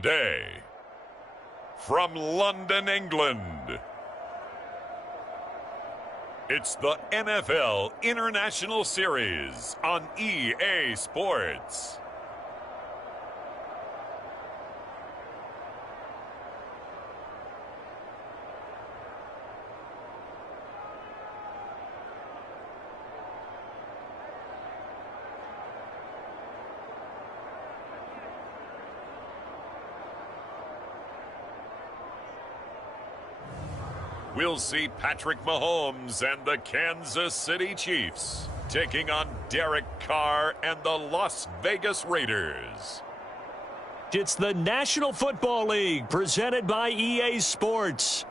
Today, from London, England, it's the NFL International Series on EA Sports. We'll see Patrick Mahomes and the Kansas City Chiefs taking on Derek Carr and the Las Vegas Raiders. It's the National Football League presented by EA Sports.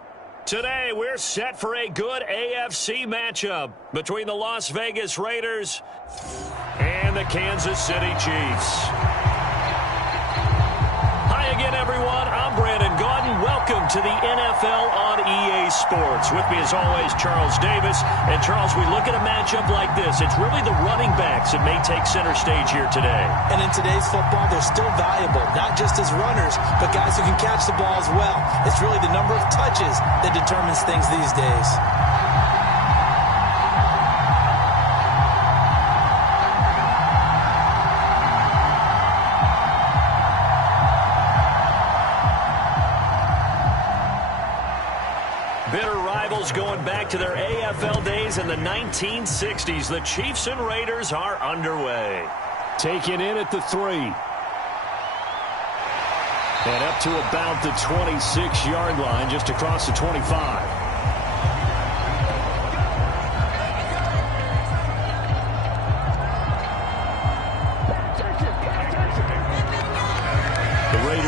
Today, we're set for a good AFC matchup between the Las Vegas Raiders and the Kansas City Chiefs. Hi again, everyone. I'm Brandon Gaudin. Welcome to the NFL on EA Sports. With me, as always, Charles Davis. And, Charles, we look at a matchup like this. It's really the running backs that may take center stage here today. And in today's football, they're still valuable, not just as runners, but guys who can catch the ball as well. It's really the number of touches that determines things these days. Going back to their AFL days in the 1960s, the Chiefs and Raiders are underway. Taken in at the 3. And up to about the 26-yard line, just across the 25.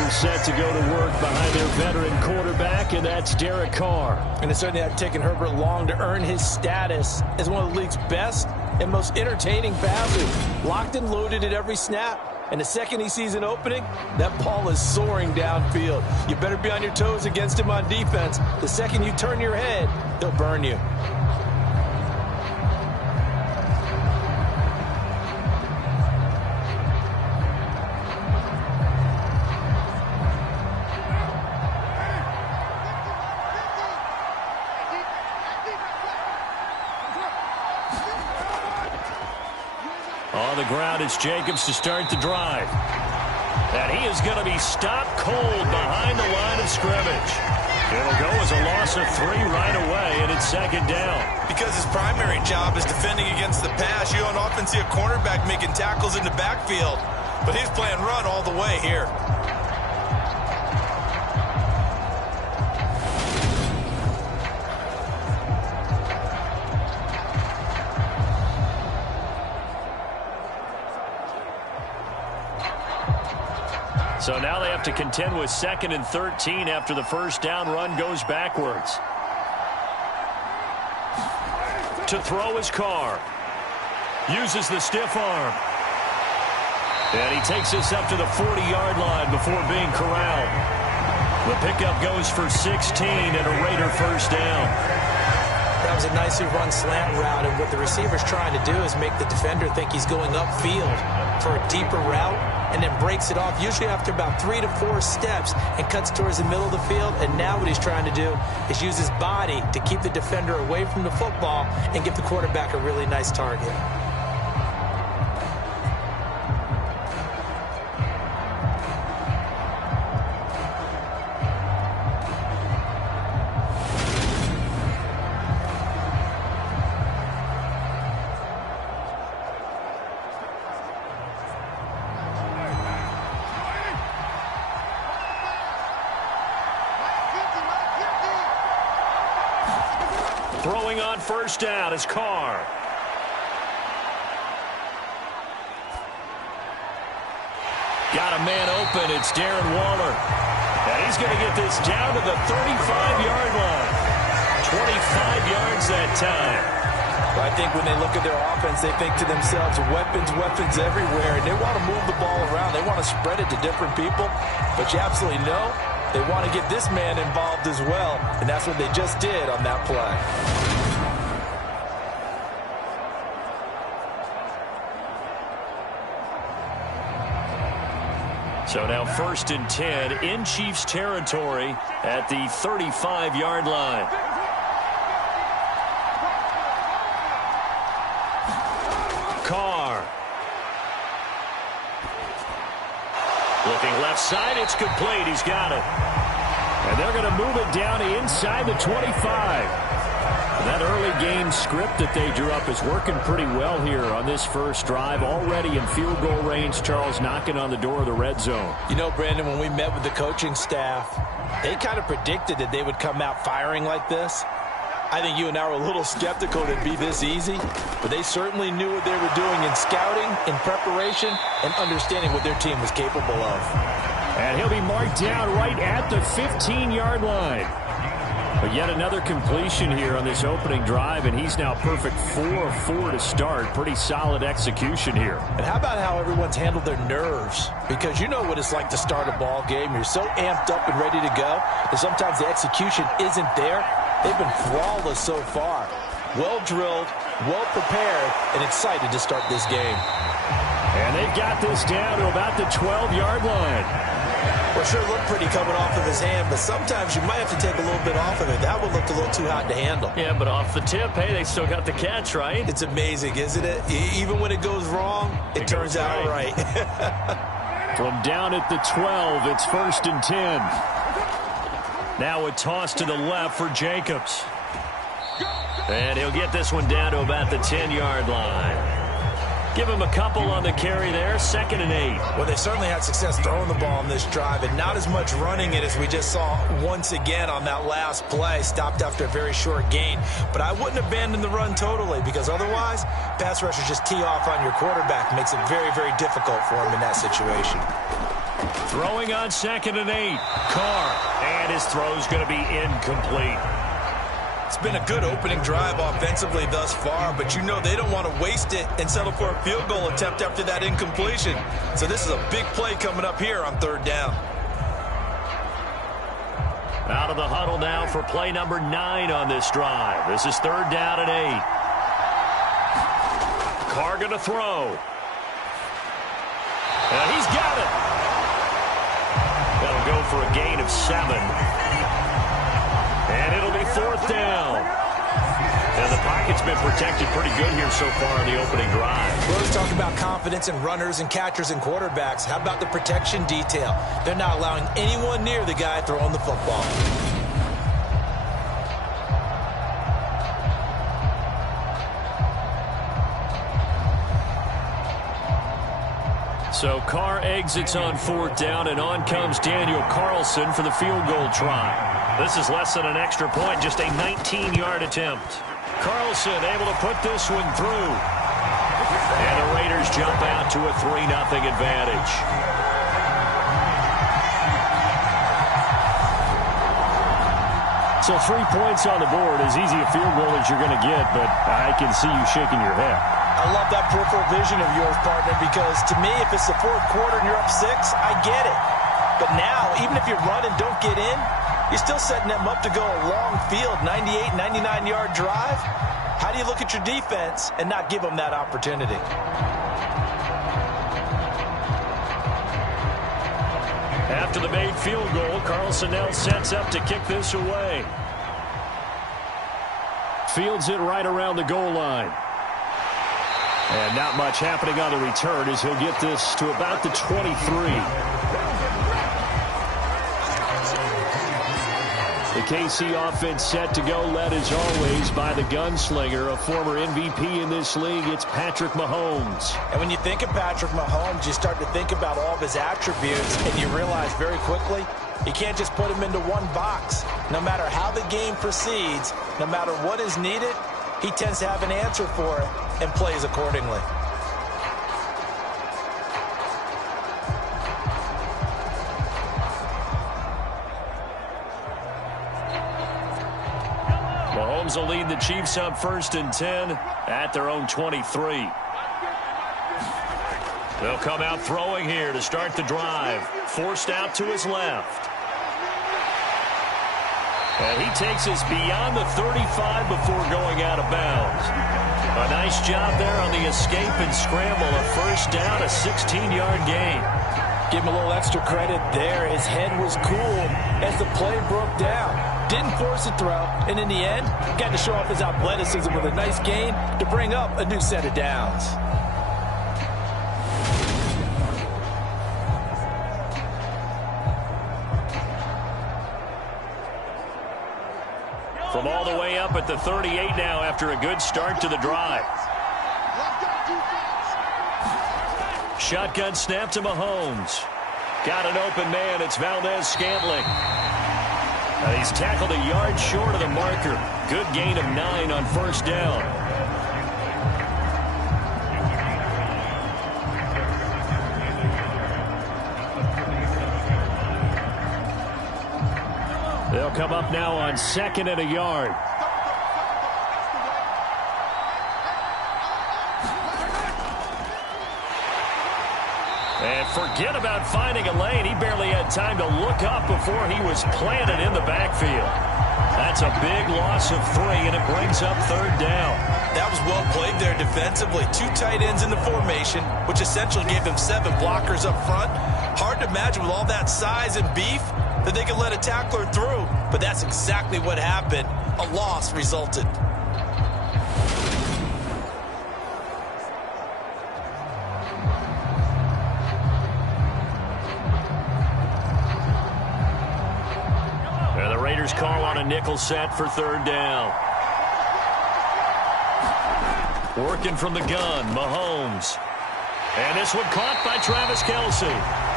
Set to go to work behind their veteran quarterback, and that's Derek Carr. And it certainly had taken Herbert long to earn his status as one of the league's best and most entertaining passers. Locked and loaded at every snap. And the second he sees an opening, that ball is soaring downfield. You better be on your toes against him on defense. The second you turn your head, they'll burn you. On the ground, it's Jacobs to start the drive. And he is going to be stopped cold behind the line of scrimmage. It'll go as a loss of 3 right away, and it's second down. Because his primary job is defending against the pass, you don't often see a cornerback making tackles in the backfield. But he's playing run all the way here. So now they have to contend with 2nd and 13 after the first down run goes backwards. To throw his Carr. Uses the stiff arm. And he takes this up to the 40-yard line before being corralled. The pickup goes for 16 and a Raider first down. That was a nicely run slant route, and what the receiver's trying to do is make the defender think he's going upfield for a deeper route, and then breaks it off, usually after about 3 to 4 steps, and cuts towards the middle of the field. And now what he's trying to do is use his body to keep the defender away from the football and give the quarterback a really nice target. Throwing on first down is Carr. Got a man open. It's Darren Waller. And he's going to get this down to the 35-yard line. 25 yards that time. Well, I think when they look at their offense, they think to themselves, weapons everywhere. And they want to move the ball around. They want to spread it to different people. But you absolutely know they want to get this man involved as well. And that's what they just did on that play. So now 1st and 10 in Chiefs territory at the 35-yard line. Carr. Looking left side, it's complete. He's got it. And they're going to move it down to inside the 25. That early game script that they drew up is working pretty well here on this first drive. Already in field goal range, Charles, knocking on the door of the red zone. You know, Brandon, when we met with the coaching staff, they kind of predicted that they would come out firing like this. I think you and I were a little skeptical it'd be this easy, but they certainly knew what they were doing in scouting, in preparation, and understanding what their team was capable of. And he'll be marked down right at the 15-yard line. But yet another completion here on this opening drive, and he's now perfect 4 of 4 to start. Pretty solid execution here. And how about how everyone's handled their nerves? Because you know what it's like to start a ball game. You're so amped up and ready to go that sometimes the execution isn't there. They've been flawless so far. Well drilled, well prepared, and excited to start this game. And they've got this down to about the 12-yard line. Well, sure looked pretty coming off of his hand, but sometimes you might have to take a little bit off of it. That one looked a little too hot to handle. Yeah, but off the tip, hey, they still got the catch, right? It's amazing, isn't it? Even when it goes wrong, it turns out right. From down at the 12, it's 1st and 10. Now a toss to the left for Jacobs. And he'll get this one down to about the 10-yard line. Give him a couple on the carry there, 2nd and 8. Well, they certainly had success throwing the ball on this drive, and not as much running it as we just saw once again on that last play. Stopped after a very short gain. But I wouldn't abandon the run totally, because otherwise, pass rushers just tee off on your quarterback. Makes it very, very difficult for him in that situation. Throwing on 2nd and 8. Carr, and his throw's going to be incomplete. It's been a good opening drive offensively thus far, but you know they don't want to waste it and settle for a field goal attempt after that incompletion. So this is a big play coming up here on 3rd down. Out of the huddle now for play number 9 on this drive. This is 3rd down and 8. Carr going to throw. And he's got it. That'll go for a gain of 7. And it'll be 4th down. And the pocket's been protected pretty good here so far in the opening drive. We always talk about confidence in runners and catchers and quarterbacks. How about the protection detail? They're not allowing anyone near the guy throwing the football. So Carr exits on 4th down, and on comes Daniel Carlson for the field goal try. This is less than an extra point, just a 19-yard attempt. Carlson able to put this one through. And the Raiders jump out to a 3-0 advantage. So 3 points on the board, as easy a field goal as you're going to get, but I can see you shaking your head. I love that peripheral vision of yours, partner, because to me, if it's the 4th quarter and you're up 6, I get it. But now, even if you run and don't get in, you're still setting them up to go a long field, 98, 99-yard drive. How do you look at your defense and not give them that opportunity? After the made field goal, Carlson now sets up to kick this away. Fields it right around the goal line. And not much happening on the return as he'll get this to about the 23. The KC offense set to go, led as always by the gunslinger, a former MVP in this league. It's Patrick Mahomes. And when you think of Patrick Mahomes, you start to think about all of his attributes, and you realize very quickly you can't just put him into one box. No matter how the game proceeds, no matter what is needed, he tends to have an answer for it and plays accordingly. Mahomes will lead the Chiefs up 1st and 10 at their own 23. They'll come out throwing here to start the drive. Forced out to his left. And he takes us beyond the 35 before going out of bounds. A nice job there on the escape and scramble. A 1st down, a 16-yard gain. Give him a little extra credit there. His head was cool as the play broke down. Didn't force a throw, and in the end, got to show off his athleticism with a nice gain to bring up a new set of downs. From all the way up at the 38 now after a good start to the drive. Shotgun snap to Mahomes. Got an open man. It's Valdez-Scantling. He's tackled a yard short of the marker. Good gain of 9 on first down. They'll come up now on 2nd and a yard. And forget about finding a lane. He barely had time to look up before he was planted in the backfield. That's a big loss of 3, and it brings up 3rd down. That was well played there defensively. 2 tight ends in the formation, which essentially gave them 7 blockers up front. Hard to imagine with all that size and beef that they could let a tackler through, but that's exactly what happened. A loss resulted. And the Raiders call on a nickel set for 3rd down. Working from the gun, Mahomes. And this one caught by Travis Kelce.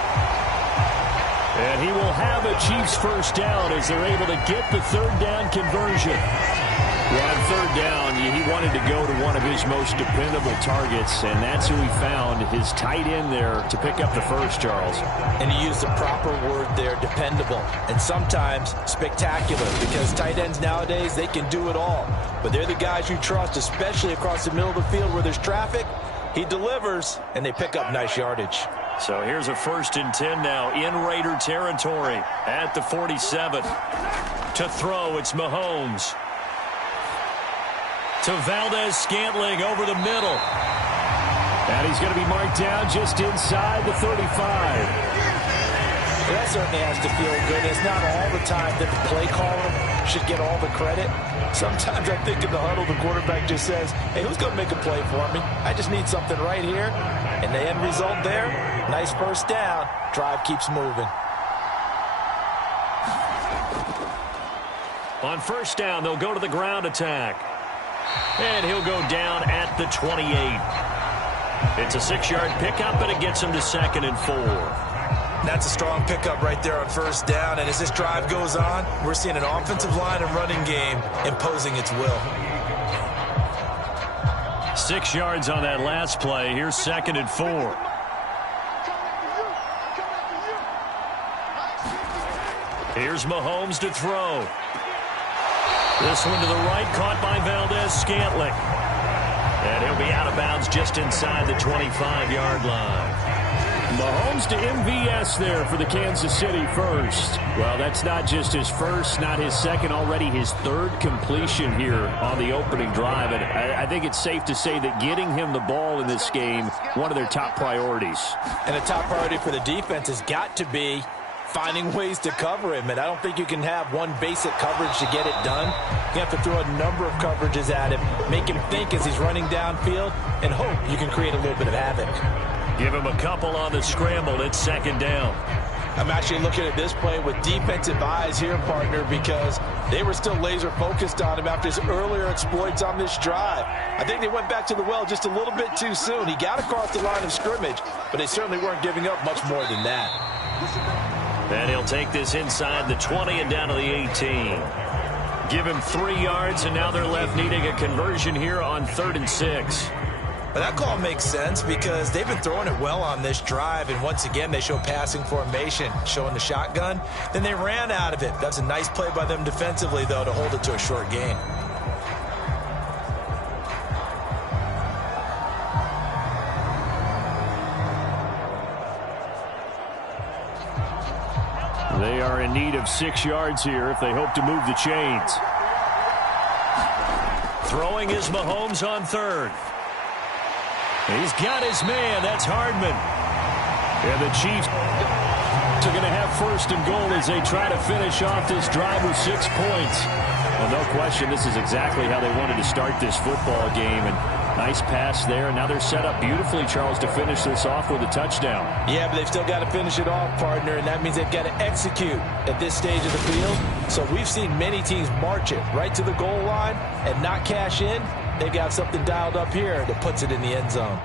And he will have a Chiefs first down as they're able to get the 3rd down conversion. Well, on 3rd down, he wanted to go to one of his most dependable targets, and that's who he found, his tight end there, to pick up the first, Charles. And he used the proper word there, dependable, and sometimes spectacular, because tight ends nowadays, they can do it all. But they're the guys you trust, especially across the middle of the field where there's traffic. He delivers, and they pick up nice yardage. So here's a 1st and 10 now in Raider territory at the 47. To throw, it's Mahomes. To Valdez-Scantling over the middle. And he's going to be marked down just inside the 35. That certainly has to feel good. It's not all the time that the play caller should get all the credit. Sometimes I think in the huddle, the quarterback just says, hey, who's going to make a play for me? I just need something right here. And the end result there, nice first down. Drive keeps moving. On first down, they'll go to the ground attack. And he'll go down at the 28. It's a 6-yard pickup, and it gets him to 2nd and 4. That's a strong pickup right there on first down. And as this drive goes on, we're seeing an offensive line and running game imposing its will. 6 yards on that last play. Here's 2nd and 4. Here's Mahomes to throw. This one to the right, caught by Valdez-Scantling. And he'll be out of bounds just inside the 25-yard line. Mahomes to MVS there for the Kansas City first. Well, that's not just his first, not his second, already his 3rd completion here on the opening drive. And I think it's safe to say that getting him the ball in this game, one of their top priorities. And a top priority for the defense has got to be finding ways to cover him. And I don't think you can have one basic coverage to get it done. You have to throw a number of coverages at him, make him think as he's running downfield, and hope you can create a little bit of havoc. Give him a couple on the scramble. It's 2nd down. I'm actually looking at this play with defensive eyes here, partner, because they were still laser focused on him after his earlier exploits on this drive. I think they went back to the well just a little bit too soon. He got across the line of scrimmage, but they certainly weren't giving up much more than that. And he'll take this inside the 20 and down to the 18. Give him 3 yards, and now they're left needing a conversion here on 3rd and 6. But that call makes sense because they've been throwing it well on this drive, and once again they show passing formation, showing the shotgun. Then they ran out of it. That's a nice play by them defensively, though, to hold it to a short gain. They are in need of 6 yards here if they hope to move the chains. Throwing is Mahomes on 3rd. He's got his man. That's Hardman. And the Chiefs are going to have first and goal as they try to finish off this drive with 6 points. Well, no question, this is exactly how they wanted to start this football game. And nice pass there. Now they're set up beautifully, Charles, to finish this off with a touchdown. Yeah, but they've still got to finish it off, partner, and that means they've got to execute at this stage of the field. So we've seen many teams march it right to the goal line and not cash in. They've got something dialed up here that puts it in the end zone.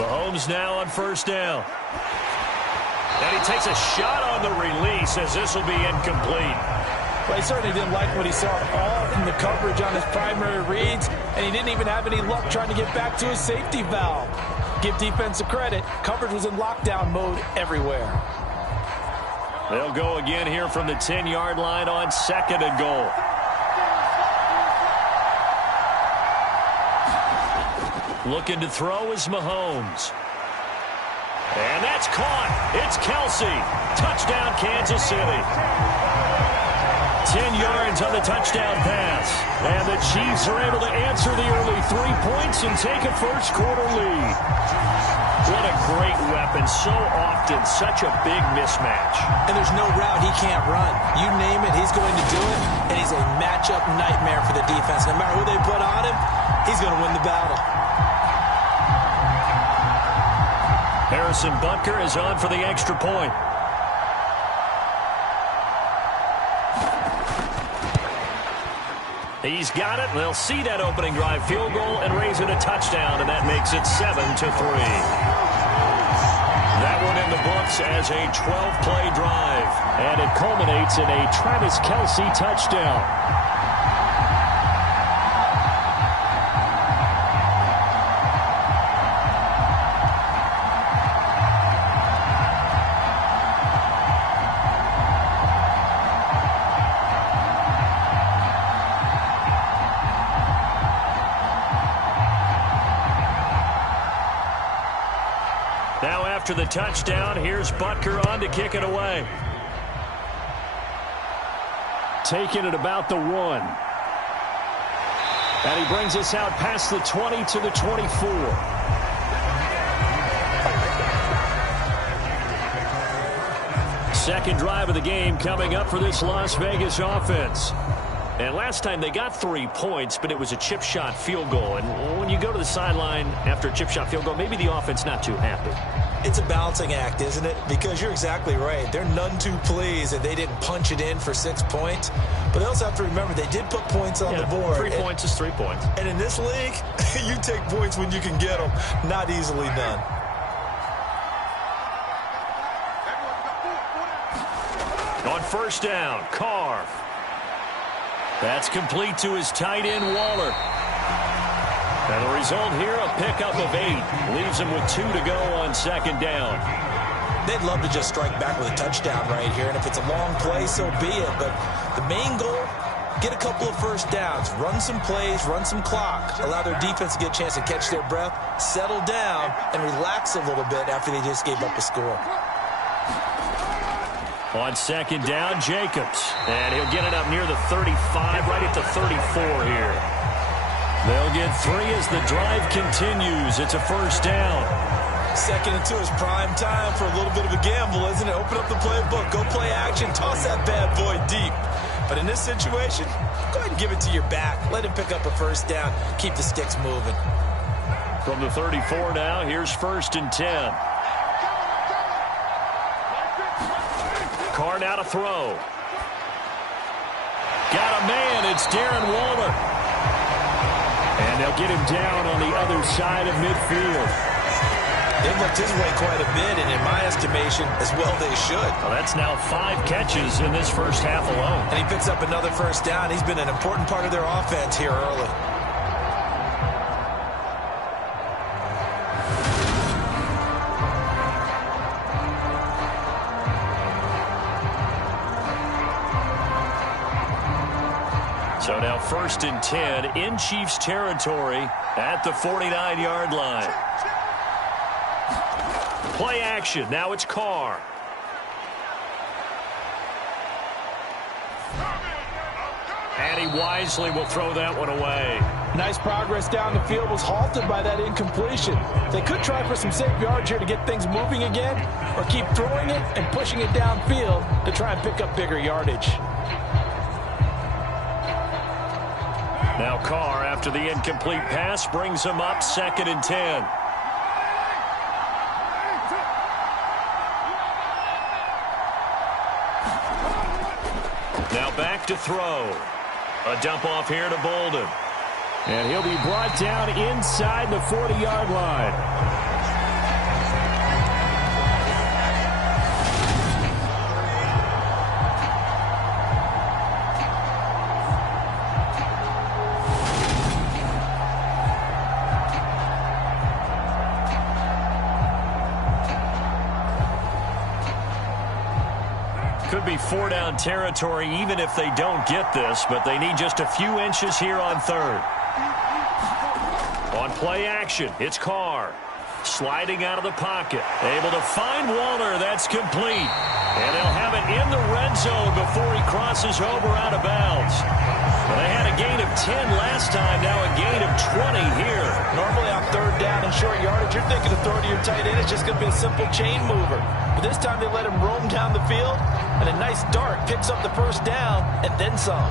Mahomes now on first down. And he takes a shot on the release as this will be incomplete. Well, he certainly didn't like what he saw all from the coverage on his primary reads, and he didn't even have any luck trying to get back to his safety valve. Give defense a credit. Coverage was in lockdown mode everywhere. They'll go again here from the 10-yard line on second and goal. Looking to throw is Mahomes. And that's caught. It's Kelsey. Touchdown, Kansas City. 10 yards on the touchdown pass. And the Chiefs are able to answer the early 3 points and take a first-quarter lead. What a great weapon. So often, such a big mismatch. And there's no route he can't run. You name it, he's going to do it. And he's a matchup nightmare for the defense. No matter who they put on him, he's going to win the battle. Harrison Butker is on for the extra point. He's got it. They'll see that opening drive field goal and raise it a touchdown, and that makes it 7-3. That one in the books as a 12-play drive, and it culminates in a Travis Kelce touchdown. Now after the touchdown, here's Butker on to kick it away. Taking it about the 1. And he brings us out past the 20 to the 24. Second drive of the game coming up for this Las Vegas offense. And last time they got 3 points, but it was a chip shot field goal. And when you go to the sideline after a chip shot field goal, maybe the offense not too happy. It's a balancing act, isn't it? Because you're exactly right. They're none too pleased that they didn't punch it in for 6 points. But they also have to remember they did put points on the board. 3 points is 3 points. And in this league, you take points when you can get them. Not easily done. On first down, Carr. That's complete to his tight end, Waller. And the result here, a pickup of 8. Leaves him with 2 to go on second down. They'd love to just strike back with a touchdown right here. And if it's a long play, so be it. But the main goal, get a couple of first downs. Run some plays, run some clock. Allow their defense to get a chance to catch their breath, settle down, and relax a little bit after they just gave up a score. On second down, Jacobs. And he'll get it up near the 35, right at the 34 here. They'll get 3 as the drive continues. It's a first down. 2nd and 2 is prime time for a little bit of a gamble, isn't it? Open up the playbook, go play action, toss that bad boy deep. But in this situation, go ahead and give it to your back. Let him pick up a first down. Keep the sticks moving. From the 34 now, here's 1st and 10. Carr now to throw. Got a man. It's Darren Waller. And they'll get him down on the other side of midfield. They've looked his way quite a bit, and in my estimation, as well they should. Well, that's now 5 catches in this first half alone. And he picks up another first down. He's been an important part of their offense here early. So now 1st and 10 in Chiefs territory at the 49-yard line. Play action. Now it's Carr. And he wisely will throw that one away. Nice progress down the field was halted by that incompletion. They could try for some safe yards here to get things moving again, or keep throwing it and pushing it downfield to try and pick up bigger yardage. Now Carr, after the incomplete pass, brings him up 2nd and 10. Now back to throw. A dump off here to Bolden. And he'll be brought down inside the 40-yard line. Could be 4-down territory even if they don't get this, but they need just a few inches here on 3rd. On play action, it's Carr. Sliding out of the pocket. Able to find Waller. That's complete. And they'll have it in the red zone before he crosses over out of bounds. Well, they had a gain of 10 last time, now a gain of 20 here. Normally on 3rd down and short yardage, you're thinking of throwing to your tight end. It's just going to be a simple chain mover. But this time they let him roam down the field, and a nice dart picks up the 1st down and then some.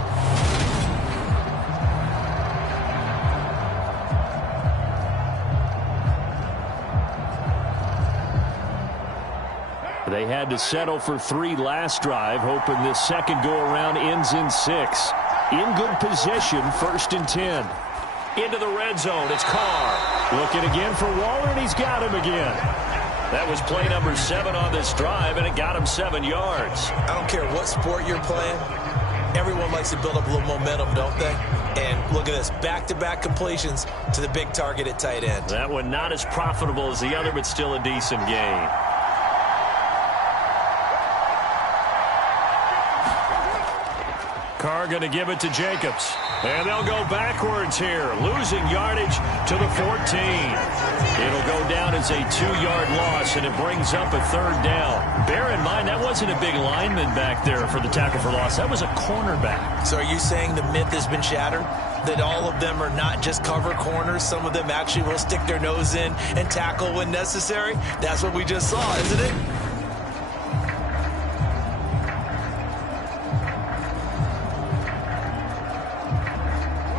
They had to settle for 3 last drive, hoping this second go-around ends in 6. In good position, 1st and 10. Into the red zone, it's Carr. Looking again for Waller, and he's got him again. That was play number 7 on this drive, and it got him 7 yards. I don't care what sport you're playing. Everyone likes to build up a little momentum, don't they? And look at this, back-to-back completions to the big target at tight end. That one not as profitable as the other, but still a decent gain. Carr going to give it to Jacobs. And they'll go backwards here, losing yardage to the 14. It'll go down as a 2-yard loss, and it brings up a 3rd down. Bear in mind, that wasn't a big lineman back there for the tackle for loss. That was a cornerback. So are you saying the myth has been shattered? That all of them are not just cover corners? Some of them actually will stick their nose in and tackle when necessary? That's what we just saw, isn't it?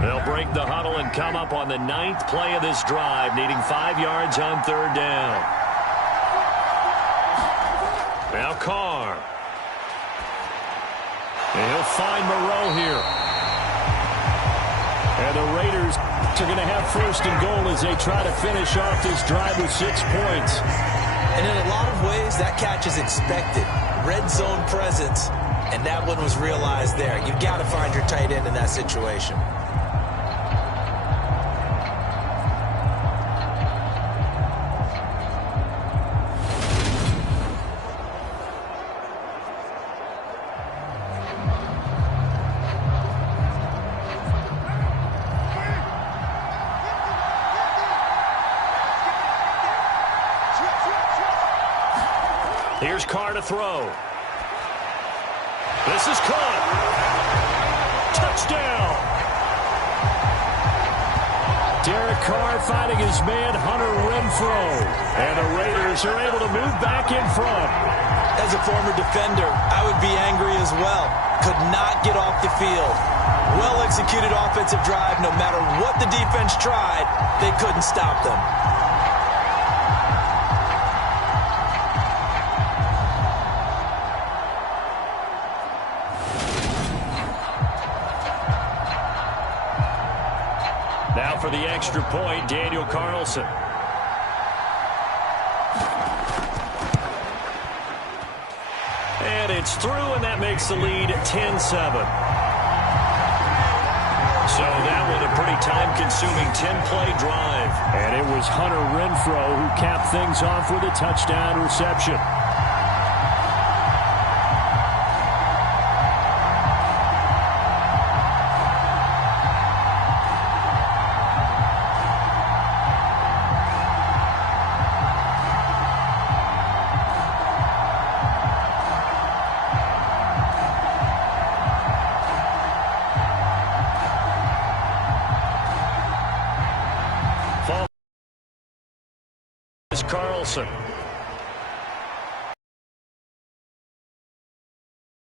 They'll break the huddle and come up on the 9th play of this drive, needing 5 yards on 3rd down. Now Carr. And he'll find Moreau here. And the Raiders are going to have 1st and goal as they try to finish off this drive with 6 points. And in a lot of ways, that catch is expected. Red zone presence, and that one was realized there. You've got to find your tight end in that situation. Here's Carr to throw. This is caught. Touchdown. Derek Carr finding his man, Hunter Renfrow. And the Raiders are able to move back in front. As a former defender, I would be angry as well. Could not get off the field. Well-executed offensive drive. No matter what the defense tried, they couldn't stop them. Now for the extra point, Daniel Carlson. And it's through, and that makes the lead 10-7. So that was a pretty time-consuming 10-play drive. And it was Hunter Renfrow who capped things off with a touchdown reception. Carlson.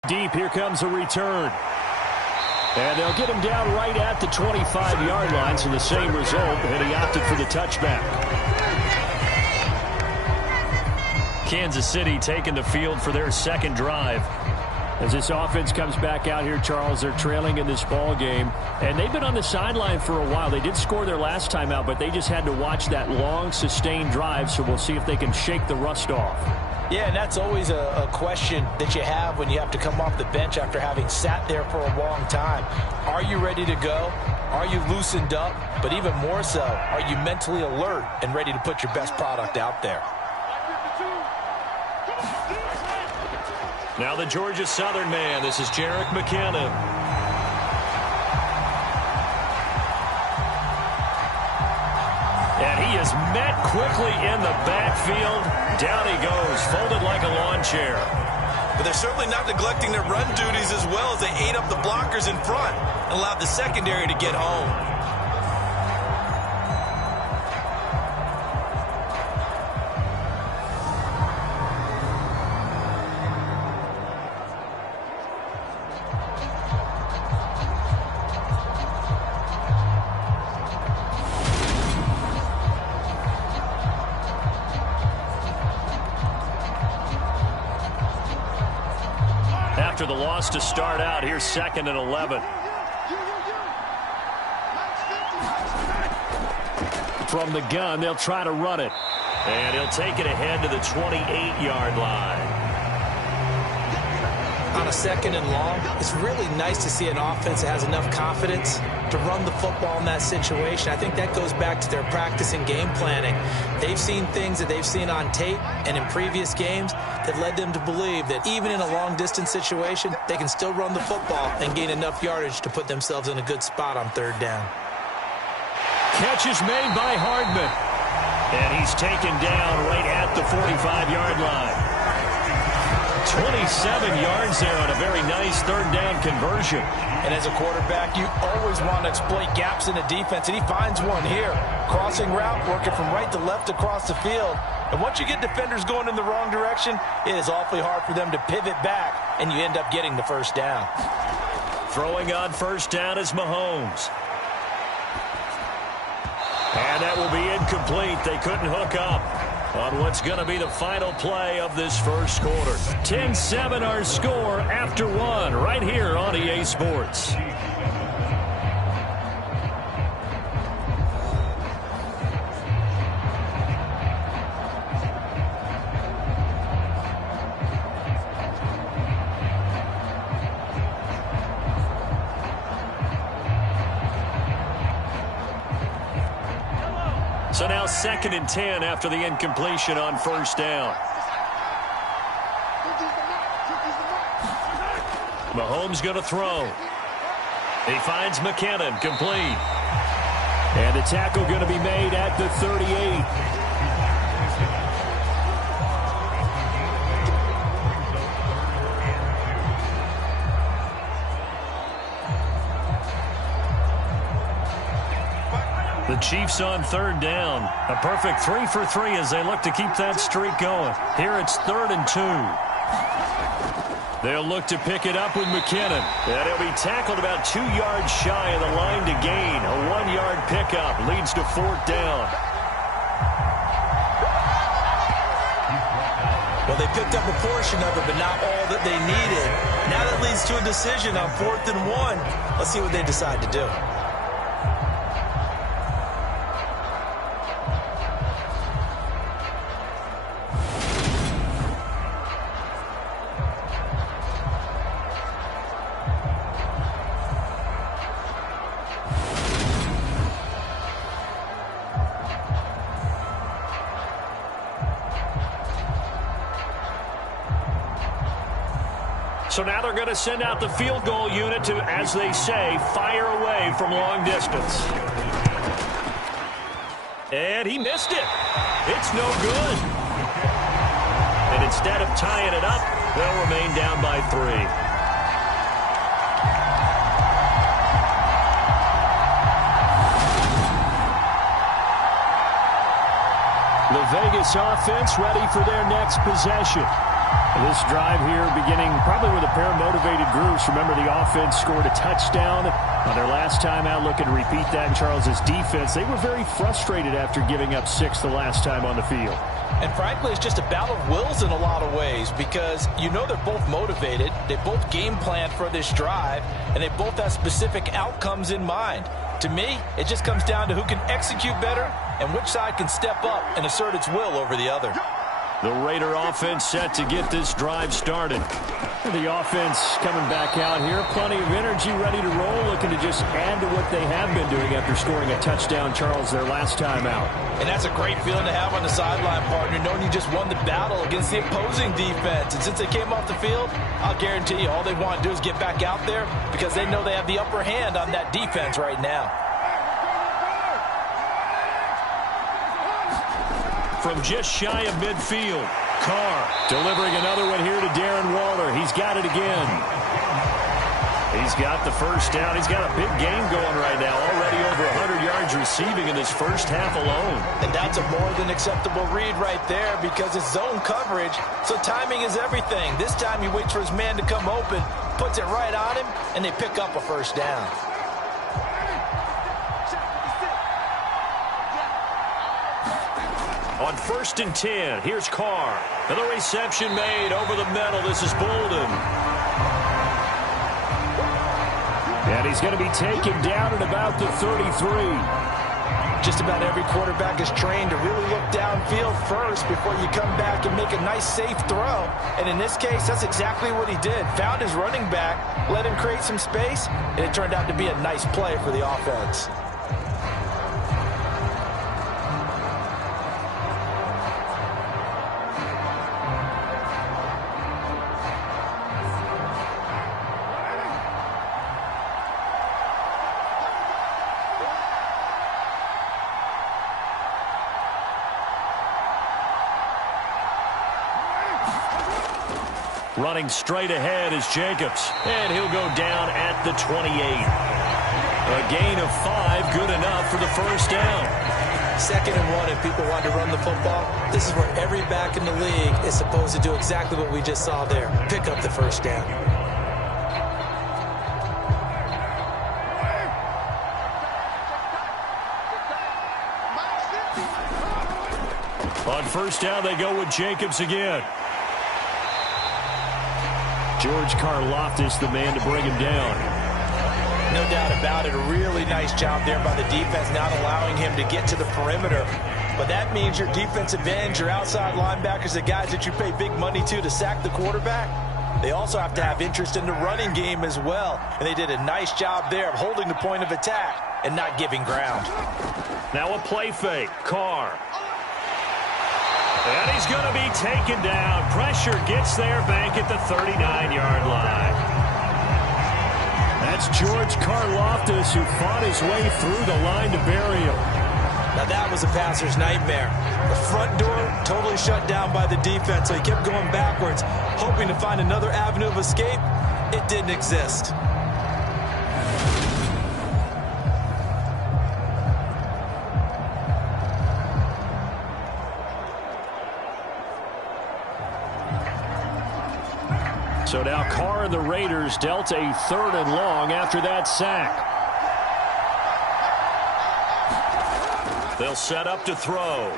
Deep, here comes a return. And they'll get him down right at the 25-yard line, so the same result, and he opted for the touchback. Kansas City taking the field for their second drive. As this offense comes back out here, Charles, they're trailing in this ball game, and they've been on the sideline for a while. They did score their last time out, but they just had to watch that long, sustained drive, so we'll see if they can shake the rust off. Yeah, and that's always a question that you have when you have to come off the bench after having sat there for a long time. Are you ready to go? Are you loosened up? But even more so, are you mentally alert and ready to put your best product out there? Now the Georgia Southern man. This is Jerick McKinnon. And he is met quickly in the backfield. Down he goes, folded like a lawn chair. But they're certainly not neglecting their run duties as well as they ate up the blockers in front and allowed the secondary to get home. After the loss to start out, here's 2nd and 11. From the gun, they'll try to run it. And he'll take it ahead to the 28-yard line. On a 2nd and long, it's really nice to see an offense that has enough confidence to run the football in that situation. I think that goes back to their practice and game planning. They've seen things that they've seen on tape and in previous games that led them to believe that even in a long-distance situation, they can still run the football and gain enough yardage to put themselves in a good spot on 3rd down. Catch is made by Hardman. And he's taken down right at the 45-yard line. 27 yards there on a very nice 3rd down conversion. And as a quarterback, you always want to exploit gaps in the defense, and he finds one here. Crossing route, working from right to left across the field. And once you get defenders going in the wrong direction, it is awfully hard for them to pivot back, and you end up getting the 1st down. Throwing on 1st down is Mahomes. And that will be incomplete. They couldn't hook up on what's going to be the final play of this first quarter. 10-7 our score after 1 right here on EA Sports. So now 2nd and 10 after the incompletion on 1st down. Mahomes going to throw. He finds McKinnon, complete. And the tackle going to be made at the 38. The Chiefs on 3rd down. A perfect 3 for 3 as they look to keep that streak going. Here it's 3rd and 2. They'll look to pick it up with McKinnon. And he'll be tackled about 2 yards shy of the line to gain. A 1-yard pickup leads to 4th down. Well, they picked up a portion of it, but not all that they needed. Now that leads to a decision on 4th and 1. Let's see what they decide to do. So now they're going to send out the field goal unit to, as they say, fire away from long distance. And he missed it. It's no good. And instead of tying it up, they'll remain down by 3. The Vegas this offense ready for their next possession. This drive here beginning probably with a pair of motivated groups. Remember, the offense scored a touchdown on their last time out. Looking to repeat that in Charles's defense. They were very frustrated after giving up 6 the last time on the field. And frankly, it's just a battle of wills in a lot of ways because you know they're both motivated. They both game planned for this drive, and they both have specific outcomes in mind. To me, it just comes down to who can execute better and which side can step up and assert its will over the other. The Raider offense set to get this drive started. The offense coming back out here. Plenty of energy, ready to roll, looking to just add to what they have been doing after scoring a touchdown, Charles, their last time out. And that's a great feeling to have on the sideline, partner, knowing you just won the battle against the opposing defense. And since they came off the field, I'll guarantee you all they want to do is get back out there because they know they have the upper hand on that defense right now. From just shy of midfield, Carr delivering another one here to Darren Waller. He's got it again. He's got the first down. He's got a big game going right now. Already over 100 yards receiving in this first half alone. And that's a more than acceptable read right there because it's zone coverage, so timing is everything. This time he waits for his man to come open, puts it right on him, and they pick up a first down. On 1st and 10, here's Carr. And the reception made over the middle. This is Bolden. And he's going to be taken down at about the 33. Just about every quarterback is trained to really look downfield first before you come back and make a nice, safe throw. And in this case, that's exactly what he did. Found his running back, let him create some space, and it turned out to be a nice play for the offense. Running straight ahead is Jacobs. And he'll go down at the 28. A gain of 5, good enough for the first down. 2nd and 1 if people want to run the football. This is where every back in the league is supposed to do exactly what we just saw there. Pick up the first down. On first down, they go with Jacobs again. George Karlaftis, the man to bring him down. No doubt about it. A really nice job there by the defense, not allowing him to get to the perimeter. But that means your defensive ends, your outside linebackers, the guys that you pay big money to sack the quarterback, they also have to have interest in the running game as well. And they did a nice job there of holding the point of attack and not giving ground. Now a play fake. Carr. And he's going to be taken down. Pressure gets there back at the 39-yard line. That's George Karlaftis, who fought his way through the line to bury him. Now that was a passer's nightmare. The front door totally shut down by the defense, so he kept going backwards, hoping to find another avenue of escape. It didn't exist. So now Carr and the Raiders dealt a 3rd and long after that sack. They'll set up to throw.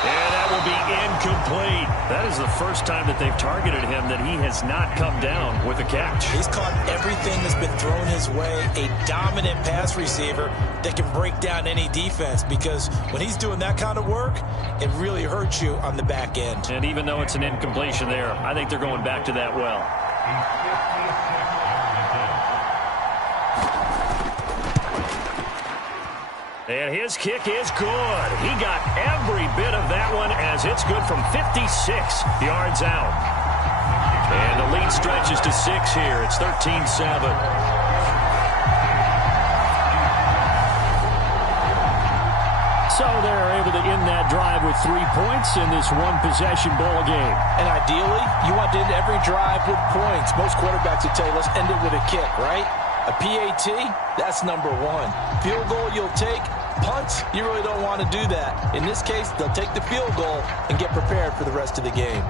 And that will be incomplete. That is the first time that they've targeted him that he has not come down with a catch. He's caught everything that's been thrown his way. A dominant pass receiver that can break down any defense, because when he's doing that kind of work, it really hurts you on the back end. And even though it's an incompletion there, I think they're going back to that well. And his kick is good. He got every bit of that one as it's good from 56 yards out. And the lead stretches to 6 here. It's 13-7. So they're able to end that drive with 3 points in this one-possession ball game. And ideally, you want to end every drive with points. Most quarterbacks would tell you, let's end it with a kick, right? A PAT, that's number one. Field goal you'll take. Punts, you really don't want to do that. In this case, they'll take the field goal and get prepared for the rest of the game.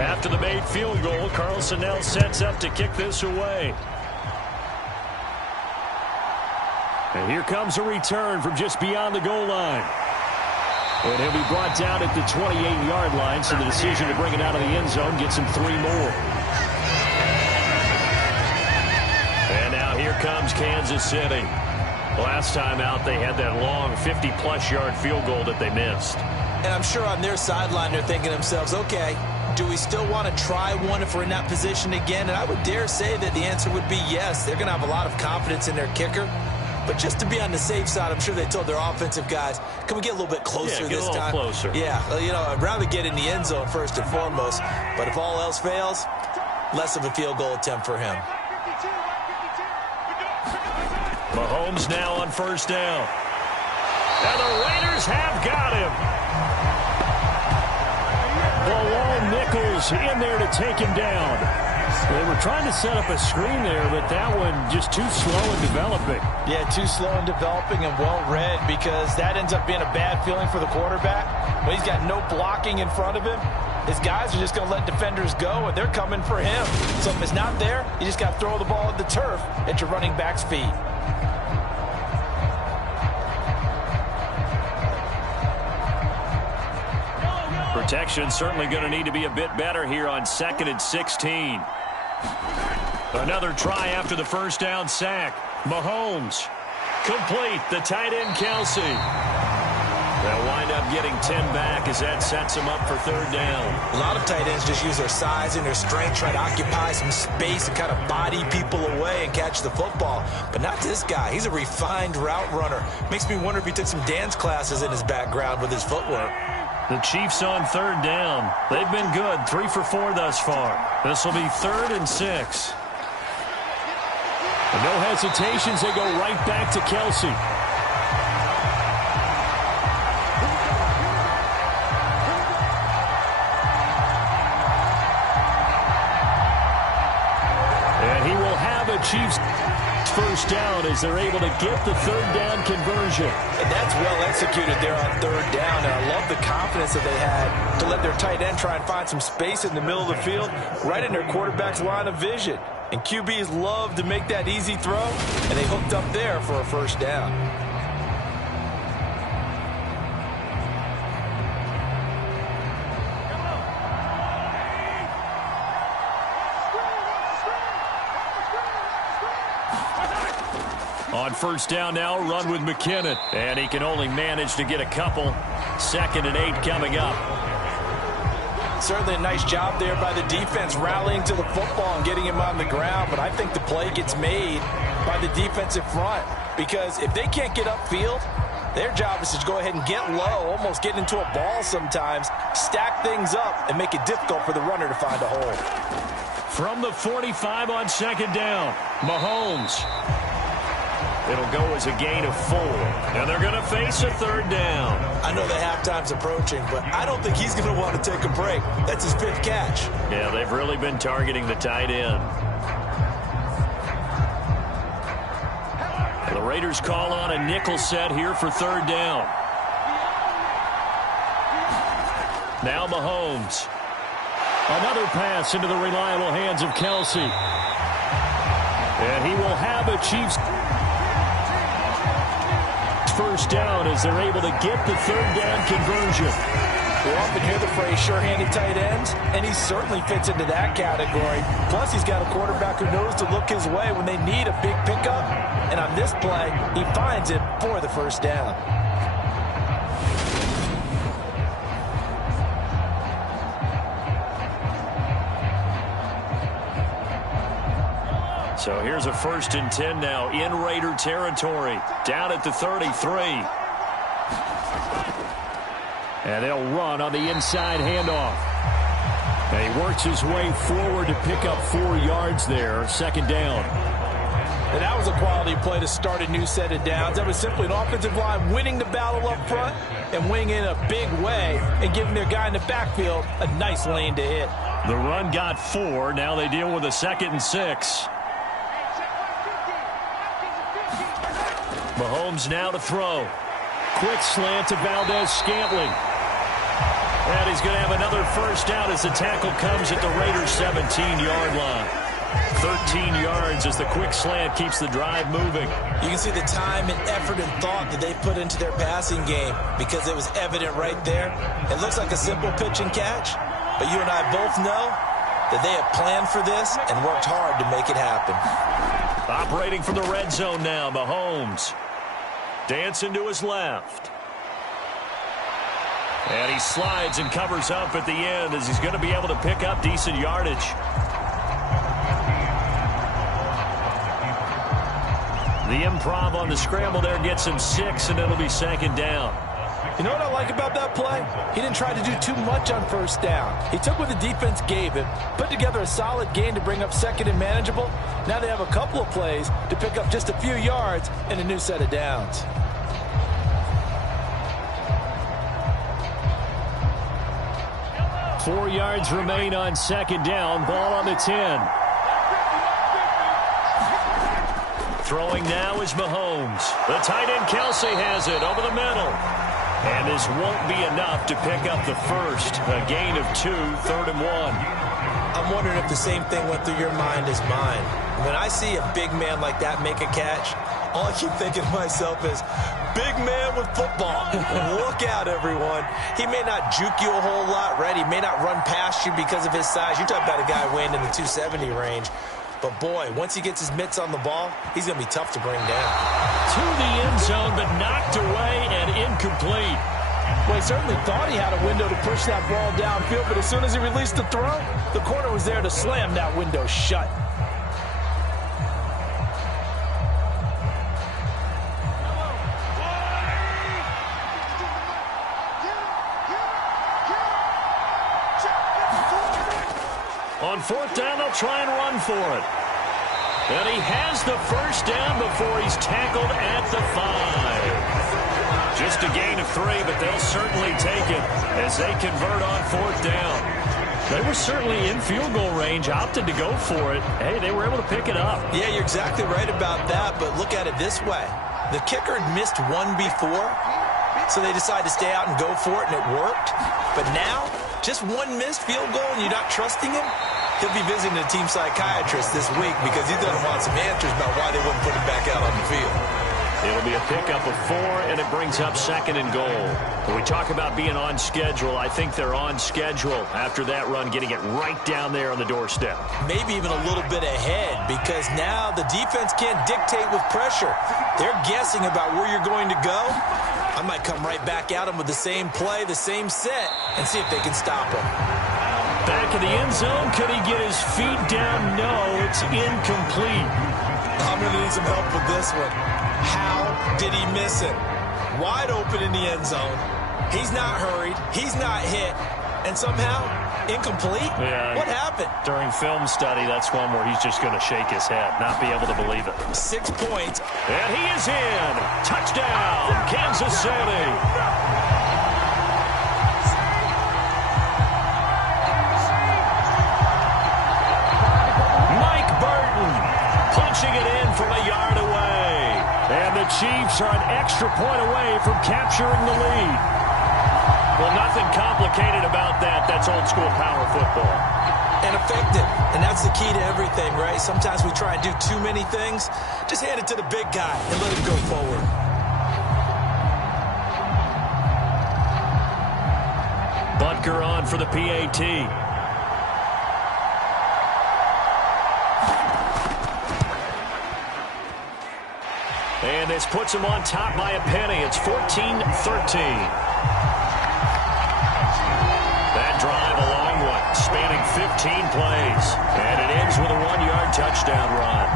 After the made field goal, Carlson now sets up to kick this away. And here comes a return from just beyond the goal line. And he'll be brought down at the 28-yard line, so the decision to bring it out of the end zone gets him 3 more. And now here comes Kansas City. Last time out, they had that long 50-plus yard field goal that they missed. And I'm sure on their sideline, they're thinking to themselves, okay, do we still want to try one if we're in that position again? And I would dare say that the answer would be yes. They're going to have a lot of confidence in their kicker. But just to be on the safe side, I'm sure they told their offensive guys, can we get a little bit closer this time? Closer. Yeah, well, you know, I'd rather get in the end zone first and foremost. But if all else fails, less of a field goal attempt for him. Mahomes now on first down. And the Raiders have got him. Lone Nichols in there to take him down. They were trying to set up a screen there, but that one just too slow in developing. Yeah, too slow in developing and well read, because that ends up being a bad feeling for the quarterback. When he's got no blocking in front of him, his guys are just going to let defenders go, and they're coming for him. So if it's not there, you just got to throw the ball at the turf at your running back's feet. Protection certainly going to need to be a bit better here on 2nd and 16. Another try after the first down sack. Mahomes. Complete. The tight end, Kelsey. They'll wind up getting 10 back as that sets them up for 3rd down. A lot of tight ends just use their size and their strength, try to occupy some space and kind of body people away and catch the football. But not this guy. He's a refined route runner. Makes me wonder if he took some dance classes in his background with his footwork. The Chiefs on 3rd down. They've been good, 3 for 4 thus far. This will be 3rd and 6. And no hesitations, they go right back to Kelsey. And he will have a Chiefs first down as they're able to get the 3rd down conversion. And that's well executed there on 3rd down, and I love the confidence that they had to let their tight end try and find some space in the middle of the field, right in their quarterback's line of vision. And QBs love to make that easy throw, and they hooked up there for a first down. On first down now, run with McKinnon. And he can only manage to get a couple. 2nd and 8 coming up. Certainly a nice job there by the defense rallying to the football and getting him on the ground. But I think the play gets made by the defensive front, because if they can't get upfield, their job is to go ahead and get low, almost get into a ball sometimes, stack things up, and make it difficult for the runner to find a hole. From the 45 on 2nd down, Mahomes. It'll go as a gain of 4. And they're going to face a 3rd down. I know the halftime's approaching, but I don't think he's going to want to take a break. That's his 5th catch. Yeah, they've really been targeting the tight end. The Raiders call on a nickel set here for 3rd down. Now Mahomes. Another pass into the reliable hands of Kelsey. And he will have a Chiefs first down as they're able to get the 3rd down conversion. We often hear the phrase sure-handed tight ends, and he certainly fits into that category. Plus, he's got a quarterback who knows to look his way when they need a big pickup. And on this play, he finds it for the first down. So here's a 1st and 10 now in Raider territory. Down at the 33. And they'll run on the inside handoff. And he works his way forward to pick up 4 yards there. 2nd down. And that was a quality play to start a new set of downs. That was simply an offensive line winning the battle up front and winning in a big way and giving their guy in the backfield a nice lane to hit. The run got 4. Now they deal with a 2nd and 6. Mahomes now to throw. Quick slant to Valdez-Scantling. And he's going to have another first down as the tackle comes at the Raiders' 17-yard line. 13 yards as the quick slant keeps the drive moving. You can see the time and effort and thought that they put into their passing game because it was evident right there. It looks like a simple pitch and catch, but you and I both know that they have planned for this and worked hard to make it happen. Operating from the red zone now, Mahomes. Dancing to his left. And he slides and covers up at the end as he's going to be able to pick up decent yardage. The improv on the scramble there gets him 6, and it'll be 2nd down. You know what I like about that play? He didn't try to do too much on first down. He took what the defense gave him, put together a solid gain to bring up 2nd and manageable. Now they have a couple of plays to pick up just a few yards and a new set of downs. Four yards remain on 2nd down. Ball on the 10. Throwing now is Mahomes. The tight end Kelsey has it over the middle. And this won't be enough to pick up the first. A gain of 2, 3rd and 1. I'm wondering if the same thing went through your mind as mine. When I see a big man like that make a catch, all I keep thinking to myself is, big man with football. Look out, everyone. He may not juke you a whole lot, right? He may not run past you because of his size. You're talking about a guy weighing in the 270 range. But, boy, once he gets his mitts on the ball, he's going to be tough to bring down. To the end zone, but knocked away and incomplete. Well, he certainly thought he had a window to push that ball downfield, but as soon as he released the throw, the corner was there to slam that window shut. On 4th down, they'll try and run for it. And he has the first down before he's tackled at the 5. Just a gain of 3, but they'll certainly take it as they convert on 4th down. They were certainly in field goal range, opted to go for it. Hey, they were able to pick it up. Yeah, you're exactly right about that, but look at it this way. The kicker had missed one before, so they decided to stay out and go for it, and it worked. But now, just one missed field goal and you're not trusting him? He'll be visiting a team psychiatrist this week because he's going to want some answers about why they wouldn't put him back out on the field. It'll be a pickup of 4, and it brings up 2nd and goal. When we talk about being on schedule, I think they're on schedule after that run, getting it right down there on the doorstep. Maybe even a little bit ahead because now the defense can't dictate with pressure. They're guessing about where you're going to go. I might come right back at him with the same play, the same set, and see if they can stop him. Back in the end zone, could he get his feet down? No, it's incomplete. I'm going to need some help with this one. How did he miss it? Wide open in the end zone. He's not hurried. He's not hit. And somehow, incomplete? Yeah, what happened? During film study, that's one where he's just going to shake his head, not be able to believe it. 6 points. And he is in. Touchdown, Kansas City. Punching it in from a yard away. And the Chiefs are an extra point away from capturing the lead. Well, nothing complicated about that. That's old-school power football. And effective. And that's the key to everything, right? Sometimes we try and do too many things. Just hand it to the big guy and let him go forward. Butker on for the PAT. And this puts him on top by a penny. It's 14-13. That drive, a long one, spanning 15 plays. And it ends with a 1-yard touchdown run.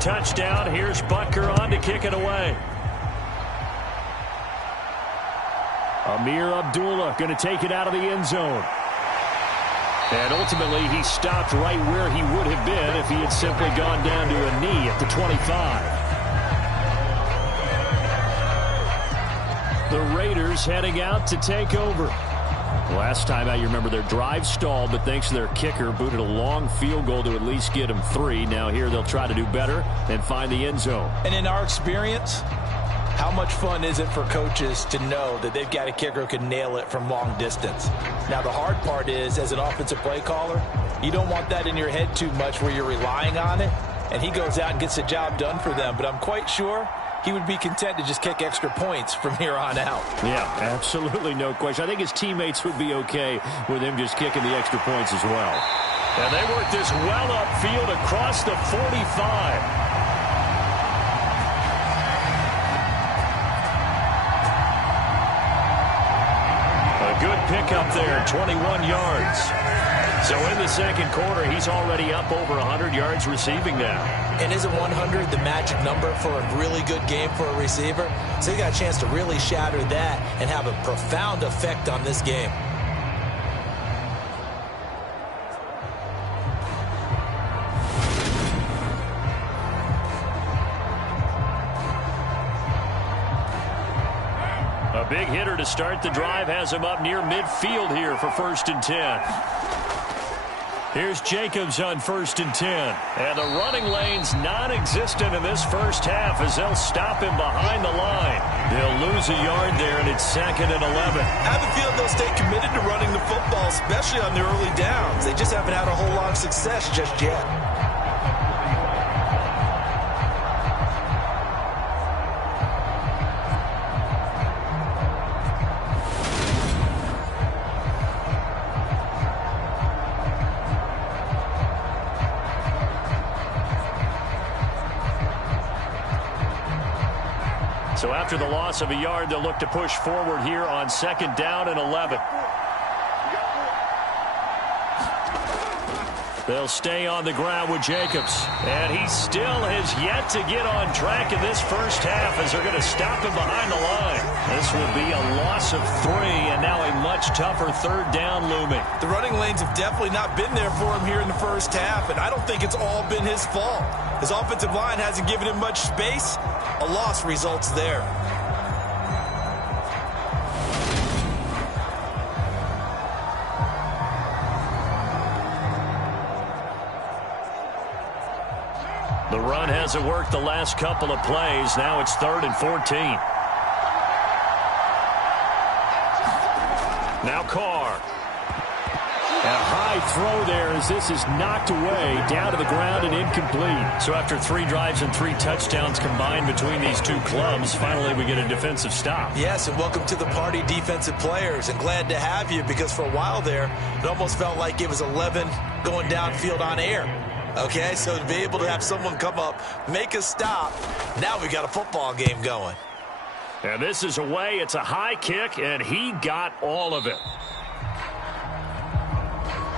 touchdown. Here's Butker on to kick it away. Amir Abdullah going to take it out of the end zone. And ultimately, he stopped right where he would have been if he had simply gone down to a knee at the 25. The Raiders heading out to take over. Last time out, you remember their drive stalled, but thanks to their kicker, booted a long field goal to at least get them 3. Now here they'll try to do better and find the end zone. And in our experience, how much fun is it for coaches to know that they've got a kicker who can nail it from long distance? Now, the hard part is, as an offensive play caller, you don't want that in your head too much where you're relying on it, and he goes out and gets the job done for them. But I'm quite sure he would be content to just kick extra points from here on out. Yeah, absolutely no question. I think his teammates would be okay with him just kicking the extra points as well. And they work this well upfield across the 45. Good pickup there, 21 yards. So in the second quarter, he's already up over 100 yards receiving now. And isn't 100 the magic number for a really good game for a receiver? So he got a chance to really shatter that and have a profound effect on this game. A big hitter to start the drive has him up near midfield here for 1st and 10. Here's Jacobs on 1st and 10. And the running lane's non-existent in this first half as they'll stop him behind the line. They'll lose a yard there, and it's 2nd and 11. I have a feeling they'll stay committed to running the football, especially on the early downs. They just haven't had a whole lot of success just yet. So after the loss of a yard, they'll look to push forward here on 2nd down and 11. They'll stay on the ground with Jacobs. And he still has yet to get on track in this first half as they're going to stop him behind the line. This will be a loss of 3 and now a much tougher 3rd down looming. The running lanes have definitely not been there for him here in the first half, and I don't think it's all been his fault. His offensive line hasn't given him much space. A loss results there. The run hasn't worked the last couple of plays. Now it's 3rd and 14. Now Carr. A high throw there as this is knocked away, down to the ground and incomplete. So after 3 drives and 3 touchdowns combined between these two clubs, finally we get a defensive stop. Yes, and welcome to the party, defensive players, and glad to have you because for a while there, it almost felt like it was 11 going downfield on air. Okay, so to be able to have someone come up, make a stop, now we got a football game going. And this is away. It's a high kick, and he got all of it.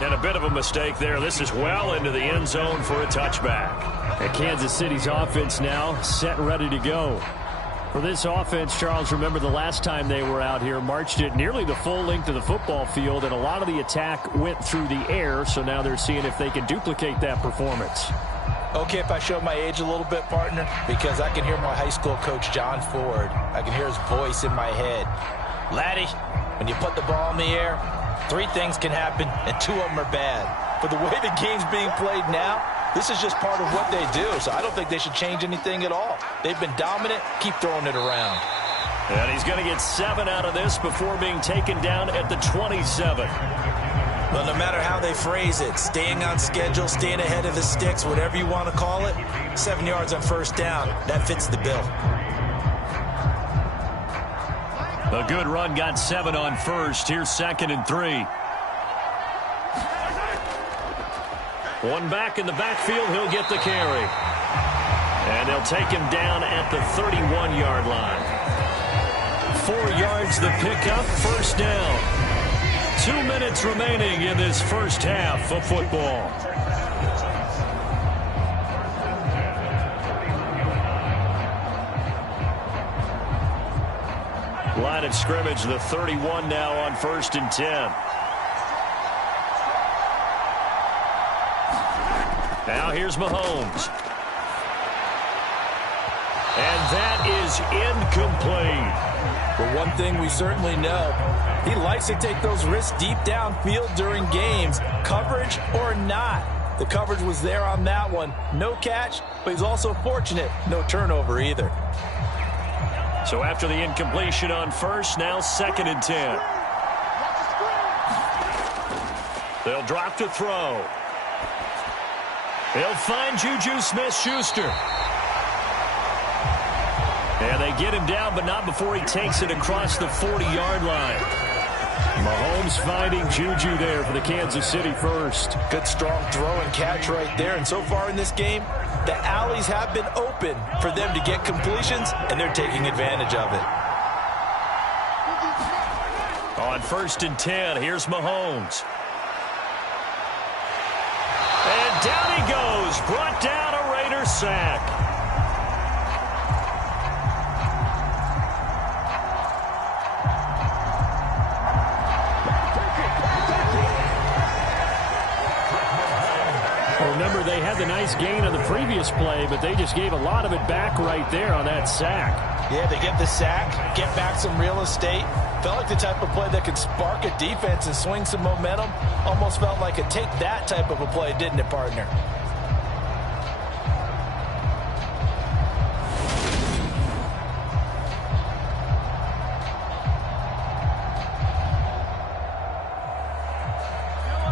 And a bit of a mistake there. This is well into the end zone for a touchback. And Kansas City's offense now set and ready to go. For this offense, Charles, remember the last time they were out here, marched it nearly the full length of the football field, and a lot of the attack went through the air, so now they're seeing if they can duplicate that performance. Okay, if I show my age a little bit, partner, because I can hear my high school coach, John Ford. I can hear his voice in my head. Laddie, when you put the ball in the air, 3 things can happen, and 2 of them are bad. But the way the game's being played now, this is just part of what they do, so I don't think they should change anything at all. They've been dominant. Keep throwing it around. And he's going to get 7 out of this before being taken down at the 27. Well, no matter how they phrase it, staying on schedule, staying ahead of the sticks, whatever you want to call it, 7 yards on 1st down, that fits the bill. A good run got 7 on 1st. Here's 2nd and 3. One back in the backfield. He'll get the carry. And they'll take him down at the 31-yard line. 4 yards the pickup. 1st down. 2 minutes remaining in this first half of football. Line of scrimmage, the 31 now on 1st and 10. Now here's Mahomes. And that is incomplete. But one thing we certainly know, he likes to take those risks deep downfield during games, coverage or not. The coverage was there on that one. No catch, but he's also fortunate. No turnover either. So after the incompletion on 1st, now 2nd and 10. They'll drop to throw. They'll find Juju Smith-Schuster. And they get him down, but not before he takes it across the 40-yard line. Mahomes finding Juju there for the Kansas City first. Good strong throw and catch right there. And so far in this game, the alleys have been open for them to get completions, and they're taking advantage of it. On 1st and 10, here's Mahomes. And down he goes. Brought down a Raider sack. Remember, they had the nice gain on the previous play, but they just gave a lot of it back right there on that sack. Yeah, they get the sack, get back some real estate. Felt like the type of play that could spark a defense and swing some momentum. Almost felt like a take that type of a play, didn't it, partner?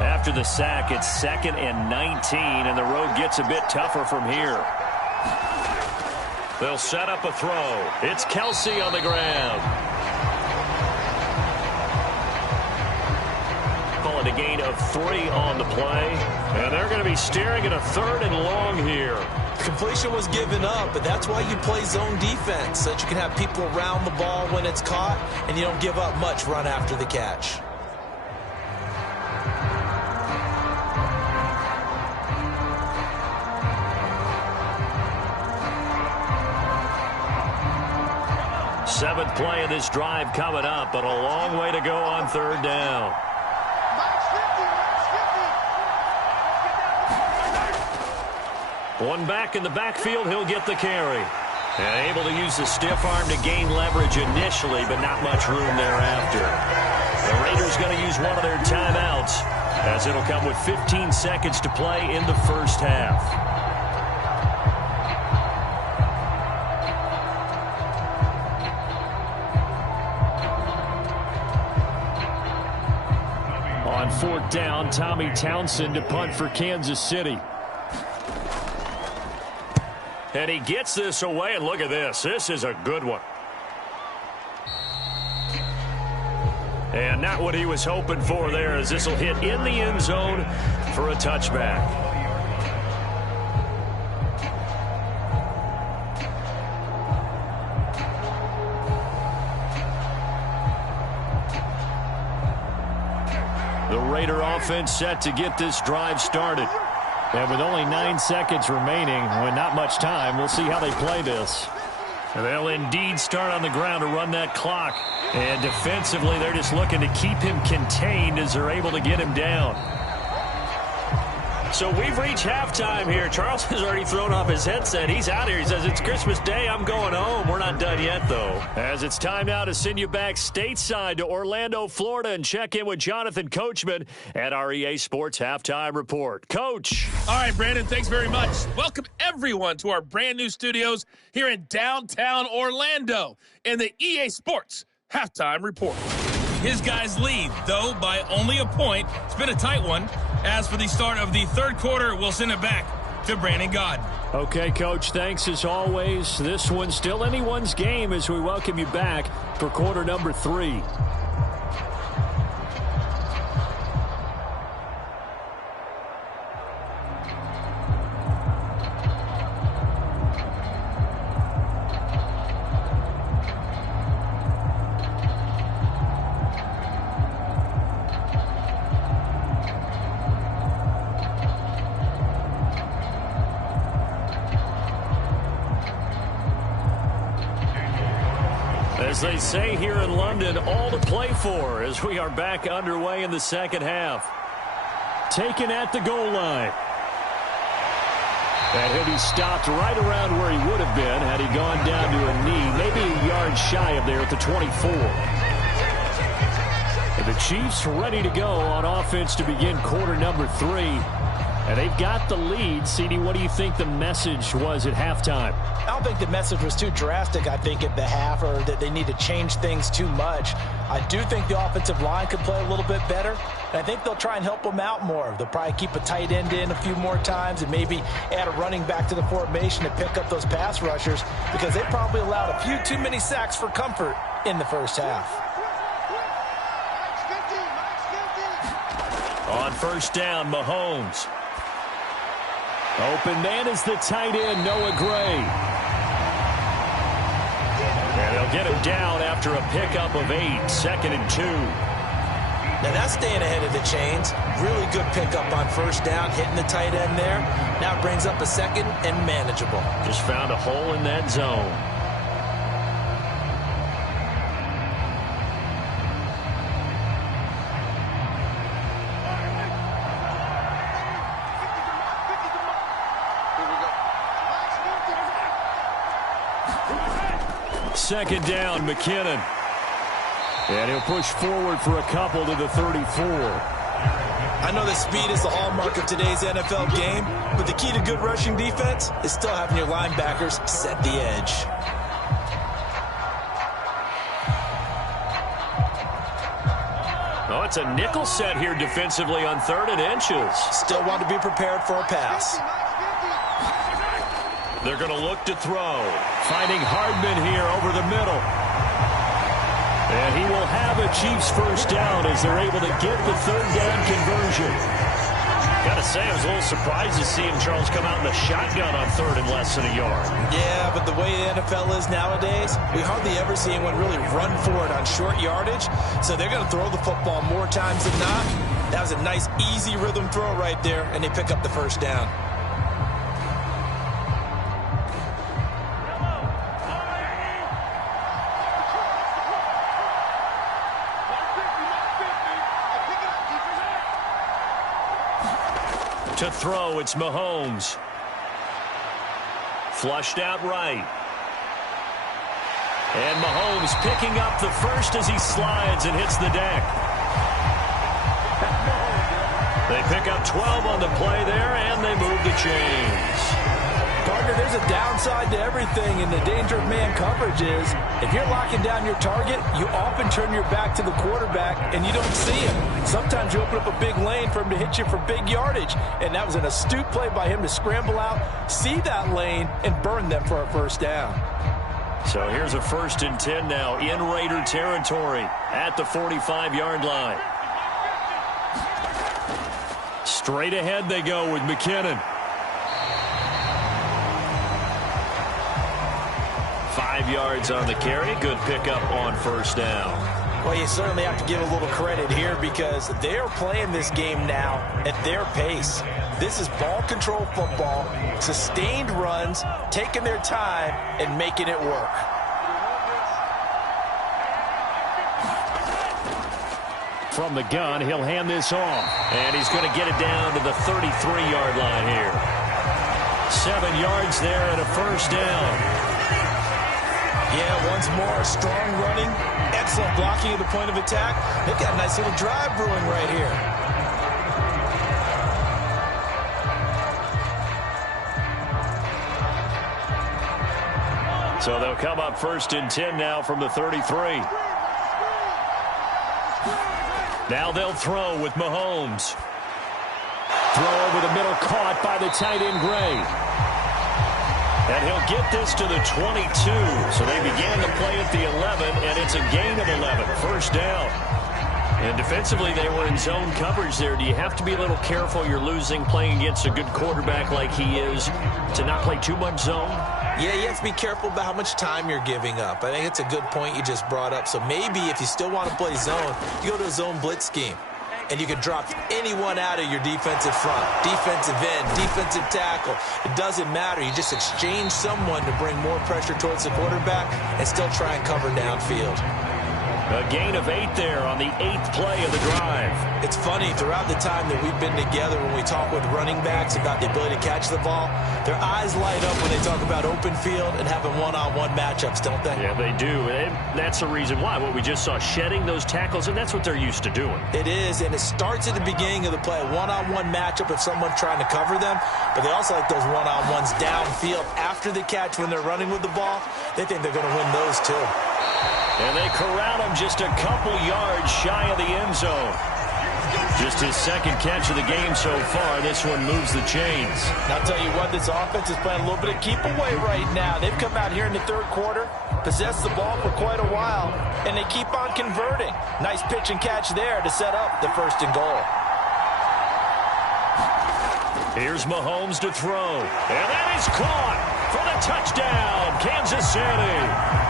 After the sack, it's 2nd and 19, and the road gets a bit tougher from here. They'll set up a throw. It's Kelsey on the ground. Call it a gain of 3 on the play, and they're going to be staring at a 3rd and long here. Completion was given up, but that's why you play zone defense, so that you can have people around the ball when it's caught, and you don't give up much run after the catch. Seventh play of this drive coming up, but a long way to go on 3rd down. One back in the backfield, he'll get the carry. And able to use the stiff arm to gain leverage initially, but not much room thereafter. The Raiders going to use one of their timeouts, as it'll come with 15 seconds to play in the first half. On 4th down, Tommy Townsend to punt for Kansas City. And he gets this away, and look at this. This is a good one. And not what he was hoping for there, as this will hit in the end zone for a touchback. The Raider offense set to get this drive started. And with only 9 seconds remaining, with not much time, we'll see how they play this. And they'll indeed start on the ground to run that clock. And defensively, they're just looking to keep him contained as they're able to get him down. So we've reached halftime here. Charles has already thrown off his headset. He's out here. He says, it's Christmas Day. I'm going home. We're not done yet, though. As it's time now to send you back stateside to Orlando, Florida, and check in with Jonathan Coachman at our EA Sports Halftime Report. Coach. All right, Brandon, thanks very much. Welcome, everyone, to our brand new studios here in downtown Orlando in the EA Sports Halftime Report. His guys lead, though, by only a point. It's been a tight one. As for the start of the third quarter, we'll send it back to Brandon Gaudin. Okay, Coach, thanks as always. This one's still anyone's game as we welcome you back for quarter number 3. As they say here in London, all to play for as we are back underway in the second half. Taken at the goal line. And he'll be stopped right around where he would have been had he gone down to a knee, maybe a yard shy of there at the 24. And the Chiefs ready to go on offense to begin quarter number 3. And they've got the lead. CD, what do you think the message was at halftime? I don't think the message was too drastic, I think, at the half, or that they need to change things too much. I do think the offensive line could play a little bit better, and I think they'll try and help them out more. They'll probably keep a tight end in a few more times and maybe add a running back to the formation to pick up those pass rushers, because they probably allowed a few too many sacks for comfort in the first half. On first down, Mahomes. Open man is the tight end, Noah Gray. And they'll get him down after a pickup of 8, 2nd and 2. Now that's staying ahead of the chains. Really good pickup on first down, hitting the tight end there. Now it brings up a 2nd and manageable. Just found a hole in that zone. Second down, McKinnon. And he'll push forward for a couple to the 34. I know that speed is the hallmark of today's NFL game, but the key to good rushing defense is still having your linebackers set the edge. Oh, it's a nickel set here defensively on 3rd and inches. Still want to be prepared for a pass. They're going to look to throw. Finding Hardman here over the middle. And he will have a Chiefs first down as they're able to get the 3rd down conversion. Got to say, I was a little surprised to see him, Charles, come out in the shotgun on 3rd and less than a yard. Yeah, but the way the NFL is nowadays, we hardly ever see anyone really run for it on short yardage. So they're going to throw the football more times than not. That was a nice, easy rhythm throw right there, and they pick up the first down. To throw, it's Mahomes. Flushed out right. And Mahomes picking up the first as he slides and hits the deck. They pick up 12 on the play there, and they move the chains. Partner, there's a downside to everything, and the danger of man coverage is if you're locking down your target, you often turn your back to the quarterback and you don't see him. Sometimes you open up a big lane for him to hit you for big yardage, and that was an astute play by him to scramble out, see that lane, and burn them for a first down. So here's a 1st and 10 now in Raider territory at the 45-yard line. Straight ahead they go with McKinnon. 5 yards on the carry. Good pickup on first down. Well, you certainly have to give a little credit here because they're playing this game now at their pace. This is ball control football, sustained runs, taking their time, and making it work. From the gun, he'll hand this off. And he's going to get it down to the 33-yard line here. 7 yards there and a first down. Yeah, once more, strong running, excellent blocking at the point of attack. They've got a nice little drive brewing right here. So they'll come up 1st and 10 now from the 33. Now they'll throw with Mahomes. Throw over the middle, caught by the tight end Gray. And he'll get this to the 22. So they began to play at the 11, and it's a gain of 11. First down. And defensively, they were in zone coverage there. Do you have to be a little careful? You're losing playing against a good quarterback like he is to not play too much zone? Yeah, you have to be careful about how much time you're giving up. I think it's a good point you just brought up. So maybe if you still want to play zone, you go to a zone blitz scheme. and you can drop anyone out of your defensive front, defensive end, defensive tackle. It doesn't matter. You just exchange someone to bring more pressure towards the quarterback and still try and cover downfield. A gain of 8 there on the 8th play of the drive. It's funny, throughout the time that we've been together, when we talk with running backs about the ability to catch the ball, their eyes light up when they talk about open field and having one-on-one matchups, don't they? Yeah, they do. And that's the reason why. What we just saw, shedding those tackles, and that's what they're used to doing. It is, and it starts at the beginning of the play, a one-on-one matchup if someone's trying to cover them, but they also like those one-on-ones downfield after the catch when they're running with the ball. They think they're going to win those too. And they corral him just a couple yards shy of the end zone. Just his second catch of the game so far. This one moves the chains. And I'll tell you what, this offense is playing a little bit of keep away right now. They've come out here in the third quarter, possessed the ball for quite a while, and they keep on converting. Nice pitch and catch there to set up the 1st and goal. Here's Mahomes to throw. And that is caught for the touchdown, Kansas City.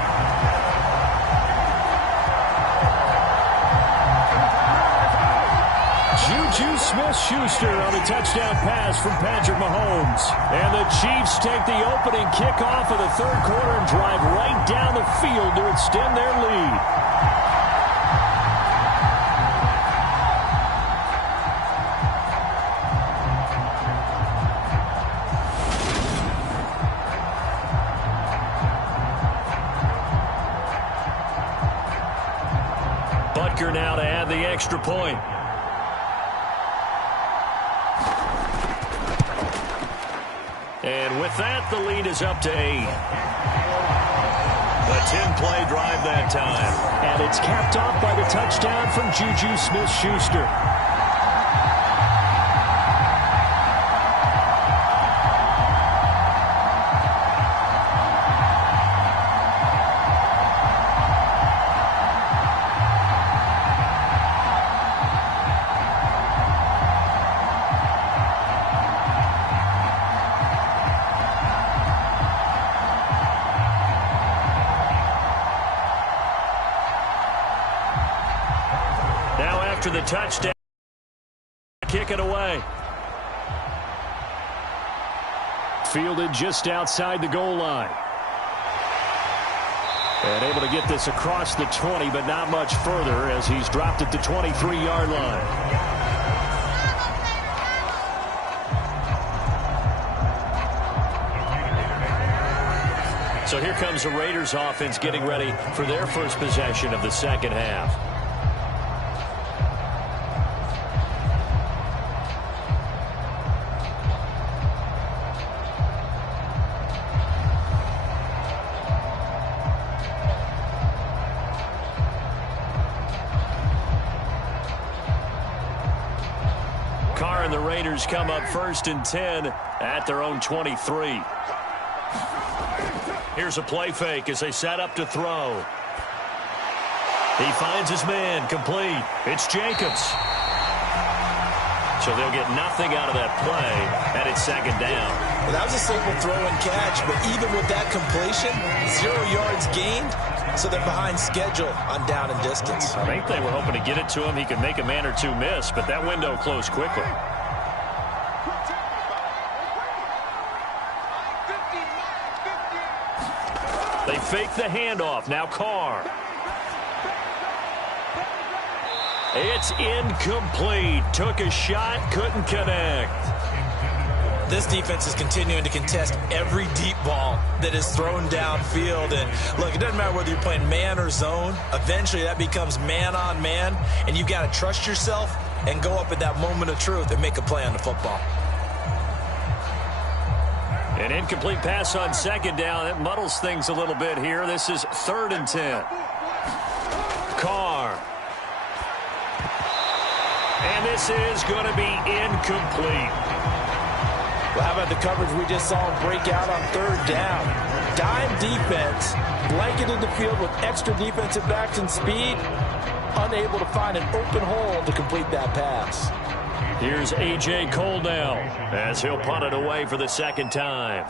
Juju Smith-Schuster on the touchdown pass from Patrick Mahomes. And the Chiefs take the opening kickoff of the third quarter and drive right down the field to extend their lead. Butker now to add the extra point. And with that, the lead is up to 8. A 10-play drive that time. And it's capped off by the touchdown from Juju Smith-Schuster. After the touchdown, kick it away. Fielded just outside the goal line. And able to get this across the 20, but not much further as he's dropped at the 23-yard line. So here comes the Raiders offense getting ready for their first possession of the second half. And the Raiders come up 1st and 10 at their own 23. Here's a play fake as they set up to throw. He finds his man, complete. It's Jacobs. So they'll get nothing out of that play, and it's 2nd down. Well, that was a simple throw and catch, but even with that completion, 0 yards gained, so they're behind schedule on down and distance. I think they were hoping to get it to him. He could make a man or two miss, but that window closed quickly. They fake the handoff. Now Carr. It's incomplete. Took a shot, couldn't connect. This defense is continuing to contest every deep ball that is thrown downfield. And look, it doesn't matter whether you're playing man or zone. Eventually that becomes man on man, and you've got to trust yourself and go up at that moment of truth and make a play on the football. An incomplete pass on 2nd down. It muddles things a little bit here. This is 3rd and 10. Carr. And this is going to be incomplete. Well, how about the coverage we just saw him break out on 3rd down? Dime defense, blanketed the field with extra defensive backs and speed, unable to find an open hole to complete that pass. Here's A.J. Cole now as he'll punt it away for the 2nd time.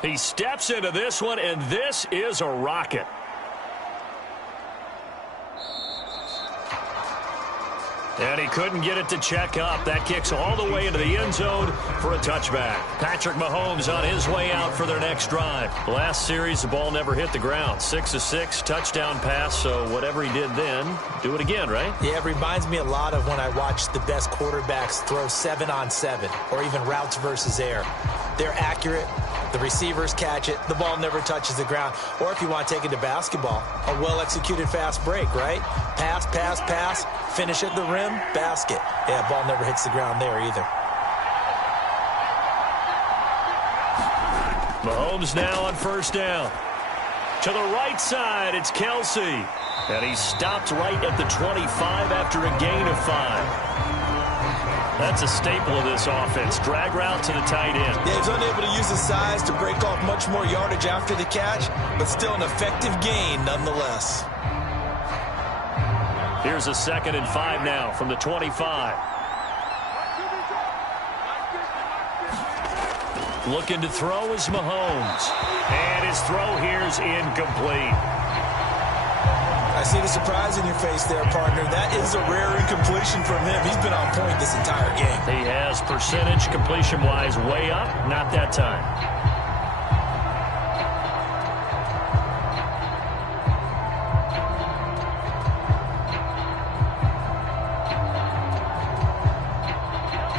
He steps into this one, and this is a rocket. And he couldn't get it to check up. That kicks all the way into the end zone for a touchback. Patrick Mahomes on his way out for their next drive. Last series, the ball never hit the ground. 6 of 6, touchdown pass, so whatever he did then, do it again, right? Yeah, it reminds me a lot of when I watch the best quarterbacks throw 7-on-7 or even routes versus air. They're accurate. The receivers catch it. The ball never touches the ground. Or if you want to take it to basketball, a well-executed fast break, right? Pass, pass, pass, finish at the rim, basket. Yeah, ball never hits the ground there either. Mahomes now on first down. To the right side, it's Kelsey. And he stopped right at the 25 after a gain of 5. That's a staple of this offense. Drag route to the tight end. Yeah, he's unable to use his size to break off much more yardage after the catch, but still an effective gain nonetheless. Here's a 2nd and 5 now from the 25. Looking to throw is Mahomes. And his throw here's incomplete. I see the surprise in your face there, partner. That is a rare incompletion from him. He's been on point this entire game. He has percentage completion-wise way up. Not that time.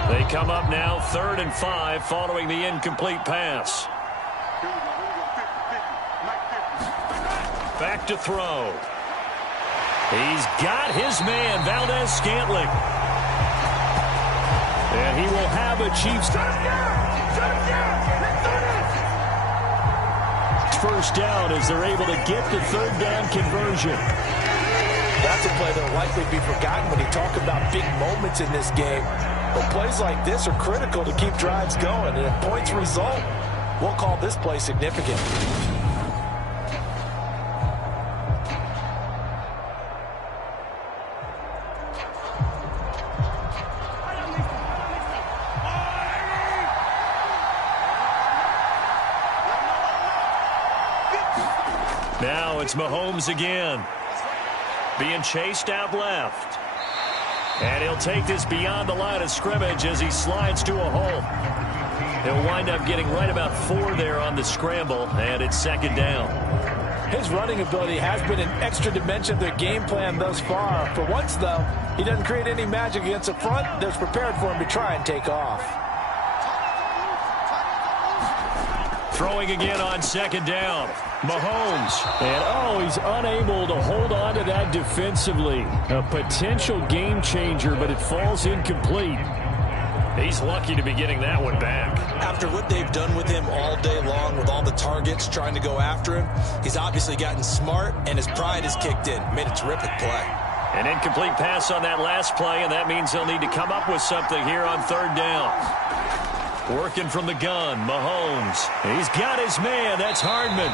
They come up now 3rd and 5 following the incomplete pass. Back to throw. He's got his man, Valdez-Scantling. And he will have a Chiefs first down as they're able to get the 3rd down conversion. That's a play that'll likely be forgotten when you talk about big moments in this game. But plays like this are critical to keep drives going. And if points result, we'll call this play significant. Now it's Mahomes again. Being chased out left. And he'll take this beyond the line of scrimmage as he slides to a hole. He'll wind up getting right about 4 there on the scramble, and it's 2nd down. His running ability has been an extra dimension of their game plan thus far. For once, though, he doesn't create any magic against the front that's prepared for him to try and take off. Throwing again on 2nd down. Mahomes. And, he's unable to hold on to that defensively. A potential game changer, but it falls incomplete. He's lucky to be getting that one back. After what they've done with him all day long with all the targets trying to go after him, he's obviously gotten smart, and his pride has kicked in. Made a terrific play. An incomplete pass on that last play, and that means they'll need to come up with something here on 3rd down. Working from the gun, Mahomes. He's got his man. That's Hardman.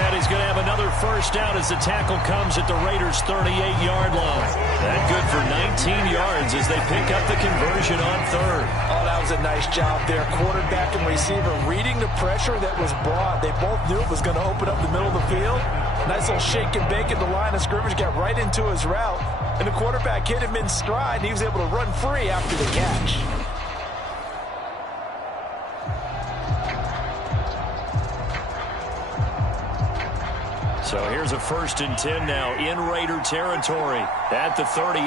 And he's going to have another first down as the tackle comes at the Raiders' 38-yard line. That good for 19 yards as they pick up the conversion on 3rd. Oh, that was a nice job there. Quarterback and receiver reading the pressure that was brought. They both knew it was going to open up the middle of the field. Nice little shake and bake at the line of scrimmage. Got right into his route. And the quarterback hit him in stride, and he was able to run free after the catch. So here's a 1st and 10 now in Raider territory at the 38.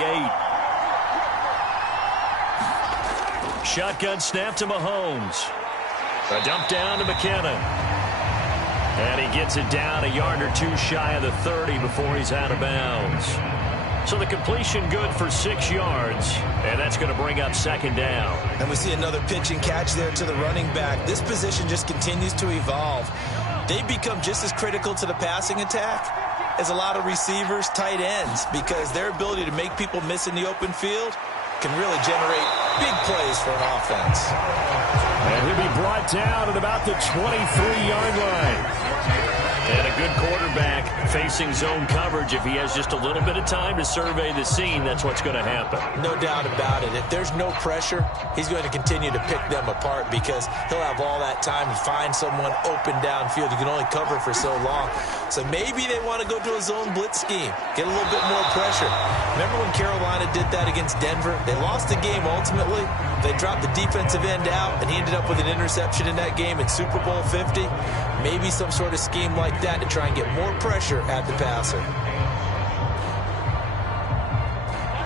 Shotgun snap to Mahomes. A dump down to McKinnon. And he gets it down a yard or 2 shy of the 30 before he's out of bounds. So the completion good for 6 yards, and that's going to bring up 2nd down. And we see another pitch and catch there to the running back. This position just continues to evolve. They become just as critical to the passing attack as a lot of receivers, tight ends, because their ability to make people miss in the open field can really generate big plays for an offense. And he'll be brought down at about the 23-yard line. And a good quarterback facing zone coverage. If he has just a little bit of time to survey the scene, that's what's going to happen. No doubt about it. If there's no pressure, he's going to continue to pick them apart because he'll have all that time to find someone open downfield. You can only cover for so long. So maybe they want to go to a zone blitz scheme, get a little bit more pressure. Remember when Carolina did that against Denver? They lost the game ultimately. They dropped the defensive end out, and he ended up with an interception in that game in Super Bowl 50. Maybe some sort of scheme like that to try and get more pressure at the passer.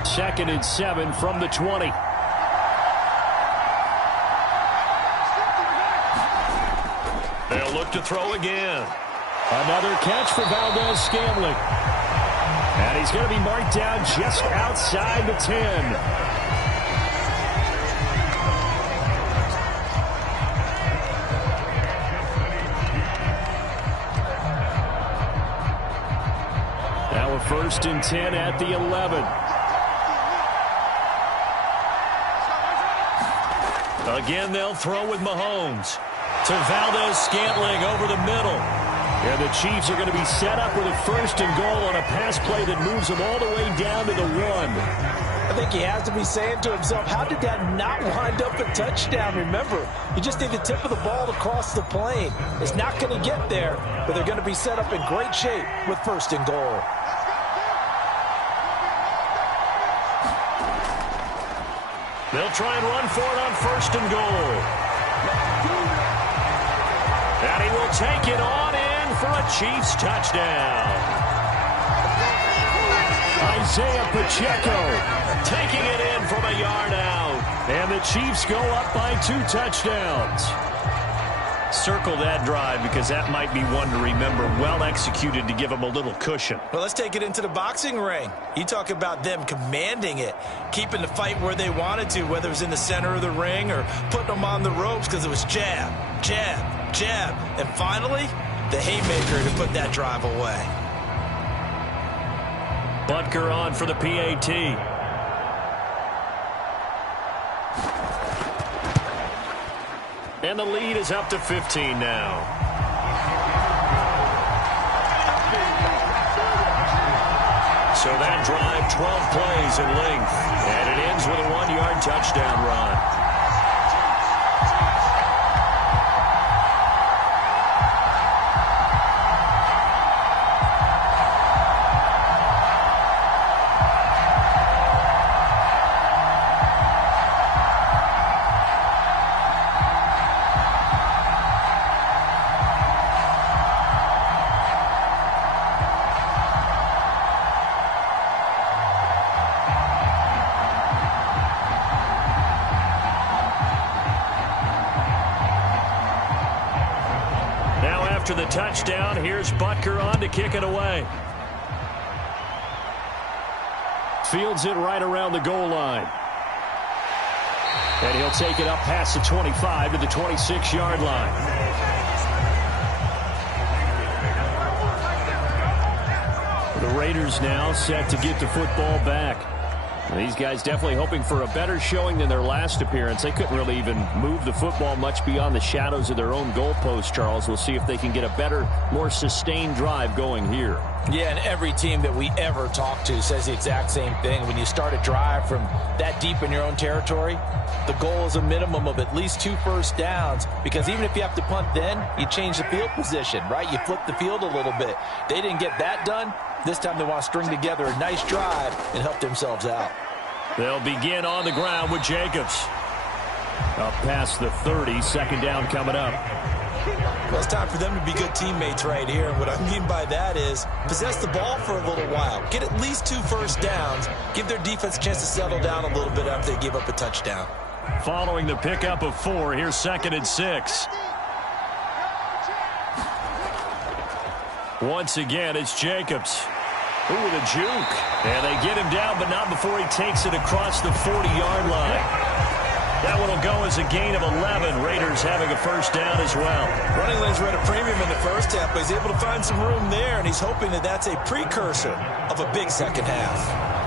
2nd and 7 from the 20. They'll look to throw again. Another catch for Valdez-Scantling. And he's going to be marked down just outside the 10. Now a 1st and 10 at the 11. Again, they'll throw with Mahomes. To Valdez-Scantling over the middle. And the Chiefs are going to be set up with a 1st and goal on a pass play that moves them all the way down to the 1. I think he has to be saying to himself, how did that not wind up a touchdown? Remember, you just need the tip of the ball to cross the plane. It's not going to get there, but they're going to be set up in great shape with 1st and goal. They'll try and run for it on 1st and goal. And he will take it on in for a Chiefs touchdown. Isaiah Pacheco Taking it in from a yard out. And the Chiefs go up by 2 touchdowns. Circle that drive because that might be one to remember. Well executed to give them a little cushion. Well, let's take it into the boxing ring. You talk about them commanding it, keeping the fight where they wanted to, whether it was in the center of the ring or putting them on the ropes because it was jab, jab, jab. And finally, the haymaker to put that drive away. Butker on for the PAT. And the lead is up to 15 now. So that drive, 12 plays in length. And it ends with a 1-yard touchdown run. After the touchdown, here's Butker on to kick it away. Fields it right around the goal line. And he'll take it up past the 25 to the 26-yard line. The Raiders now set to get the football back. These guys definitely hoping for a better showing than their last appearance. They couldn't really even move the football much beyond the shadows of their own goalpost, Charles. We'll see if they can get a better, more sustained drive going here. Yeah, and every team that we ever talk to says the exact same thing. When you start a drive from that deep in your own territory, the goal is a minimum of at least 2 first downs, because even if you have to punt then, you change the field position, right? You flip the field a little bit. They didn't get that done. This time they want to string together a nice drive and help themselves out. They'll begin on the ground with Jacobs. Up past the 30, 2nd down coming up. Well, it's time for them to be good teammates right here. And what I mean by that is possess the ball for a little while. Get at least 2 first downs. Give their defense a chance to settle down a little bit after they give up a touchdown. Following the pickup of 4, here's 2nd and 6. Once again, it's Jacobs. Ooh, with a juke. And they get him down, but not before he takes it across the 40-yard line. That one will go as a gain of 11. Raiders having a first down as well. Running lanes were at a premium in the first half, but he's able to find some room there, and he's hoping that that's a precursor of a big second half.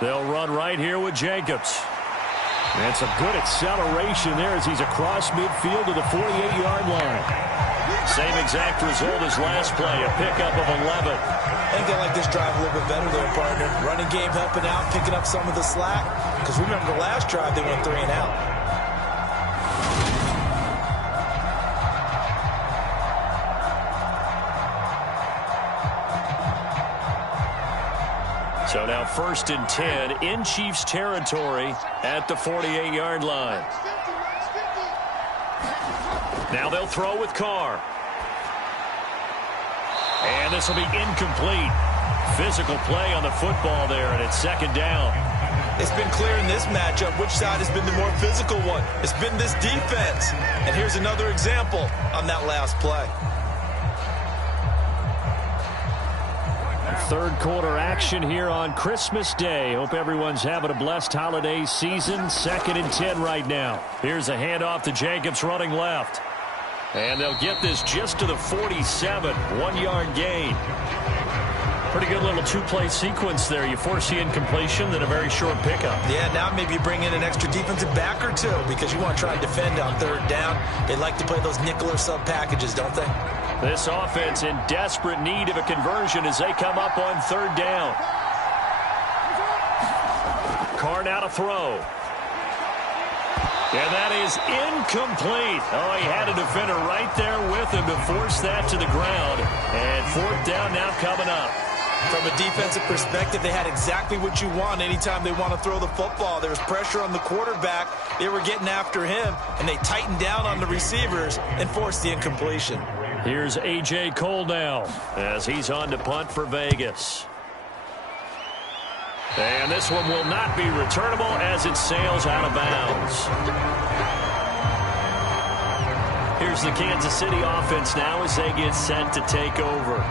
They'll run right here with Jacobs. And some good acceleration there as he's across midfield to the 48-yard line. Same exact result as last play, a pickup of 11. I think they like this drive a little bit better there, partner. Running game helping out, picking up some of the slack. Because remember the last drive, they went 3 and out. So now 1st and 10 in Chiefs territory at the 48-yard line. Now they'll throw with Carr. And this will be incomplete. Physical play on the football there, and it's 2nd down. It's been clear in this matchup which side has been the more physical one. It's been this defense. And here's another example on that last play. 3rd quarter action here on Christmas Day. Hope everyone's having a blessed holiday season. 2nd and 10 right now. Here's a handoff to Jacobs running left. And they'll get this just to the 47. 1-yard gain. Pretty good little 2-play sequence there. You force the incompletion, then a very short pickup. Yeah, now maybe you bring in an extra defensive back or two because you want to try and defend on 3rd down. They like to play those nickel or sub packages, don't they? This offense in desperate need of a conversion as they come up on 3rd down. Carr now to throw. And that is incomplete. Oh, he had a defender right there with him to force that to the ground. And 4th down now coming up. From a defensive perspective, they had exactly what you want anytime they want to throw the football. There was pressure on the quarterback. They were getting after him, and they tightened down on the receivers and forced the incompletion. Here's A.J. Cole now as he's on to punt for Vegas. And this one will not be returnable as it sails out of bounds. Here's the Kansas City offense now as they get set to take over.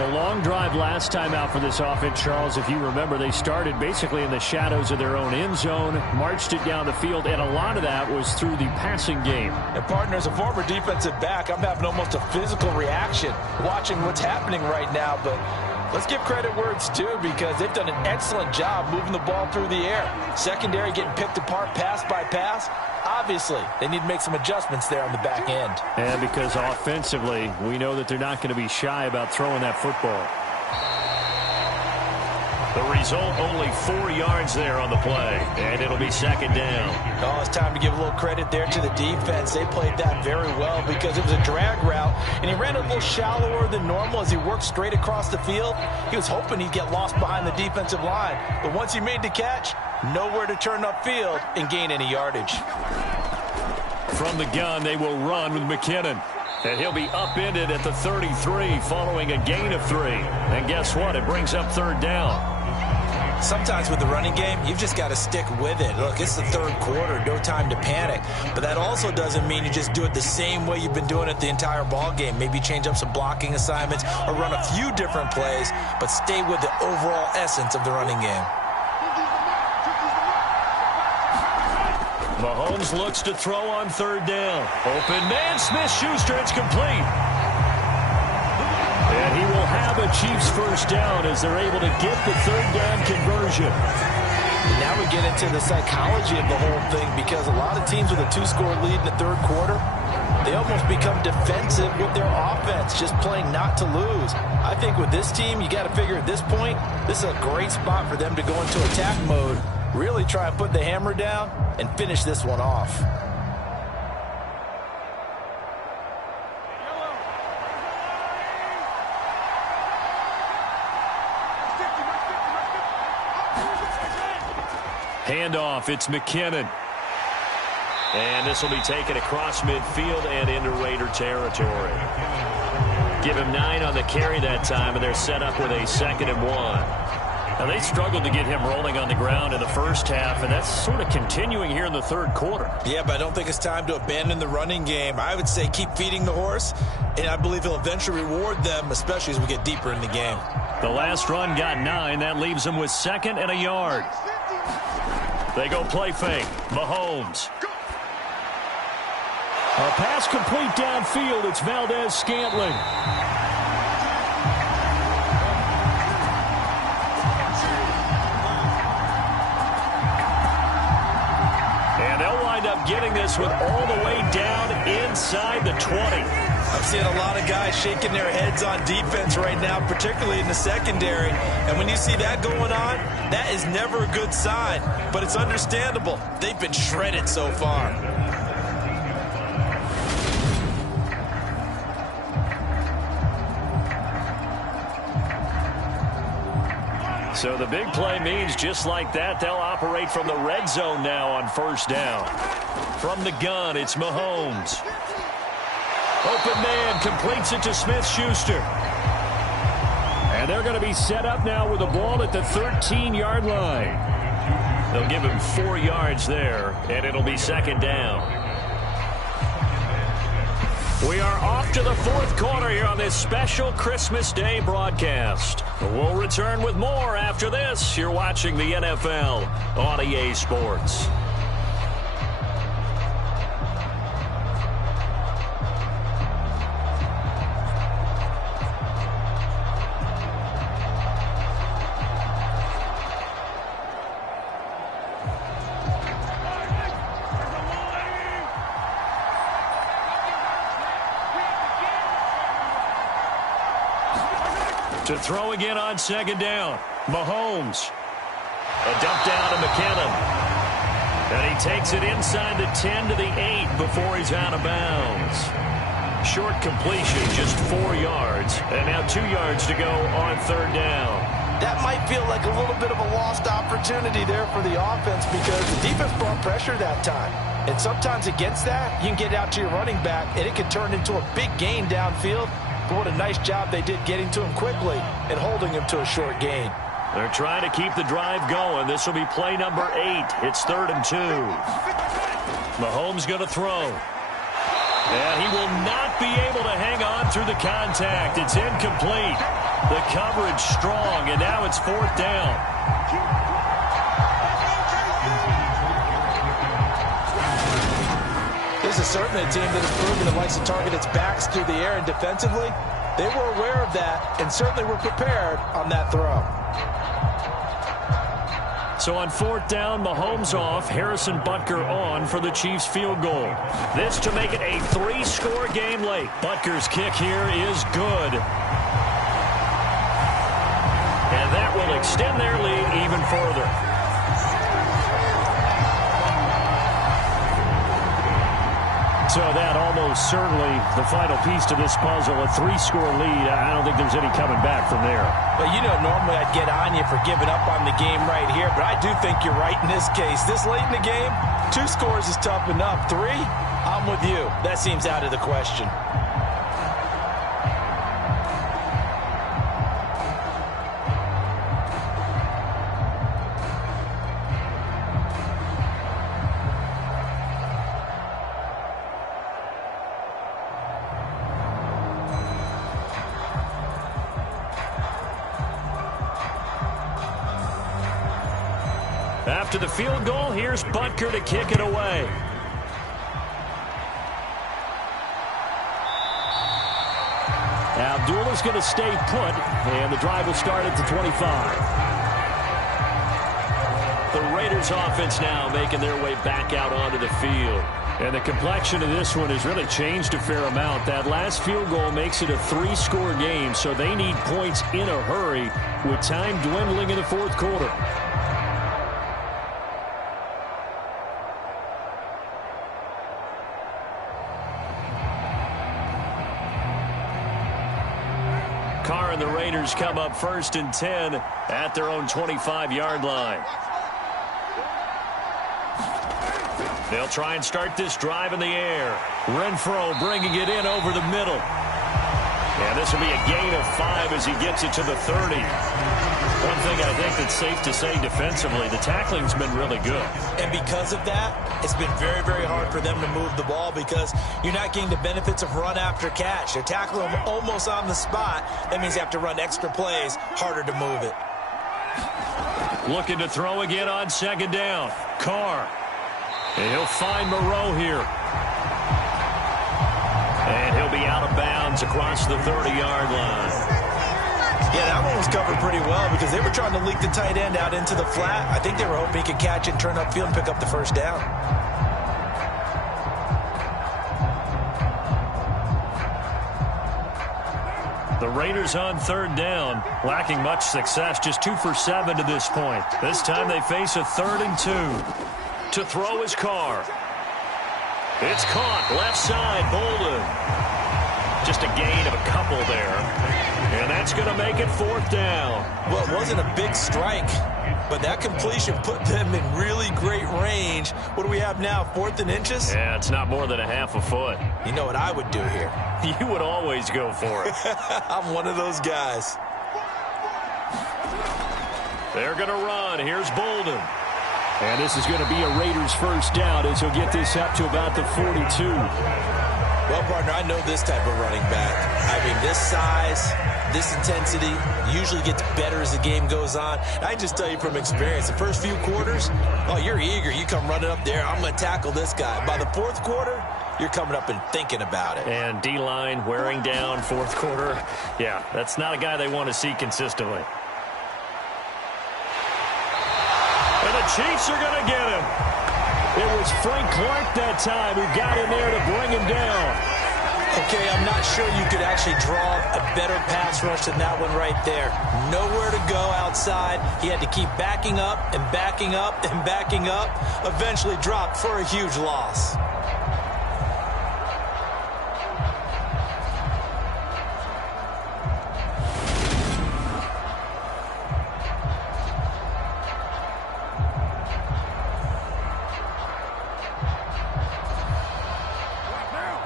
A long drive last time out for this offense, Charles. If you remember, they started basically in the shadows of their own end zone, marched it down the field, and a lot of that was through the passing game. And, partner, as a former defensive back, I'm having almost a physical reaction watching what's happening right now. But let's give credit where it's due because they've done an excellent job moving the ball through the air. Secondary getting picked apart pass by pass. Obviously, they need to make some adjustments there on the back end. And because offensively, we know that they're not going to be shy about throwing that football. The result, only 4 yards there on the play, and it'll be 2nd down. Oh, it's time to give a little credit there to the defense. They played that very well because it was a drag route, and he ran a little shallower than normal as he worked straight across the field. He was hoping he'd get lost behind the defensive line, but once he made the catch, nowhere to turn upfield and gain any yardage. From the gun, they will run with McKinnon. And he'll be upended at the 33 following a gain of 3. And guess what? It brings up 3rd down. Sometimes with the running game, you've just got to stick with it. Look, it's the 3rd quarter, no time to panic. But that also doesn't mean you just do it the same way you've been doing it the entire ball game. Maybe change up some blocking assignments or run a few different plays, but stay with the overall essence of the running game. Mahomes looks to throw on 3rd down. Open man, Smith-Schuster, it's complete. And he will have a Chiefs 1st down as they're able to get the 3rd down conversion. Now we get into the psychology of the whole thing because a lot of teams with a 2-score lead in the 3rd quarter, they almost become defensive with their offense, just playing not to lose. I think with this team, you got to figure at this point, this is a great spot for them to go into attack mode, really try and put the hammer down and finish this one off. Handoff, it's McKinnon. And this will be taken across midfield and into Raider territory. Give him 9 on the carry that time, and they're set up with a 2nd and 1. Now, they struggled to get him rolling on the ground in the first half, and that's sort of continuing here in the 3rd quarter. Yeah, but I don't think it's time to abandon the running game. I would say keep feeding the horse, and I believe he'll eventually reward them, especially as we get deeper in the game. The last run got 9. That leaves them with 2nd and a yard. They go play fake. Mahomes. A pass complete downfield. It's Valdez-Scantling. beginning this one all the way down inside the 20. I'm seeing a lot of guys shaking their heads on defense right now, particularly in the secondary. And when you see that going on, that is never a good sign. But it's understandable. They've been shredded so far. So the big play means just like that, they'll operate from the red zone now on first down. From the gun, it's Mahomes. Open man completes it to Smith-Schuster. And they're going to be set up now with the ball at the 13-yard line. They'll give him 4 yards there, and it'll be second down. We are off to the fourth quarter here on this special Christmas Day broadcast. We'll return with more after this. You're watching the NFL on EA Sports. To throw again on second down. Mahomes. A dump down to McKinnon. And he takes it inside the 10 to the 8 before he's out of bounds. Short completion, just 4 yards. And now 2 yards to go on third down. That might feel like a little bit of a lost opportunity there for the offense because the defense brought pressure that time. And sometimes against that, you can get out to your running back, and it can turn into a big gain downfield. But what a nice job they did getting to him quickly and holding him to a short gain. They're trying to keep the drive going. This will be play number 8. It's 3rd and 2. Mahomes going to throw. And he will not be able to hang on through the contact. It's incomplete. The coverage strong, and now it's 4th down. This is certainly a team that has proven it likes to target its backs through the air, and defensively, they were aware of that and certainly were prepared on that throw. So on 4th down, Mahomes off, Harrison Butker on for the Chiefs field goal. This to make it a 3-score game late. Butker's kick here is good. And that will extend their lead even further. So that almost certainly the final piece to this puzzle, a 3-score lead. I don't think there's any coming back from there. Well, you know, normally I'd get on you for giving up on the game right here, but I do think you're right in this case. This late in the game, 2 scores is tough enough. 3, I'm with you. That seems out of the question. After the field goal, here's Butker to kick it away. Abdullah's going to stay put, and the drive will start at the 25. The Raiders offense now making their way back out onto the field. And the complexion of this one has really changed a fair amount. That last field goal makes it a 3-score game, so they need points in a hurry with time dwindling in the 4th quarter. Carr and the Raiders come up 1st and 10 at their own 25-yard line. They'll try and start this drive in the air. Renfro bringing it in over the middle. And this will be a gain of 5 as he gets it to the 30. One thing I think that's safe to say defensively, the tackling's been really good. And because of that, it's been very, very hard for them to move the ball because you're not getting the benefits of run after catch. They're tackling them almost on the spot. That means you have to run extra plays, harder to move it. Looking to throw again on 2nd down. Carr. And he'll find Moreau here. And he'll be out of bounds across the 30-yard line. Yeah, that one was covered pretty well because they were trying to leak the tight end out into the flat. I think they were hoping he could catch it and turn upfield and pick up the 1st down. The Raiders on third down, lacking much success, just 2 for 7 to this point. This time they face a 3rd and 2. To throw his Carr. It's caught, left side, Bolden. Just a gain of a couple there. And that's going to make it 4th down. Well, it wasn't a big strike, but that completion put them in really great range. What do we have now, 4th and inches? Yeah, it's not more than a half a foot. You know what I would do here? You would always go for it. I'm one of those guys. They're going to run. Here's Bolden. And this is going to be a Raiders first down as he'll get this up to about the 42. Well, partner, I know this type of running back. I mean, this size, this intensity usually gets better as the game goes on. I just tell you from experience, the first few quarters, oh, you're eager. You come running up there, I'm going to tackle this guy. By the 4th quarter, you're coming up and thinking about it. And D-line wearing down 4th quarter. Yeah, that's not a guy they want to see consistently. And the Chiefs are going to get him. It was Frank Clark that time who got in there to bring him down. Okay, I'm not sure you could actually draw a better pass rush than that one right there. Nowhere to go outside. He had to keep backing up and backing up and backing up. Eventually dropped for a huge loss.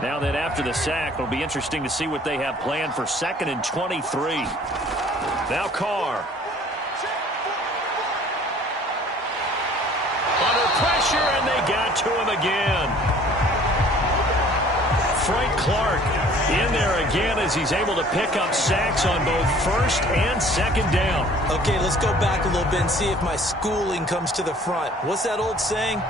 Now then, after the sack, it'll be interesting to see what they have planned for 2nd and 23. Now Carr. Under pressure, and they got to him again. Frank Clark in there again as he's able to pick up sacks on both 1st and 2nd down. Okay, let's go back a little bit and see if my schooling comes to the front. What's that old saying?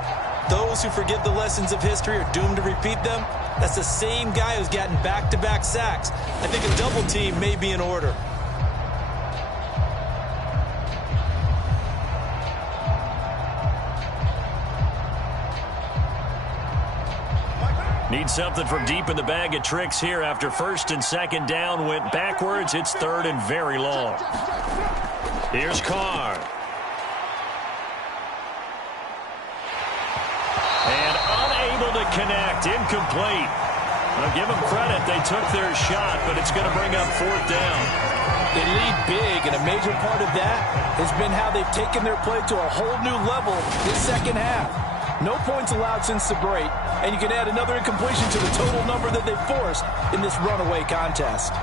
Those who forget the lessons of history are doomed to repeat them. That's the same guy who's gotten back-to-back sacks. I think a double team may be in order. Need something from deep in the bag of tricks here after 1st and 2nd down went backwards. It's 3rd and very long. Here's Carr. And unable to connect. Incomplete. I'll give them credit. They took their shot, but it's going to bring up 4th down. They lead big, and a major part of that has been how they've taken their play to a whole new level this second half. No points allowed since the break, and you can add another incompletion to the total number that they forced in this runaway contest.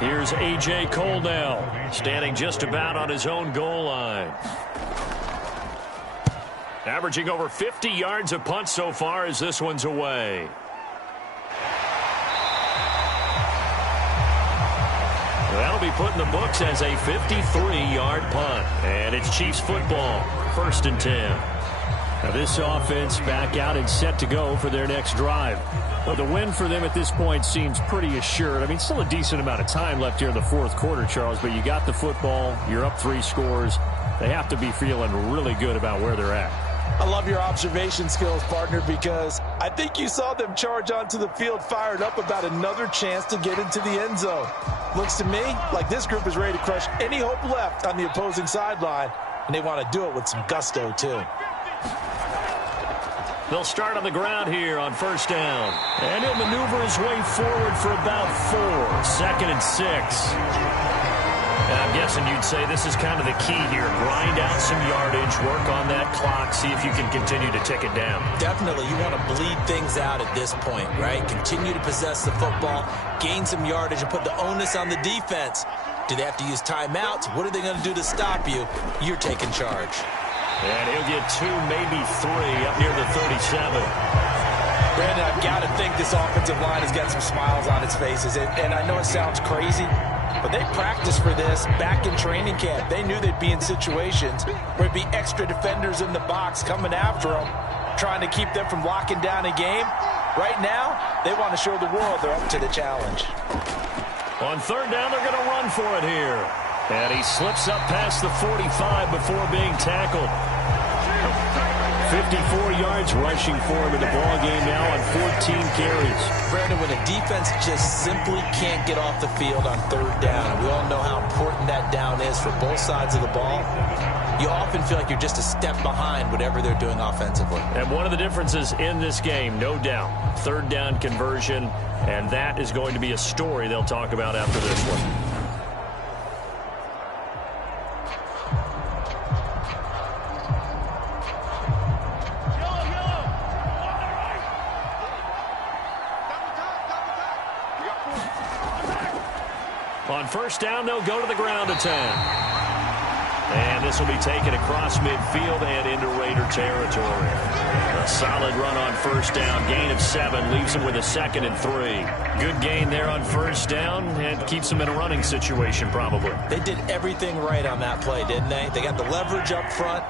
Here's A.J. Cole now, standing just about on his own goal line. Averaging over 50 yards a punt so far as this one's away. That'll be put in the books as a 53-yard punt. And it's Chiefs football, 1st and 10. Now this offense back out and set to go for their next drive. Well, the win for them at this point seems pretty assured. I mean, still a decent amount of time left here in the 4th quarter, Charles, but you got the football, you're up 3 scores. They have to be feeling really good about where they're at. I love your observation skills, partner, because I think you saw them charge onto the field fired up about another chance to get into the end zone. Looks to me like this group is ready to crush any hope left on the opposing sideline, and they want to do it with some gusto, too. They'll start on the ground here on 1st down. And he'll maneuver his way forward for about 4. 2nd and 6. And I'm guessing you'd say this is kind of the key here. Grind out some yardage, work on that clock, see if you can continue to tick it down. Definitely, you want to bleed things out at this point, right? Continue to possess the football, gain some yardage, and put the onus on the defense. Do they have to use timeouts? What are they going to do to stop you? You're taking charge. And he'll get 2, maybe 3 up near the 37. Brandon, I've got to think this offensive line has got some smiles on its faces. And I know it sounds crazy, but they practiced for this back in training camp. They knew they'd be in situations where it'd be extra defenders in the box coming after them, trying to keep them from locking down a game. Right now, they want to show the world they're up to the challenge. On 3rd down, they're going to run for it here. And he slips up past the 45 before being tackled. 54 yards rushing for him in the ball game now on 14 carries. Brandon, when a defense just simply can't get off the field on third down, we all know how important that down is for both sides of the ball. You often feel like you're just a step behind whatever they're doing offensively. And one of the differences in this game, no doubt, third down conversion, and that is going to be a story they'll talk about after this one. On first down, they'll go to the ground attack. And this will be taken across midfield and into Raider territory. A solid run on first down. Gain of 7 leaves him with a 2nd and 3. Good gain there on first down and keeps him in a running situation probably. They did everything right on that play, didn't they? They got the leverage up front,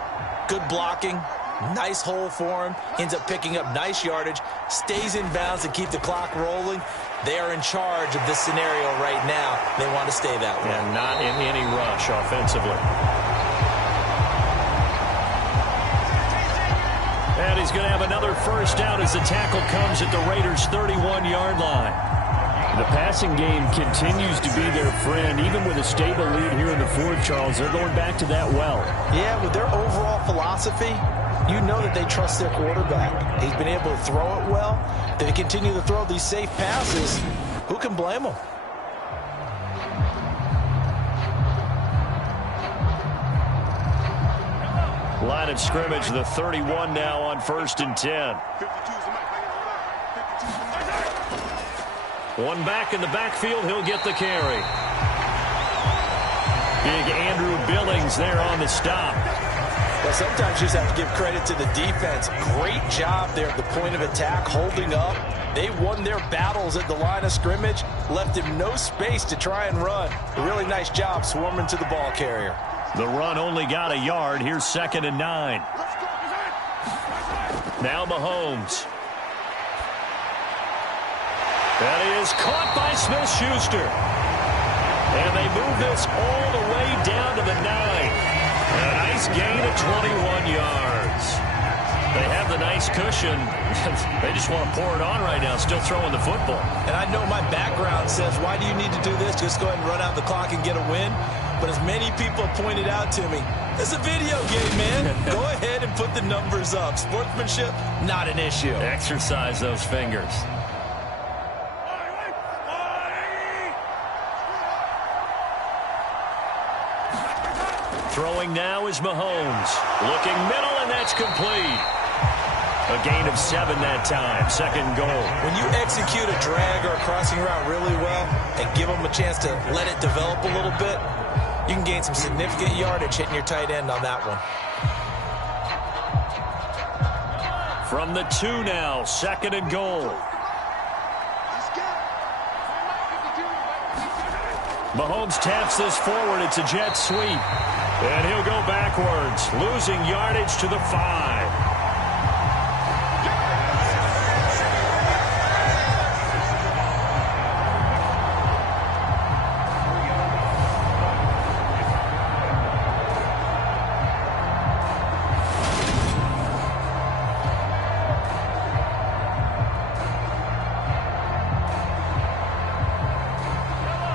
good blocking, nice hole for him. Ends up picking up nice yardage, stays in bounds to keep the clock rolling. They are in charge of this scenario right now. They want to stay that way. And not in any rush offensively. And he's going to have another first down as the tackle comes at the Raiders' 31-yard line. The passing game continues to be their friend. Even with a stable lead here in the fourth, Charles, they're going back to that well. Yeah, with their overall philosophy, you know that they trust their quarterback. He's been able to throw it well. They continue to throw these safe passes. Who can blame them? Line of scrimmage, the 31 now on 1st and 10. One back in the backfield, he'll get the carry. Big Andrew Billings there on the stop. Well, sometimes you just have to give credit to the defense. Great job there at the point of attack, holding up. They won their battles at the line of scrimmage, left him no space to try and run. A really nice job swarming to the ball carrier. The run only got a yard. Here's 2nd and 9. Now Mahomes. That is caught by Smith-Schuster. And they move this all the way down to the 9. A nice gain of 21 yards. They have the nice cushion. They just want to pour it on right now, still throwing the football. And I know my background says, why do you need to do this? Just go ahead and run out the clock and get a win. But as many people pointed out to me, it's a video game, man. Go ahead and put the numbers up. Sportsmanship, not an issue. Exercise those fingers. Throwing now is Mahomes. Looking middle, and that's complete. A gain of 7 that time. 2nd goal. When you execute a drag or a crossing route really well and give them a chance to let it develop a little bit, you can gain some significant yardage hitting your tight end on that one. From the 2 now, 2nd and goal. Mahomes taps this forward. It's a jet sweep. And he'll go backwards, losing yardage to the 5.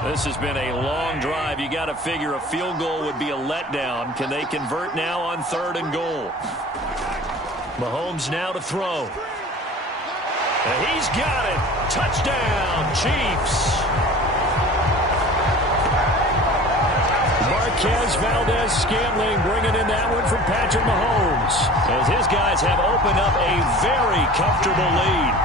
This has been a long drive. You got to figure a field goal would be a letdown. Can they convert now on 3rd and goal? Mahomes now to throw. And he's got it. Touchdown, Chiefs. Marquez Valdez-Scantling bringing in that one from Patrick Mahomes, as his guys have opened up a very comfortable lead.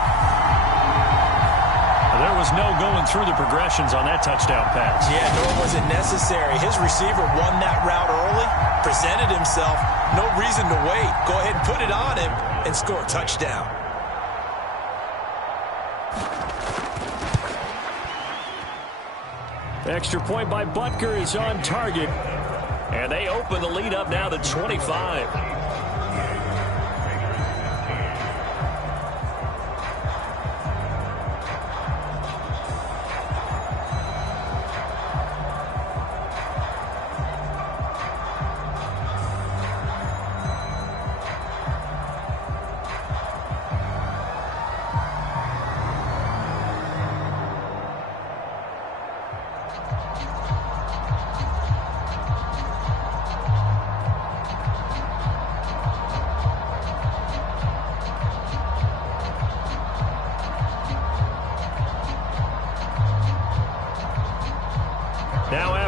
There was no going through the progressions on that touchdown pass. Yeah, nor was it necessary. His receiver won that route early, presented himself, no reason to wait. Go ahead and put it on him and score a touchdown. Extra point by Butker is on target. And they open the lead up now to 25.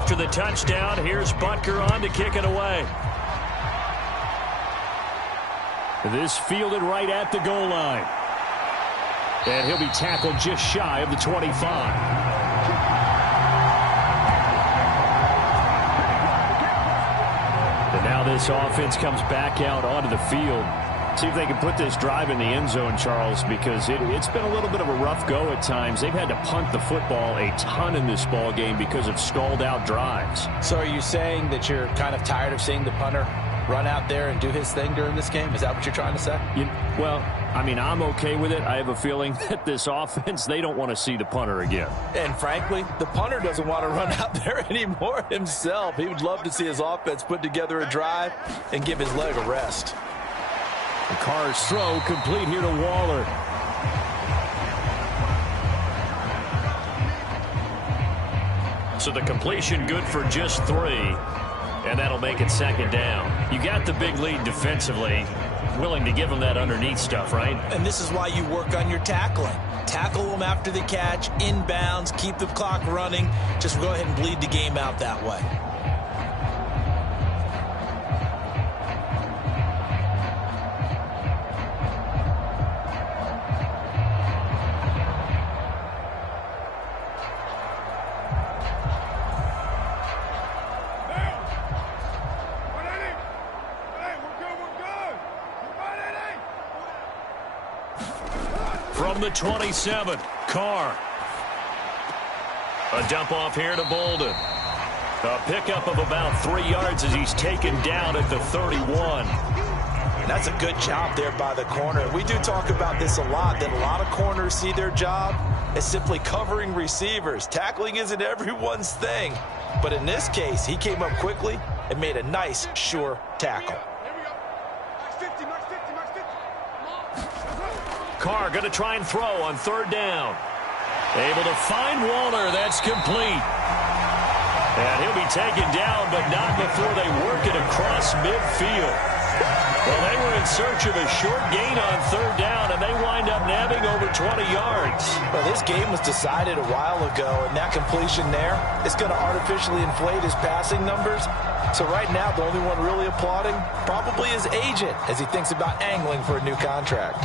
after the touchdown. Here's Butker on to kick it away. This fielded right at the goal line. And he'll be tackled just shy of the 25. And now this offense comes back out onto the field. See if they can put this drive in the end zone, Charles, because it's been a little bit of a rough go at times. They've had to punt the football a ton in this ball game because of stalled out drives. So are you saying that you're kind of tired of seeing the punter run out there and do his thing during this game? Is that what you're trying to say? Well, I mean, I'm okay with it. I have a feeling that this offense, they don't want to see the punter again. And frankly, the punter doesn't want to run out there anymore himself. He would love to see his offense put together a drive and give his leg a rest. The Carr's throw complete here to Waller. So the completion good for just 3. And that'll make it second down. You got the big lead defensively. Willing to give them that underneath stuff, right? And this is why you work on your tackling. Tackle them after the catch, inbounds, keep the clock running. Just go ahead and bleed the game out that way. From the 27, Carr. A dump off here to Bolden. A pickup of about 3 yards as he's taken down at the 31. And that's a good job there by the corner. We do talk about this a lot, that a lot of corners see their job as simply covering receivers. Tackling isn't everyone's thing. But in this case, he came up quickly and made a nice, sure tackle. Carr going to try and throw on 3rd down. Able to find Waller. That's complete. And he'll be taken down, but not before they work it across midfield. Well, they were in search of a short gain on 3rd down, and they wind up nabbing over 20 yards. Well, this game was decided a while ago, and that completion there is going to artificially inflate his passing numbers. So right now, the only one really applauding probably his agent as he thinks about angling for a new contract.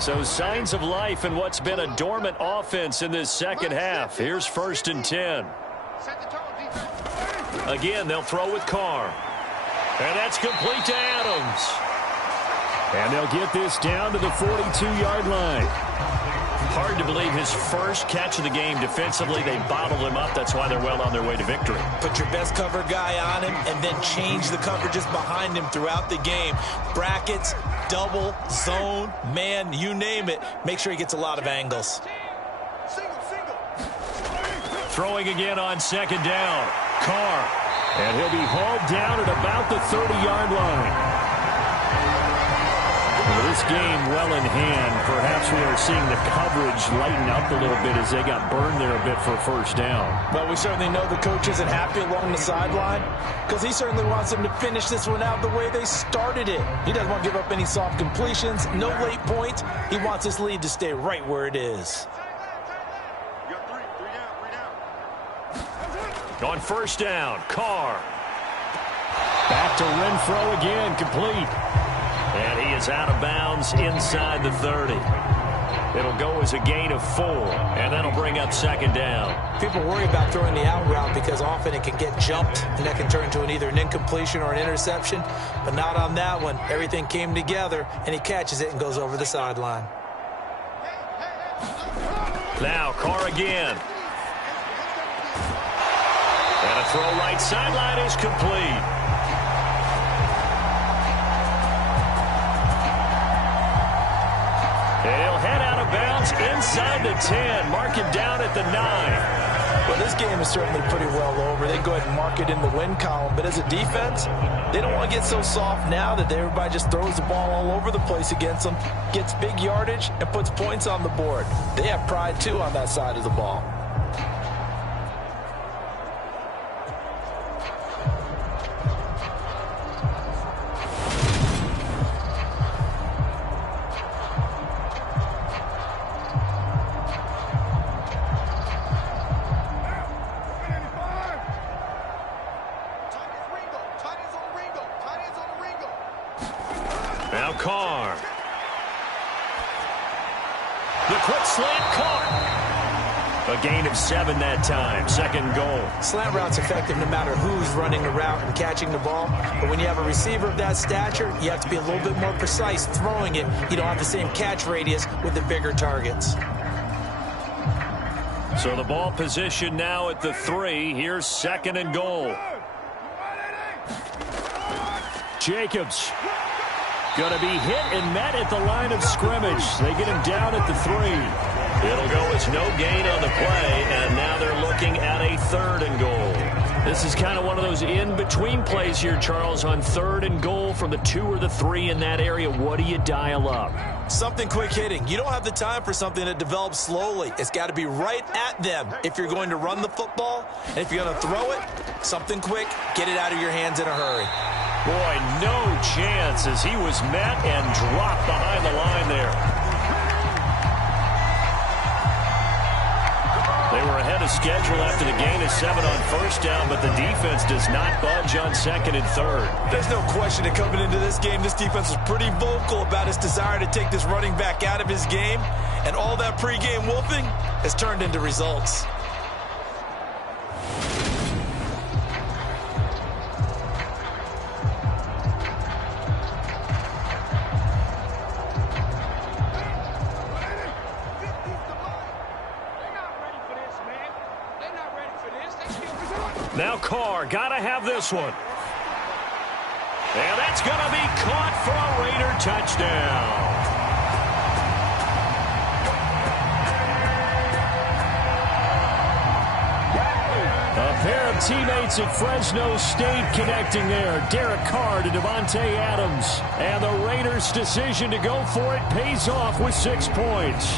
So signs of life in what's been a dormant offense in this second half. Here's 1st and 10. Again, they'll throw with Carr. And that's complete to Adams. And they'll get this down to the 42-yard line. Hard to believe his first catch of the game defensively. They bottled him up. That's why they're well on their way to victory. Put your best cover guy on him and then change the coverages behind him throughout the game. Brackets, double, zone, man, you name it. Make sure he gets a lot of angles. Throwing again on 2nd down. Carr. And he'll be hauled down at about the 30-yard line. This game well in hand. Perhaps we are seeing the coverage lighten up a little bit as they got burned there a bit for 1st down. Well, we certainly know the coach isn't happy along the sideline because he certainly wants them to finish this one out the way they started it. He doesn't want to give up any soft completions, no late points. He wants his lead to stay right where it is. On 1st down, Carr. Back to Renfro again, complete. And he is out of bounds inside the 30. It'll go as a gain of 4, and that'll bring up 2nd down. People worry about throwing the out route because often it can get jumped, and that can turn into either an incompletion or an interception. But not on that one. Everything came together, and he catches it and goes over the sideline. Now Carr again. And a throw right sideline is complete. He'll head out of bounds inside the 10. Mark it down at the 9. Well, this game is certainly pretty well over. They go ahead and mark it in the win column. But as a defense, they don't want to get so soft now that everybody just throws the ball all over the place against them, gets big yardage, and puts points on the board. They have pride, too, on that side of the ball. The quick slant caught. A gain of 7 that time. Second goal. Slant route's effective no matter who's running the route and catching the ball. But when you have a receiver of that stature, you have to be a little bit more precise throwing it. You don't have the same catch radius with the bigger targets. So the ball position now at the 3. Here's second and goal. Jacobs going to be hit and met at the line of scrimmage. They get him down at the 3. It'll go as no gain on the play, and now they're looking at a third and goal. This is kind of one of those in-between plays here, Charles, on third and goal from the 2 or the 3 in that area. What do you dial up? Something quick hitting. You don't have the time for something that develops slowly. It's got to be right at them if you're going to run the football. And if you're going to throw it, something quick, get it out of your hands in a hurry. Boy, no chance as he was met and dropped behind the line there. They were ahead of schedule after the gain of 7 on first down, but the defense does not budge on second and third. There's no question that coming into this game, this defense was pretty vocal about its desire to take this running back out of his game, and all that pregame wolfing has turned into results. Now Carr, gotta have this one. And that's gonna be caught for a Raider touchdown. A pair of teammates at Fresno State connecting there. Derek Carr to Devontae Adams. And the Raiders' decision to go for it pays off with 6 points.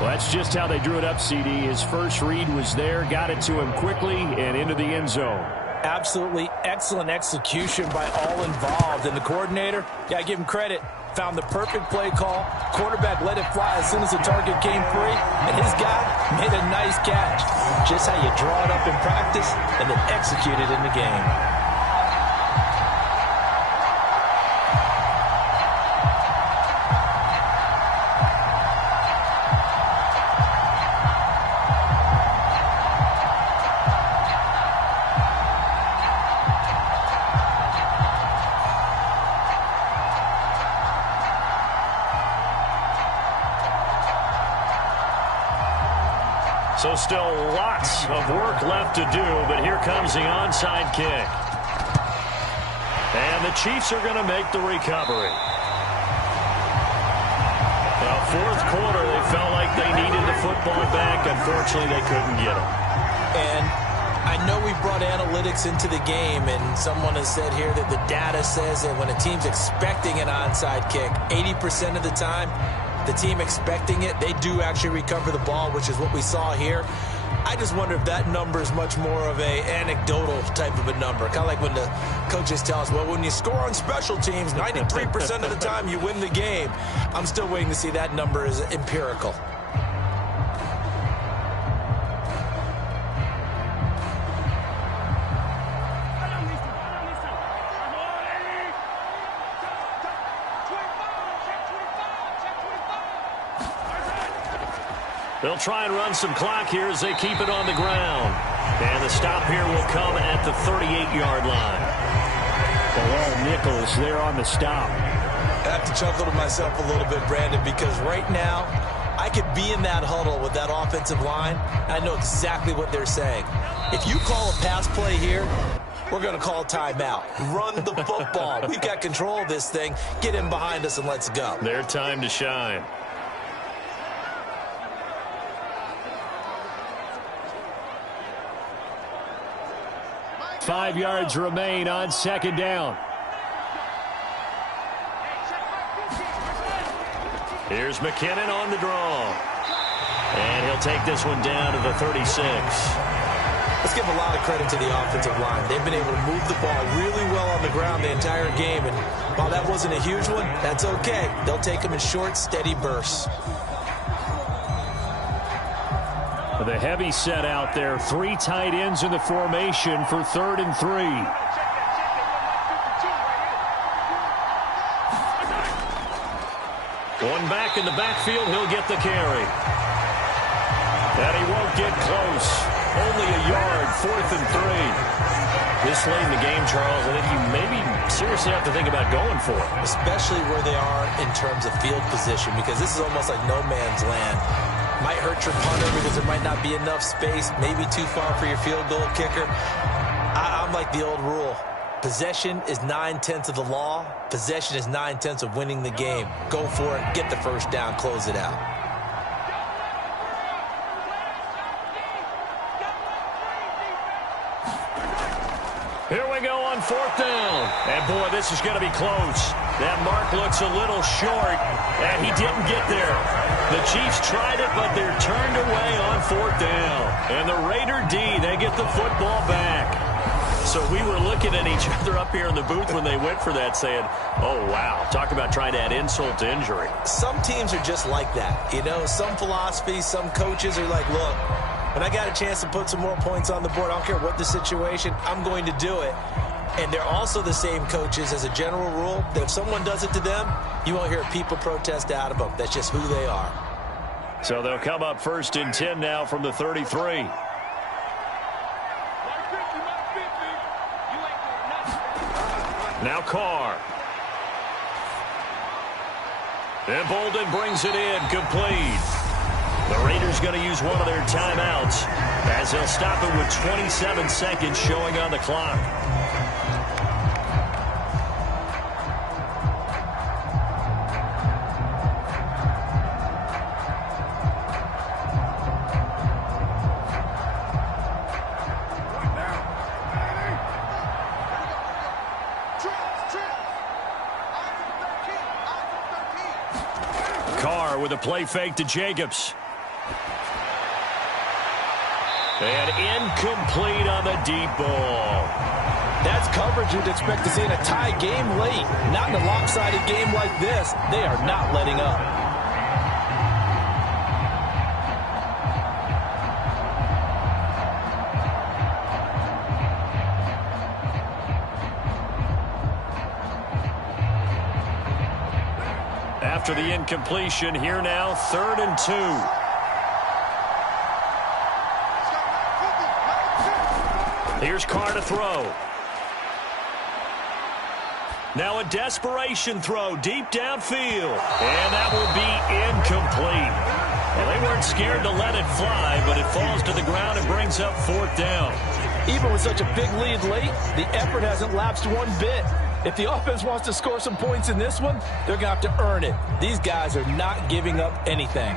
Well, that's just how they drew it up, CD. His first read was there, got it to him quickly, and into the end zone. Absolutely excellent execution by all involved. And the coordinator, yeah, give him credit, found the perfect play call. Quarterback let it fly as soon as the target came free, and his guy made a nice catch. Just how you draw it up in practice and then execute it in the game. So still lots of work left to do, but here comes the onside kick. And the Chiefs are going to make the recovery. Well, fourth quarter, they felt like they needed the football back. Unfortunately, they couldn't get it. And I know we brought analytics into the game, and someone has said here that the data says that when a team's expecting an onside kick, 80% of the time, the team expecting it, they do actually recover the ball, which is what we saw here. I just wonder if that number is much more of a anecdotal type of a number. Kind of like when the coaches tell us, well, when you score on special teams, 93% of the time you win the game. I'm still waiting to see that number is empirical. They'll try and run some clock here as they keep it on the ground. And the stop here will come at the 38-yard line. Well, Nichols there on the stop. I have to chuckle to myself a little bit, Brandon, because right now I could be in that huddle with that offensive line, and I know exactly what they're saying. If you call a pass play here, we're going to call timeout. Run the football. We've got control of this thing. Get in behind us and let's go. Their time to shine. Five yards remain on second down. Here's McKinnon on the draw. And he'll take this one down to the 36. Let's give a lot of credit to the offensive line. They've been able to move the ball really well on the ground the entire game. And while that wasn't a huge one, that's okay. They'll take them in short, steady bursts. The heavy set out there. 3 tight ends in the formation for 3rd and 3. One back in the backfield, he'll get the carry. And he won't get close. Only a yard, 4th and 3. This late in the game, Charles, I think you maybe seriously have to think about going for it. Especially where they are in terms of field position, because this is almost like no man's land. Might hurt your punter because there might not be enough space, maybe too far for your field goal kicker. I'm like the old rule. Possession is 9/10 of the law. Possession is 9/10 of winning the game. Go for it, get the first down, close it out. Here we go on 4th down. And, boy, this is going to be close. That mark looks a little short, and he didn't get there. The Chiefs tried it, but they're turned away on 4th down. And the Raider D, they get the football back. So we were looking at each other up here in the booth when they went for that saying, oh, wow, talk about trying to add insult to injury. Some teams are just like that. You know, some philosophies, some coaches are like, look, when I got a chance to put some more points on the board, I don't care what the situation, I'm going to do it. And they're also the same coaches as a general rule that if someone does it to them, you won't hear people protest out of them. That's just who they are. So they'll come up 1st and 10 now from the 33. Now Carr. And Bolden brings it in, complete. The Raiders going to use one of their timeouts as they'll stop it with 27 seconds showing on the clock. Carr with a play fake to Jacobs. And incomplete on the deep ball. That's coverage you'd expect to see in a tie game late. Not in a lopsided game like this. They are not letting up. After the incompletion, here now, 3rd and 2. Here's Carr to throw. Now a desperation throw deep downfield. And that will be incomplete. Well, they weren't scared to let it fly, but it falls to the ground and brings up 4th down. Even with such a big lead late, the effort hasn't lapsed one bit. If the offense wants to score some points in this one, they're going to have to earn it. These guys are not giving up anything.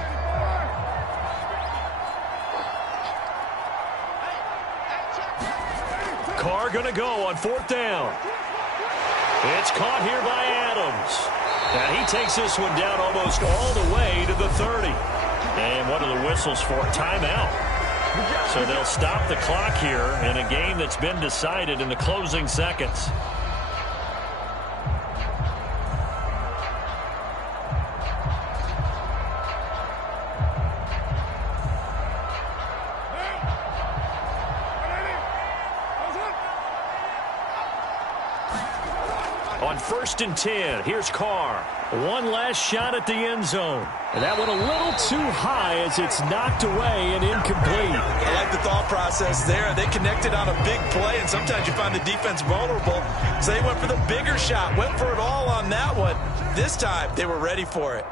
Carr going to go on 4th down. It's caught here by Adams. And he takes this one down almost all the way to the 30. And what are the whistles for? Timeout. So they'll stop the clock here in a game that's been decided in the closing seconds. On 1st and 10, here's Carr. One last shot at the end zone. And that went a little too high as it's knocked away and incomplete. I like the thought process there. They connected on a big play, and sometimes you find the defense vulnerable. So they went for the bigger shot, went for it all on that one. This time, they were ready for it.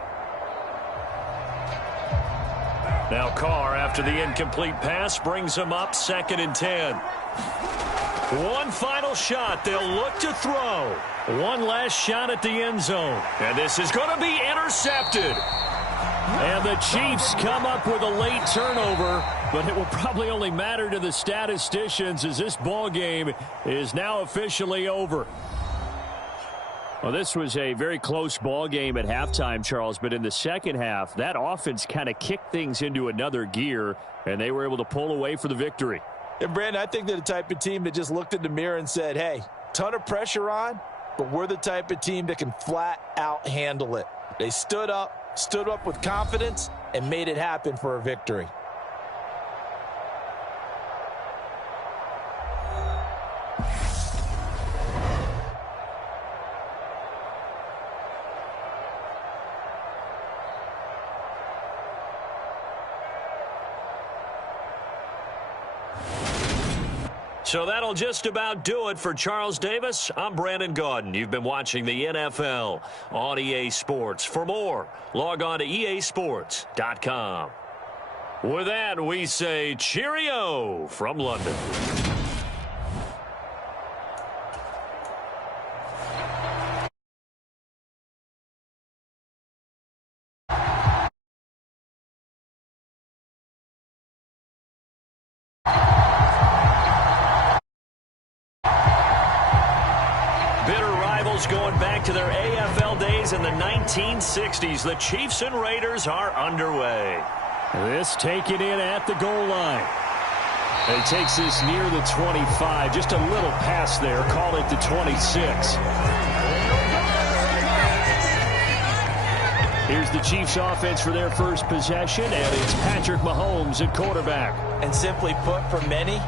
Now Carr, after the incomplete pass, brings him up 2nd and 10. One final shot. They'll look to throw. One last shot at the end zone. And this is going to be intercepted. And the Chiefs come up with a late turnover, but it will probably only matter to the statisticians as this ball game is now officially over. Well, this was a very close ball game at halftime, Charles, but in the second half, that offense kind of kicked things into another gear, and they were able to pull away for the victory. And, Brandon, I think they're the type of team that just looked in the mirror and said, hey, ton of pressure on, but we're the type of team that can flat out handle it. They stood up with confidence, and made it happen for a victory. So that'll just about do it for Charles Davis. I'm Brandon Gaudin. You've been watching the NFL on EA Sports. For more, log on to easports.com. With that, we say cheerio from London. Going back to their AFL days in the 1960s. The Chiefs and Raiders are underway. This taken in at the goal line. It takes this near the 25. Just a little pass there. Call it the 26. Here's the Chiefs offense for their first possession, and it's Patrick Mahomes at quarterback. And simply put, for many,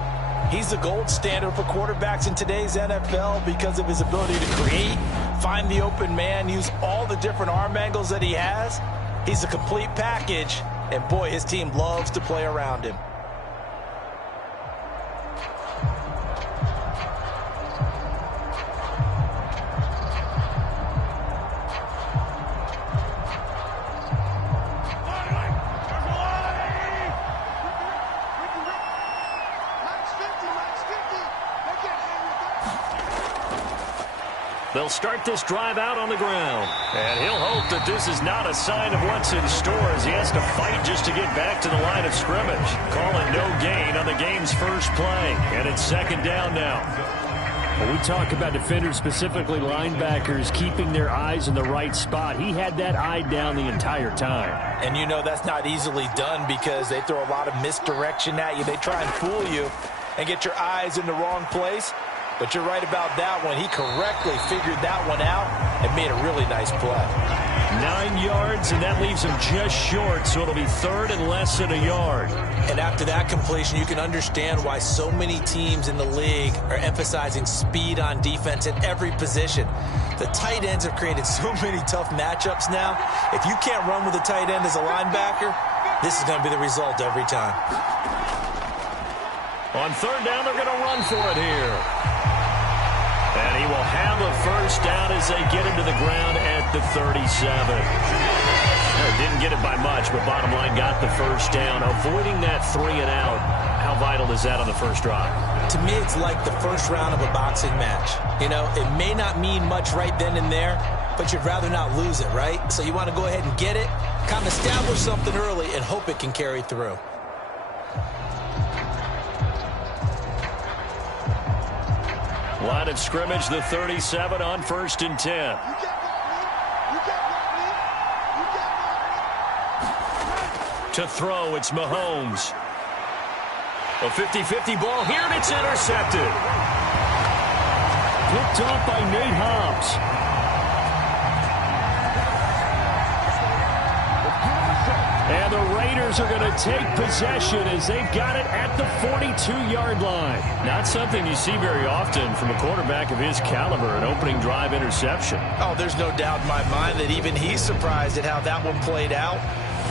he's the gold standard for quarterbacks in today's NFL because of his ability to create, find the open man, use all the different arm angles that he has. He's a complete package, and boy, his team loves to play around him. They'll start this drive out on the ground. And he'll hope that this is not a sign of what's in store as he has to fight just to get back to the line of scrimmage. Calling no gain on the game's first play. And it's second down now. When we talk about defenders, specifically linebackers, keeping their eyes in the right spot, he had that eye down the entire time. And you know that's not easily done because they throw a lot of misdirection at you. They try and fool you and get your eyes in the wrong place. But you're right about that one. He correctly figured that one out and made a really nice play. 9 yards, and that leaves him just short, so it'll be third and less than a yard. And after that completion, you can understand why so many teams in the league are emphasizing speed on defense at every position. The tight ends have created so many tough matchups now. If you can't run with a tight end as a linebacker, this is going to be the result every time. On third down, they're going to run for it here. And he will have a first down as they get him to the ground at the 37. Didn't get it by much, but bottom line got the first down. Avoiding that 3 and out, how vital is that on the first drive? To me, it's like the first round of a boxing match. You know, it may not mean much right then and there, but you'd rather not lose it, right? So you want to go ahead and get it, kind of establish something early, and hope it can carry through. Line of scrimmage, the 37 on 1st and 10. To throw, it's Mahomes. A 50-50 ball here, and it's intercepted. Picked off by Nate Hobbs. And the Raiders are going to take possession as they've got it at the 42-yard line. Not something you see very often from a quarterback of his caliber, an opening drive interception. Oh, there's no doubt in my mind that even he's surprised at how that one played out.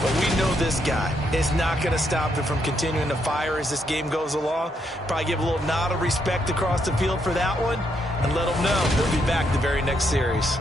But we know this guy is not going to stop him from continuing to fire as this game goes along. Probably give a little nod of respect across the field for that one and let him know he'll be back the very next series.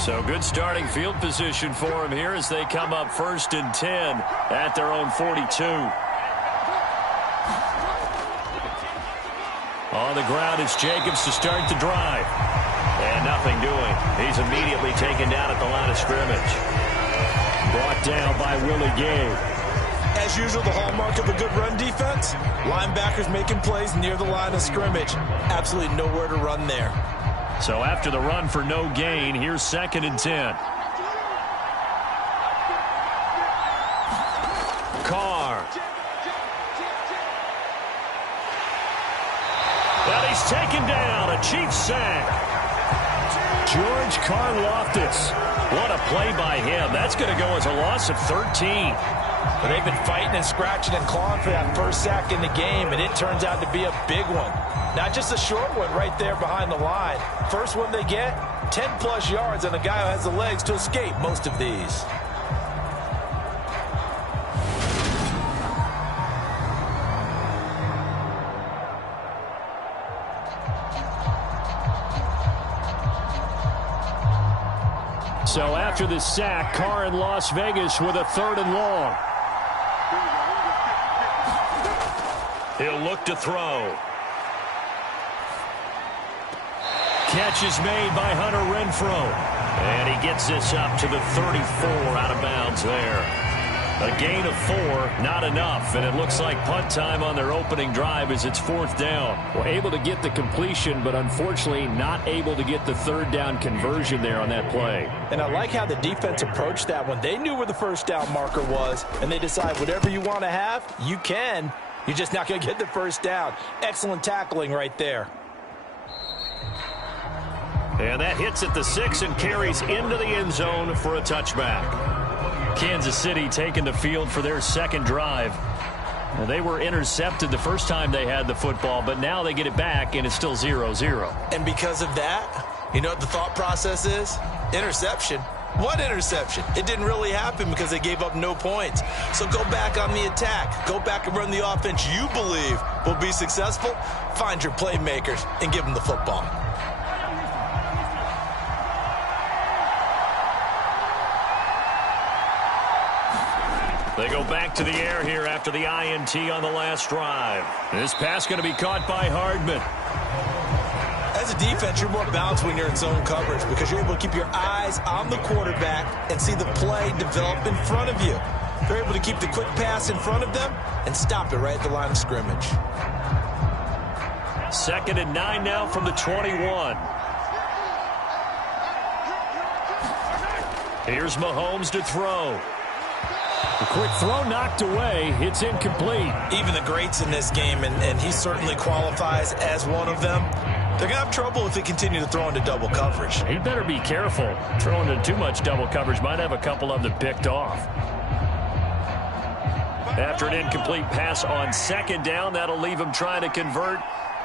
So good starting field position for him here as they come up 1st and 10 at their own 42. On the ground, it's Jacobs to start the drive. And nothing doing. He's immediately taken down at the line of scrimmage. Brought down by Willie Gay. As usual, the hallmark of a good run defense, linebackers making plays near the line of scrimmage. Absolutely nowhere to run there. So after the run for no gain, here's 2nd and 10. Carr. Well, he's taken down. A Chiefs sack. George Karlaftis. What a play by him. That's going to go as a loss of 13. But they've been fighting and scratching and clawing for that first sack in the game, and it turns out to be a big one. Not just a short one right there behind the line. First one they get, 10-plus yards on a guy who has the legs to escape most of these. So after the sack, Carr in Las Vegas with a 3rd and long. He'll look to throw. Catch is made by Hunter Renfrow. And he gets this up to the 34 out of bounds there. A gain of 4, not enough, and it looks like punt time on their opening drive as it's 4th down. Well, able to get the completion, but unfortunately not able to get the 3rd down conversion there on that play. And I like how the defense approached that one. They knew where the first down marker was, and they decide whatever you want to have, you can. You're just not going to get the first down. Excellent tackling right there. And that hits at the 6 and carries into the end zone for a touchback. Kansas City taking the field for their 2nd drive. Now, they were intercepted the first time they had the football, but now they get it back, and it's still 0-0. And because of that, you know what the thought process is? Interception. What interception? It didn't really happen because they gave up no points. So go back on the attack. Go back and run the offense you believe will be successful. Find your playmakers and give them the football. They go back to the air here after the INT on the last drive. This pass going to be caught by Hardman. As a defense, you're more balanced when you're in zone coverage because you're able to keep your eyes on the quarterback and see the play develop in front of you. They're able to keep the quick pass in front of them and stop it right at the line of scrimmage. 2nd and 9 now from the 21. Here's Mahomes to throw. The quick throw knocked away. It's incomplete. Even the greats in this game, and he certainly qualifies as one of them, they're going to have trouble if they continue to throw into double coverage. He better be careful. Throwing into too much double coverage might have a couple of them picked off. After an incomplete pass on 2nd down, that'll leave him trying to convert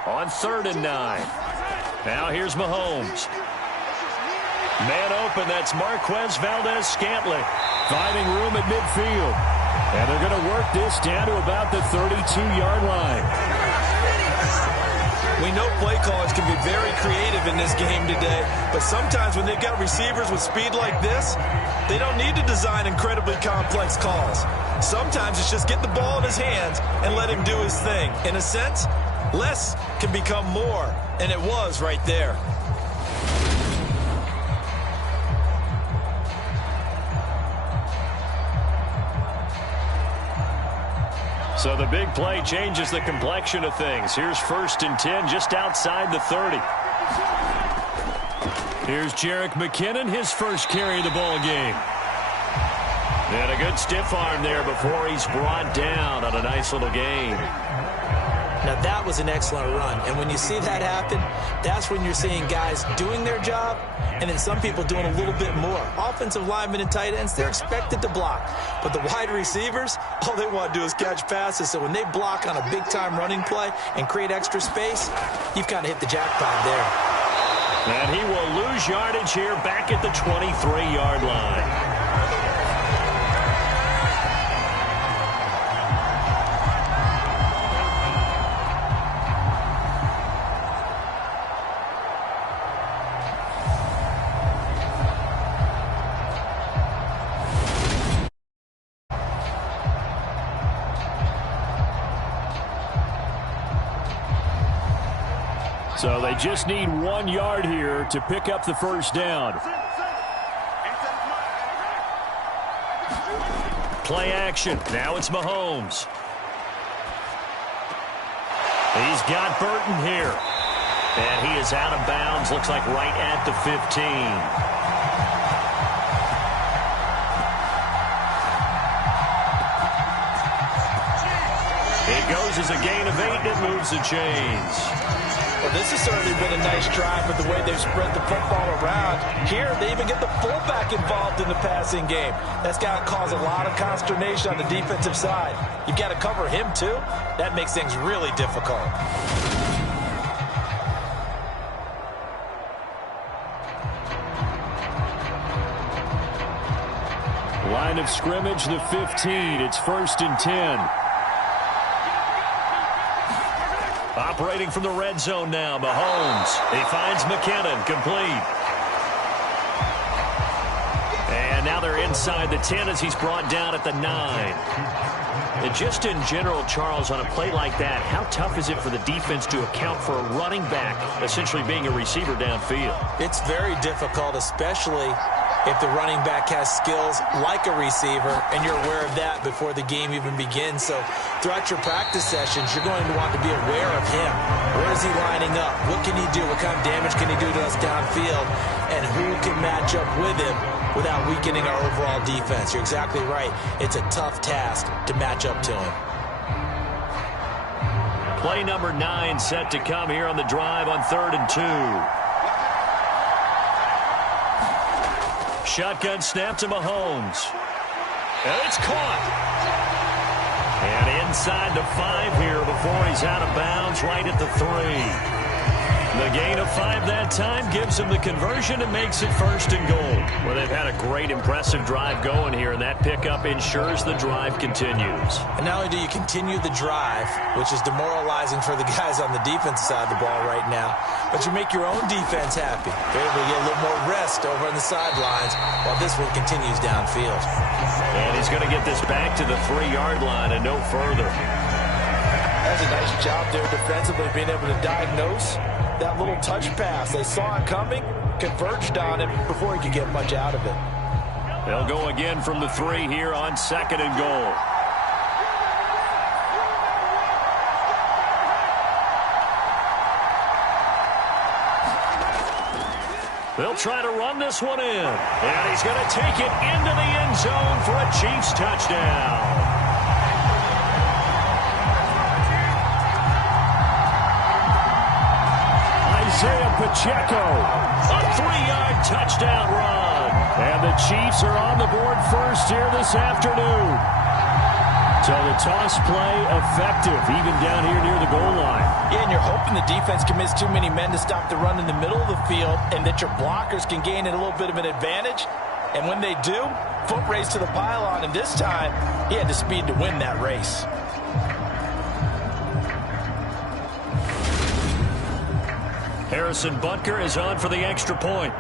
on 3rd and 9. Now here's Mahomes. Man open, that's Marquez Valdez-Scantling. Finding room at midfield. And they're going to work this down to about the 32-yard line. We know play callers can be very creative in this game today, but sometimes when they've got receivers with speed like this, they don't need to design incredibly complex calls. Sometimes it's just get the ball in his hands and let him do his thing. In a sense, less can become more, and it was right there. So the big play changes the complexion of things. Here's 1st and 10 just outside the 30. Here's Jerick McKinnon, his first carry of the ball game. And a good stiff arm there before he's brought down on a nice little gain. Now that was an excellent run, and when you see that happen, that's when you're seeing guys doing their job and then some people doing a little bit more. Offensive linemen and tight ends, they're expected to block, but the wide receivers, all they want to do is catch passes. So when they block on a big-time running play and create extra space, you've kind of hit the jackpot there. And he will lose yardage here back at the 23-yard line. So they just need 1 yard here to pick up the first down. Play action. Now it's Mahomes. He's got Burton here. And he is out of bounds. Looks like right at the 15. It goes as a gain of 8, and it moves the chains. Well, this has certainly been a nice drive with the way they've spread the football around. Here, they even get the fullback involved in the passing game. That's got to cause a lot of consternation on the defensive side. You've got to cover him, too. That makes things really difficult. Line of scrimmage, the 15. It's 1st and 10. Operating from the red zone now, Mahomes. He finds McKinnon, complete. And now they're inside the 10 as he's brought down at the 9. And just in general, Charles, on a play like that, how tough is it for the defense to account for a running back essentially being a receiver downfield? It's very difficult, especially if the running back has skills like a receiver, and you're aware of that before the game even begins. So throughout your practice sessions, you're going to want to be aware of him. Where is he lining up? What can he do? What kind of damage can he do to us downfield? And who can match up with him without weakening our overall defense? You're exactly right. It's a tough task to match up to him. Play number 9 set to come here on the drive on 3rd and 2. Shotgun snap to Mahomes. And it's caught. And inside the 5 here before he's out of bounds right at the 3. The gain of 5 that time gives him the conversion and makes it 1st and goal. Well, they've had a great, impressive drive going here, and that pickup ensures the drive continues. And not only do you continue the drive, which is demoralizing for the guys on the defensive side of the ball right now, but you make your own defense happy. They're able to get a little more rest over on the sidelines while this one continues downfield. And he's going to get this back to the 3-yard line and no further. That's a nice job there defensively, being able to diagnose that little touch pass. They saw it coming, converged on it before he could get much out of it. They'll go again from the 3 here on 2nd and goal. They'll try to run this one in. And he's going to take it into the end zone for a Chiefs touchdown. Isaiah Pacheco. A 3-yard touchdown run. And the Chiefs are on the board first here this afternoon. So the toss play effective, even down here near the goal line. Yeah, and you're hoping the defense commits too many men to stop the run in the middle of the field and that your blockers can gain a little bit of an advantage. And when they do, foot race to the pylon, and this time he had the speed to win that race. Harrison Butker is on for the extra point.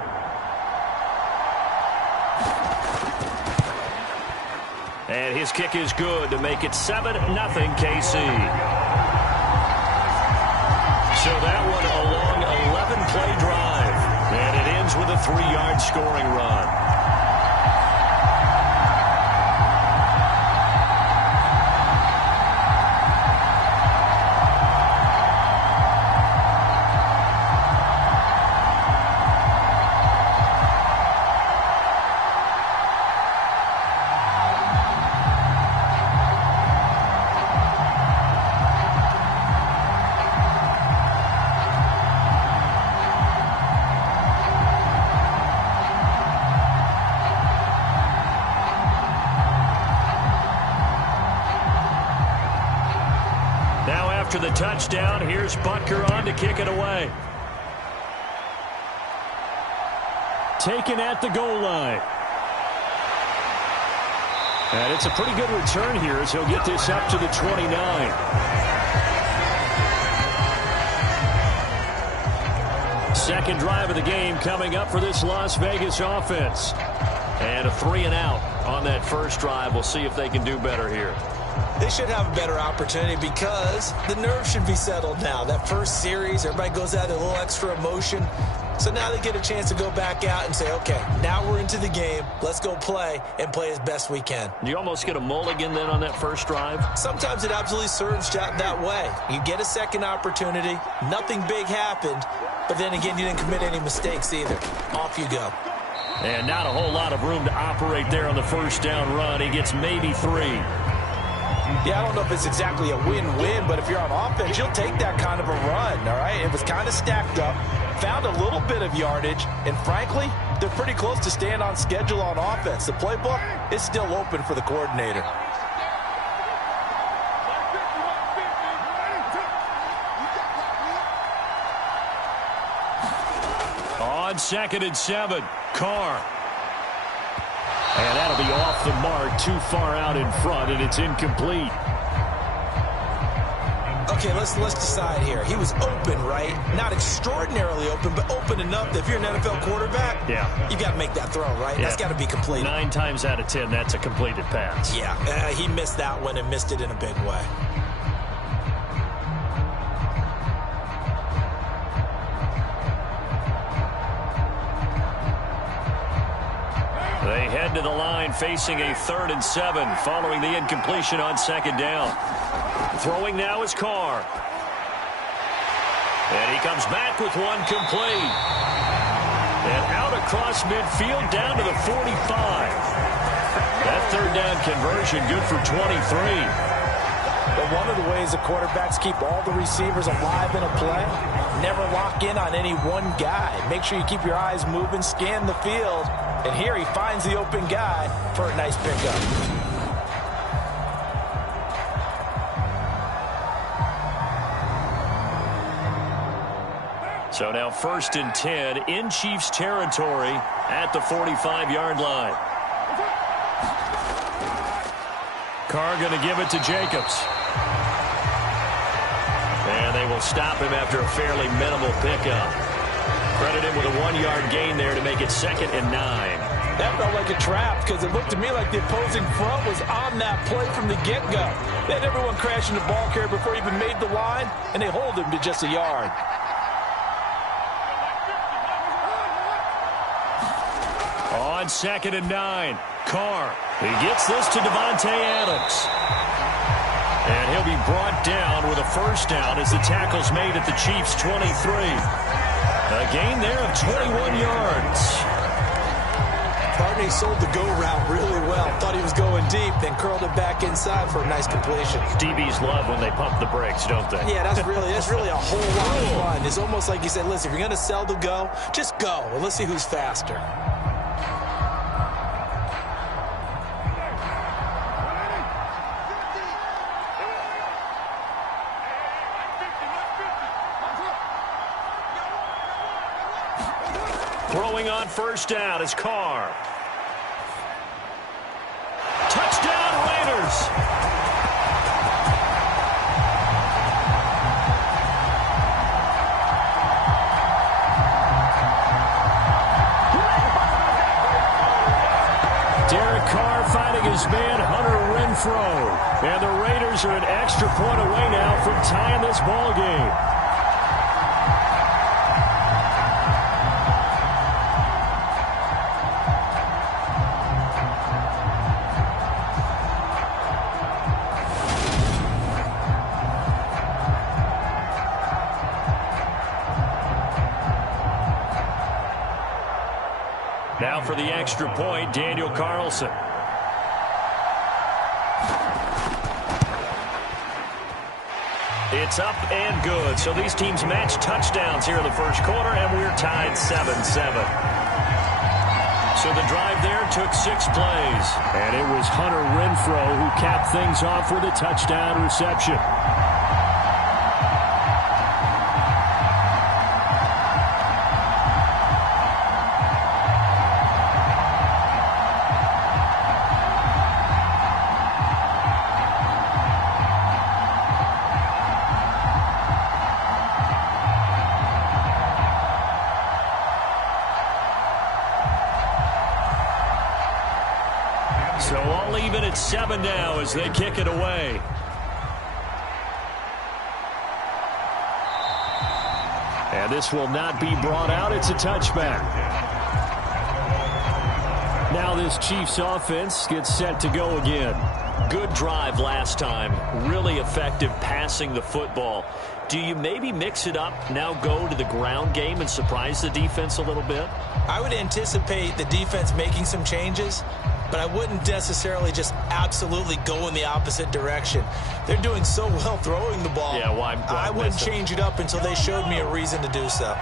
And his kick is good to make it 7-0 KC. So that one a long 11-play drive. And it ends with a 3-yard scoring run. After the touchdown, here's Butker on to kick it away. Taken at the goal line. And it's a pretty good return here as he'll get this up to the 29. Second drive of the game coming up for this Las Vegas offense. And a 3-and-out on that first drive. We'll see if they can do better here. They should have a better opportunity because the nerves should be settled now. That first series, everybody goes out with a little extra emotion. So now they get a chance to go back out and say, okay, now we're into the game. Let's go play and play as best we can. Do you almost get a mulligan then on that first drive? Sometimes it absolutely serves that way. You get a second opportunity. Nothing big happened. But then again, you didn't commit any mistakes either. Off you go. And not a whole lot of room to operate there on the first down run. He gets maybe 3. Yeah, I don't know if it's exactly a win-win, but if you're on offense, you'll take that kind of a run, all right? It was kind of stacked up, found a little bit of yardage, and frankly, they're pretty close to staying on schedule on offense. The playbook is still open for the coordinator. On 2nd and 7, Carr. And that'll be off the mark, too far out in front, and it's incomplete. Okay, let's decide here. He was open, right? Not extraordinarily open, but open enough that if you're an NFL quarterback, you got to make that throw, right? That's got to be completed. 9 times out of 10, that's a completed pass. Yeah, he missed that one and missed it in a big way. They head to the line facing a 3rd and 7 following the incompletion on 2nd down. Throwing now is Carr. And he comes back with one complete. And out across midfield down to the 45. That 3rd down conversion good for 23. But one of the ways the quarterbacks keep all the receivers alive in a play, never lock in on any one guy. Make sure you keep your eyes moving, scan the field. And here he finds the open guy for a nice pickup. So now 1st and 10 in Chiefs territory at the 45-yard line. Carr going to give it to Jacobs. And they will stop him after a fairly minimal pickup. Credit him with a 1-yard gain there to make it 2nd and 9. That felt like a trap because it looked to me like the opposing front was on that play from the get-go. They had everyone crashing the ball carrier before he even made the line, and they hold him to just a yard. On 2nd and 9, Carr. He gets this to Devontae Adams. And he'll be brought down with a 1st down as the tackle's made at the Chiefs' 23. A gain there of 21 yards. Barney sold the go route really well. Thought he was going deep, then curled it back inside for a nice completion. DBs love when they pump the brakes, don't they? Yeah, that's really a whole lot of fun. It's almost like you said, listen, if you're going to sell the go, just go. And let's see who's faster. Throwing on 1st down is Carr. Touchdown, Raiders! Derek Carr fighting his man, Hunter Renfrow. And the Raiders are an extra point away now from tying this ball game. Now for the extra point, Daniel Carlson. It's up and good. So these teams match touchdowns here in the 1st quarter, and we're tied 7-7. So the drive there took 6 plays. And it was Hunter Renfrow who capped things off with a touchdown reception. So all even at 7 now as they kick it away. And this will not be brought out. It's a touchback. Now this Chiefs offense gets set to go again. Good drive last time. Really effective passing the football. Do you maybe mix it up, now go to the ground game and surprise the defense a little bit? I would anticipate the defense making some changes, but I wouldn't necessarily just absolutely go in the opposite direction. They're doing so well throwing the ball. Yeah, why I wouldn't change it up until they showed me a reason to do so.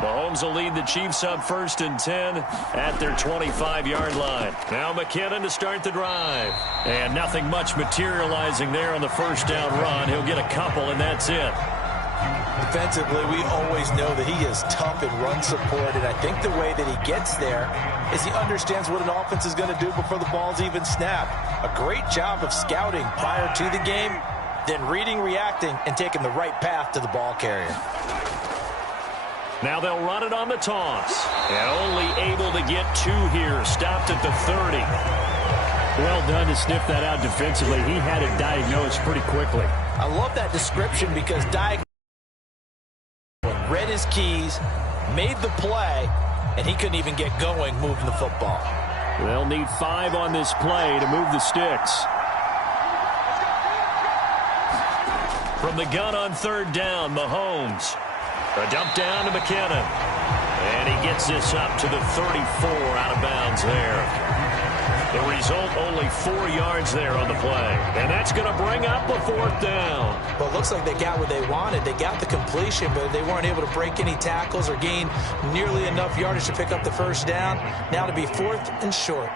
Mahomes will lead the Chiefs up 1st and 10 at their 25-yard line. Now McKinnon to start the drive. And nothing much materializing there on the first down run. He'll get a couple, and that's it. Defensively, we always know that he is tough in run support, and I think the way that he gets there is he understands what an offense is going to do before the ball's even snapped. A great job of scouting prior to the game, then reading, reacting, and taking the right path to the ball carrier. Now they'll run it on the toss. And only able to get 2 here. Stopped at the 30. Well done to sniff that out defensively. He had it diagnosed pretty quickly. I love that description because read his keys, made the play, and he couldn't even get going moving the football. They'll need 5 on this play to move the sticks. From the gun on 3rd down, Mahomes. A dump down to McKinnon. And he gets this up to the 34 out of bounds there. The result, only 4 yards there on the play. And that's going to bring up a 4th down. Well, it looks like they got what they wanted. They got the completion, but they weren't able to break any tackles or gain nearly enough yardage to pick up the first down. Now to be 4th and short.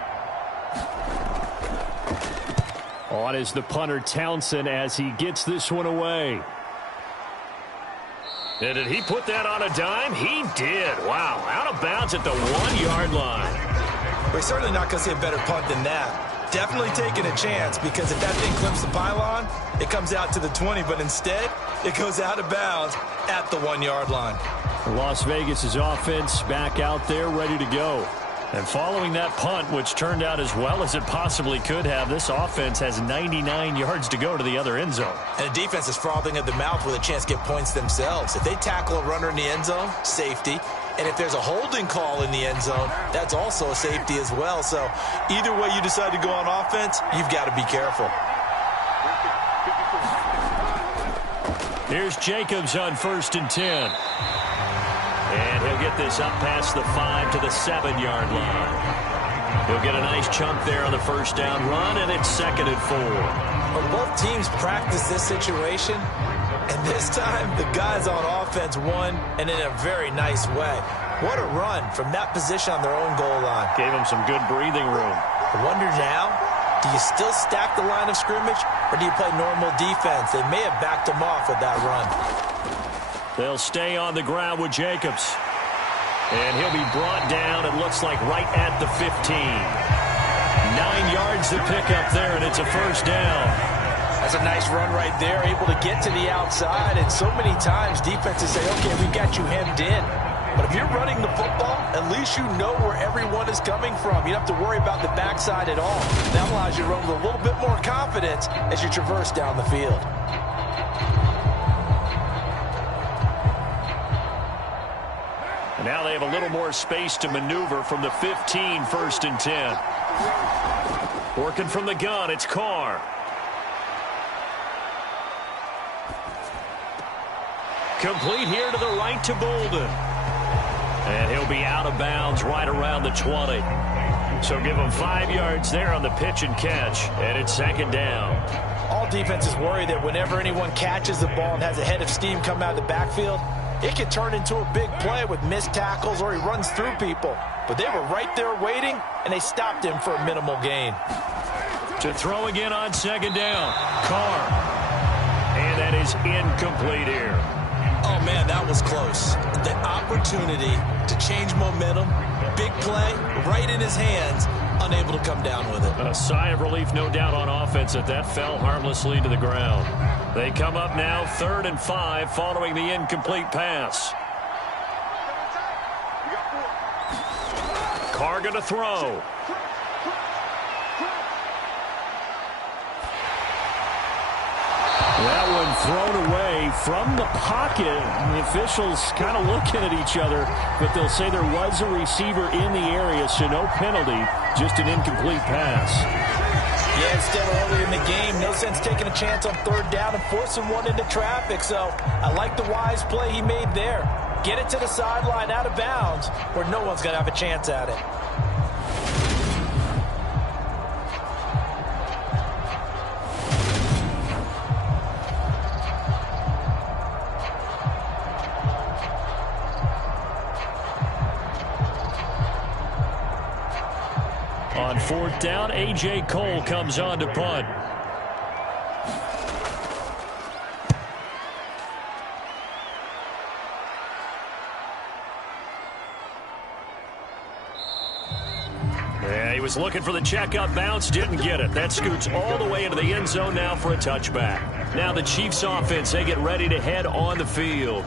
On is the punter Townsend as he gets this one away. And did he put that on a dime? He did. Wow, out of bounds at the 1-yard line. We're certainly not going to see a better punt than that. Definitely taking a chance, because if that thing clips the pylon, it comes out to the 20, but instead, it goes out of bounds at the 1-yard line. Las Vegas's offense back out there ready to go. And following that punt, which turned out as well as it possibly could have, this offense has 99 yards to go to the other end zone. And the defense is frothing at the mouth with a chance to get points themselves. If they tackle a runner in the end zone, safety. And if there's a holding call in the end zone, that's also a safety as well. So either way you decide to go on offense, you've got to be careful. Here's Jacobs on 1st and 10. And he'll get this up past the 5 to the 7-yard line. He'll get a nice chunk there on the first down run, and it's 2nd and 4. Well, both teams practice this situation, and this time the guys on offense won, and in a very nice way. What a run from that position on their own goal line. Gave them some good breathing room. I wonder now, do you still stack the line of scrimmage, or do you play normal defense? They may have backed them off with that run. They'll stay on the ground with Jacobs. And he'll be brought down, it looks like, right at the 15. 9 yards to pick up there, and it's a first down. That's a nice run right there, able to get to the outside. And so many times defenses say, okay, we've got you hemmed in. But if you're running the football, at least you know where everyone is coming from. You don't have to worry about the backside at all. That allows you to run with a little bit more confidence as you traverse down the field. Now they have a little more space to maneuver from the 15, 1st and 10. Working from the gun, it's Carr. Complete here to the right to Bolden. And he'll be out of bounds right around the 20. So give him 5 yards there on the pitch and catch. And it's 2nd down. All defenses worry that whenever anyone catches the ball and has a head of steam come out of the backfield, it can turn into a big play with missed tackles or he runs through people. But they were right there waiting, and they stopped him for a minimal gain. To throw again on 2nd down. Carr. And that is incomplete here. Oh, man, that was close. The opportunity to change momentum, big play, right in his hands, unable to come down with it. A sigh of relief, no doubt, on offense that fell harmlessly to the ground. They come up now 3rd and 5 following the incomplete pass. Carr going to throw. That one thrown away from the pocket. The officials kind of looking at each other, but they'll say there was a receiver in the area, so no penalty, just an incomplete pass. Yeah, it's still early in the game. No sense taking a chance on third down and forcing one into traffic. So I like the wise play he made there. Get it to the sideline out of bounds where no one's going to have a chance at it. On fourth down, A.J. Cole comes on to punt. Yeah, he was looking for the checkup bounce, didn't get it. That scoots all the way into the end zone now for a touchback. Now the Chiefs offense, they get ready to head on the field.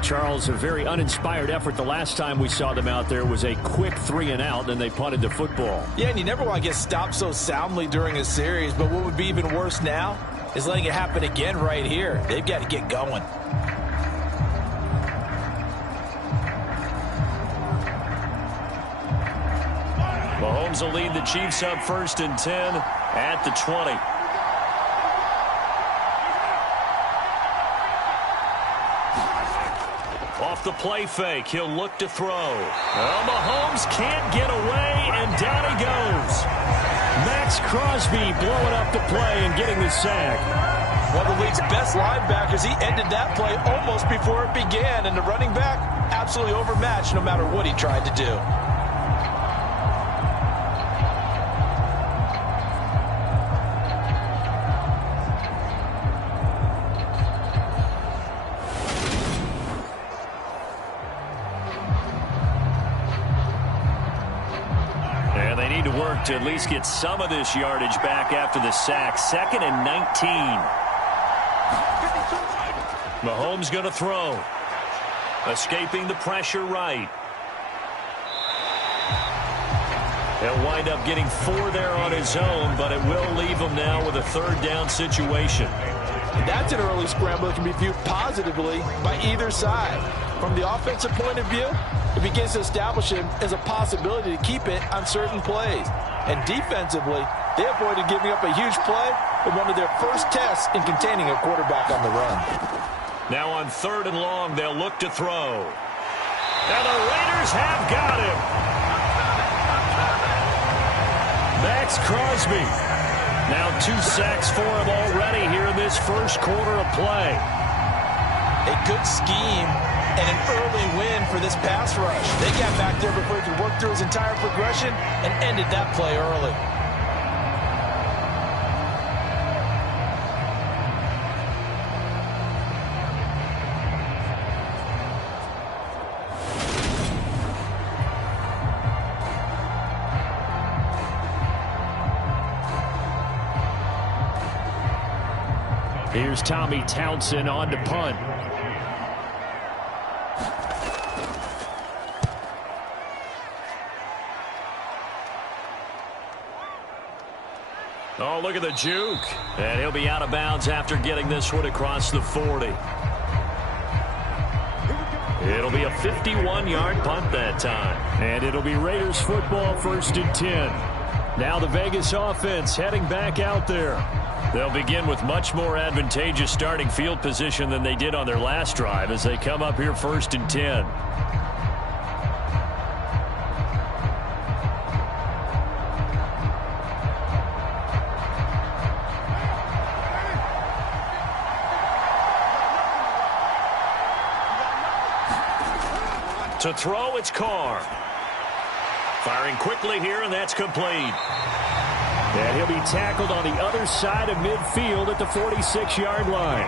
Charles, a very uninspired effort. The last time we saw them out there was a quick 3-and-out, and they punted the football. Yeah, and you never want to get stopped so soundly during a series, but what would be even worse now is letting it happen again right here. They've got to get going. Mahomes will lead the Chiefs up 1st and 10 at the 20. Off the play fake, he'll look to throw. Well, Mahomes can't get away, and down he goes. Max Crosby blowing up the play and getting the sack. One of the league's best linebackers, he ended that play almost before it began, and the running back absolutely overmatched no matter what he tried to do. To at least get some of this yardage back after the sack. 2nd and 19. Mahomes going to throw. Escaping the pressure right. He'll wind up getting 4 there on his own, but it will leave him now with a 3rd down situation. And that's an early scramble that can be viewed positively by either side. From the offensive point of view, it begins to establish him as a possibility to keep it on certain plays. And defensively, they avoided giving up a huge play in one of their first tests in containing a quarterback on the run. Now on 3rd and long, they'll look to throw. And the Raiders have got him. Max Crosby. Now 2 sacks for him already here in this first quarter of play. A good scheme and an early win for this pass rush. They got back there before he could work through his entire progression and ended that play early. Here's Tommy Townsend on to punt. Oh, look at the juke. And he'll be out of bounds after getting this one across the 40. It'll be a 51-yard punt that time. And it'll be Raiders football 1st and 10. Now the Vegas offense heading back out there. They'll begin with much more advantageous starting field position than they did on their last drive as they come up here 1st and 10. To throw, it's Carr. Firing quickly here, and that's complete. And he'll be tackled on the other side of midfield at the 46-yard line.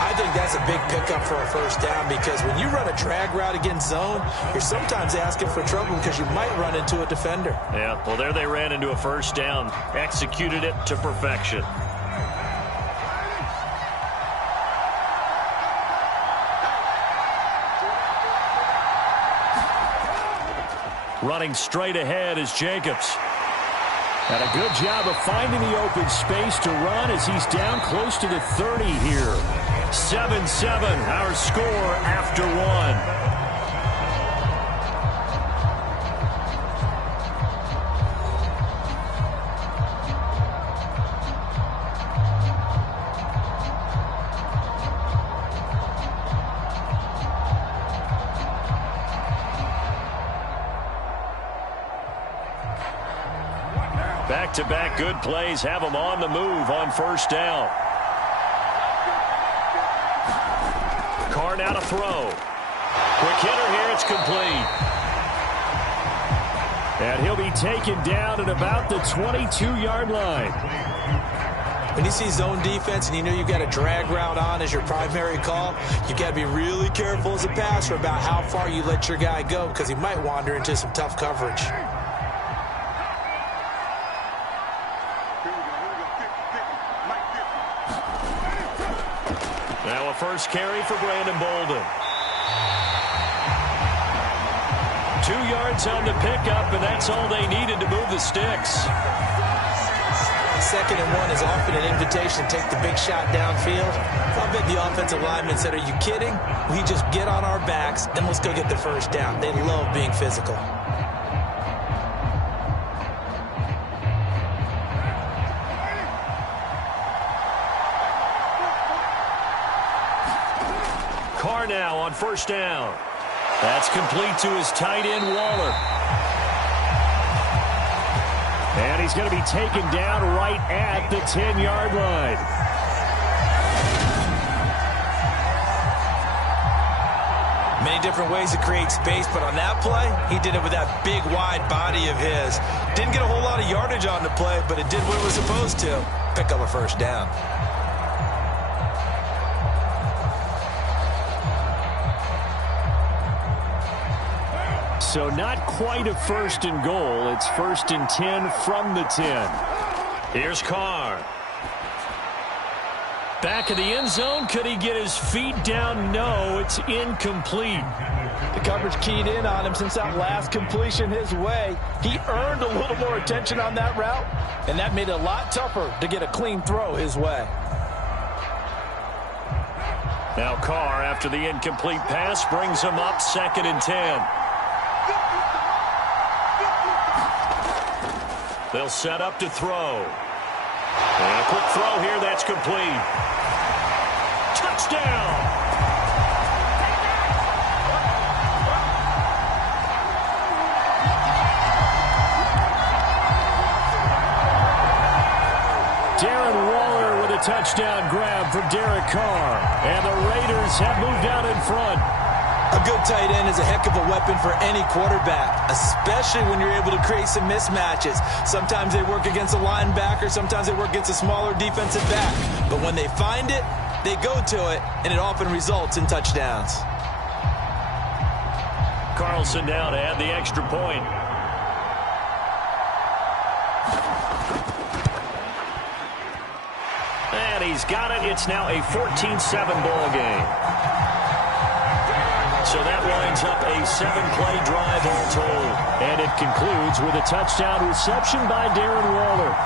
I think that's a big pickup for a 1st down because when you run a drag route against zone, you're sometimes asking for trouble because you might run into a defender. Yeah, well, there they ran into a 1st down. Executed it to perfection. Running straight ahead is Jacobs. And a good job of finding the open space to run as he's down close to the 30 here. 7-7, our score after 1. Back-to-back good plays have them on the move on first down. Carr now to throw. Quick hitter here, it's complete. And he'll be taken down at about the 22-yard line. When you see zone defense and you know you've got a drag route on as your primary call, you've got to be really careful as a passer about how far you let your guy go because he might wander into some tough coverage. Now a first carry for Brandon Bolden. 2 yards on the pickup, and that's all they needed to move the sticks. 2nd and 1 is often an invitation to take the big shot downfield. I bet the offensive lineman said, are you kidding? We just get on our backs, and let's go get the first down. They love being physical. Carr now on first down. That's complete to his tight end, Waller. And he's going to be taken down right at the 10-yard line. Many different ways to create space, but on that play, he did it with that big, wide body of his. Didn't get a whole lot of yardage on the play, but it did what it was supposed to. Pick up a first down. So not quite a 1st and goal. It's 1st and 10 from the 10. Here's Carr. Back of the end zone. Could he get his feet down? No, it's incomplete. The coverage keyed in on him since that last completion his way. He earned a little more attention on that route, and that made it a lot tougher to get a clean throw his way. Now Carr, after the incomplete pass, brings him up 2nd and 10. They'll set up to throw. And a quick throw here, that's complete. Touchdown! Darren Waller with a touchdown grab from Derek Carr. And the Raiders have moved out in front. A good tight end is a heck of a weapon for any quarterback, especially when you're able to create some mismatches. Sometimes they work against a linebacker, sometimes they work against a smaller defensive back. But when they find it, they go to it, and it often results in touchdowns. Carlson down to add the extra point. And he's got it. It's now a 14-7 ball game. So that winds up a 7-play drive all told. And it concludes with a touchdown reception by Darren Waller.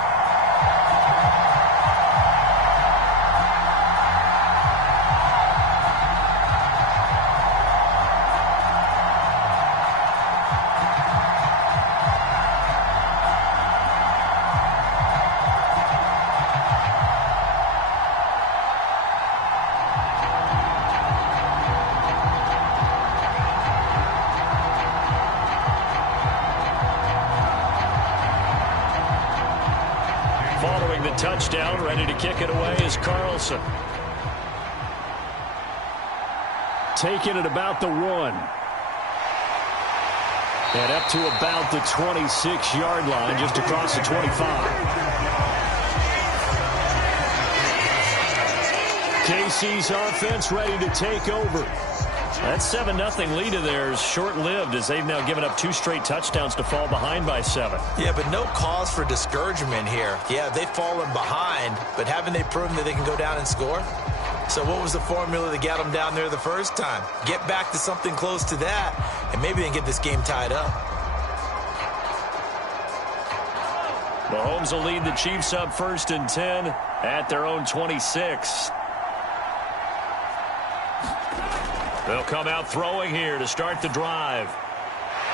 Following the touchdown, ready to kick it away is Carlson. Taken at about the 1. And up to about the 26-yard line, just across the 25. KC's offense ready to take over. That 7-0 lead of theirs short-lived as they've now given up 2 straight touchdowns to fall behind by 7. Yeah, but no cause for discouragement here. Yeah, they've fallen behind, but haven't they proven that they can go down and score? So what was the formula that got them down there the first time? Get back to something close to that, and maybe they can get this game tied up. Mahomes will lead the Chiefs up 1st and 10 at their own 26. They'll come out throwing here to start the drive.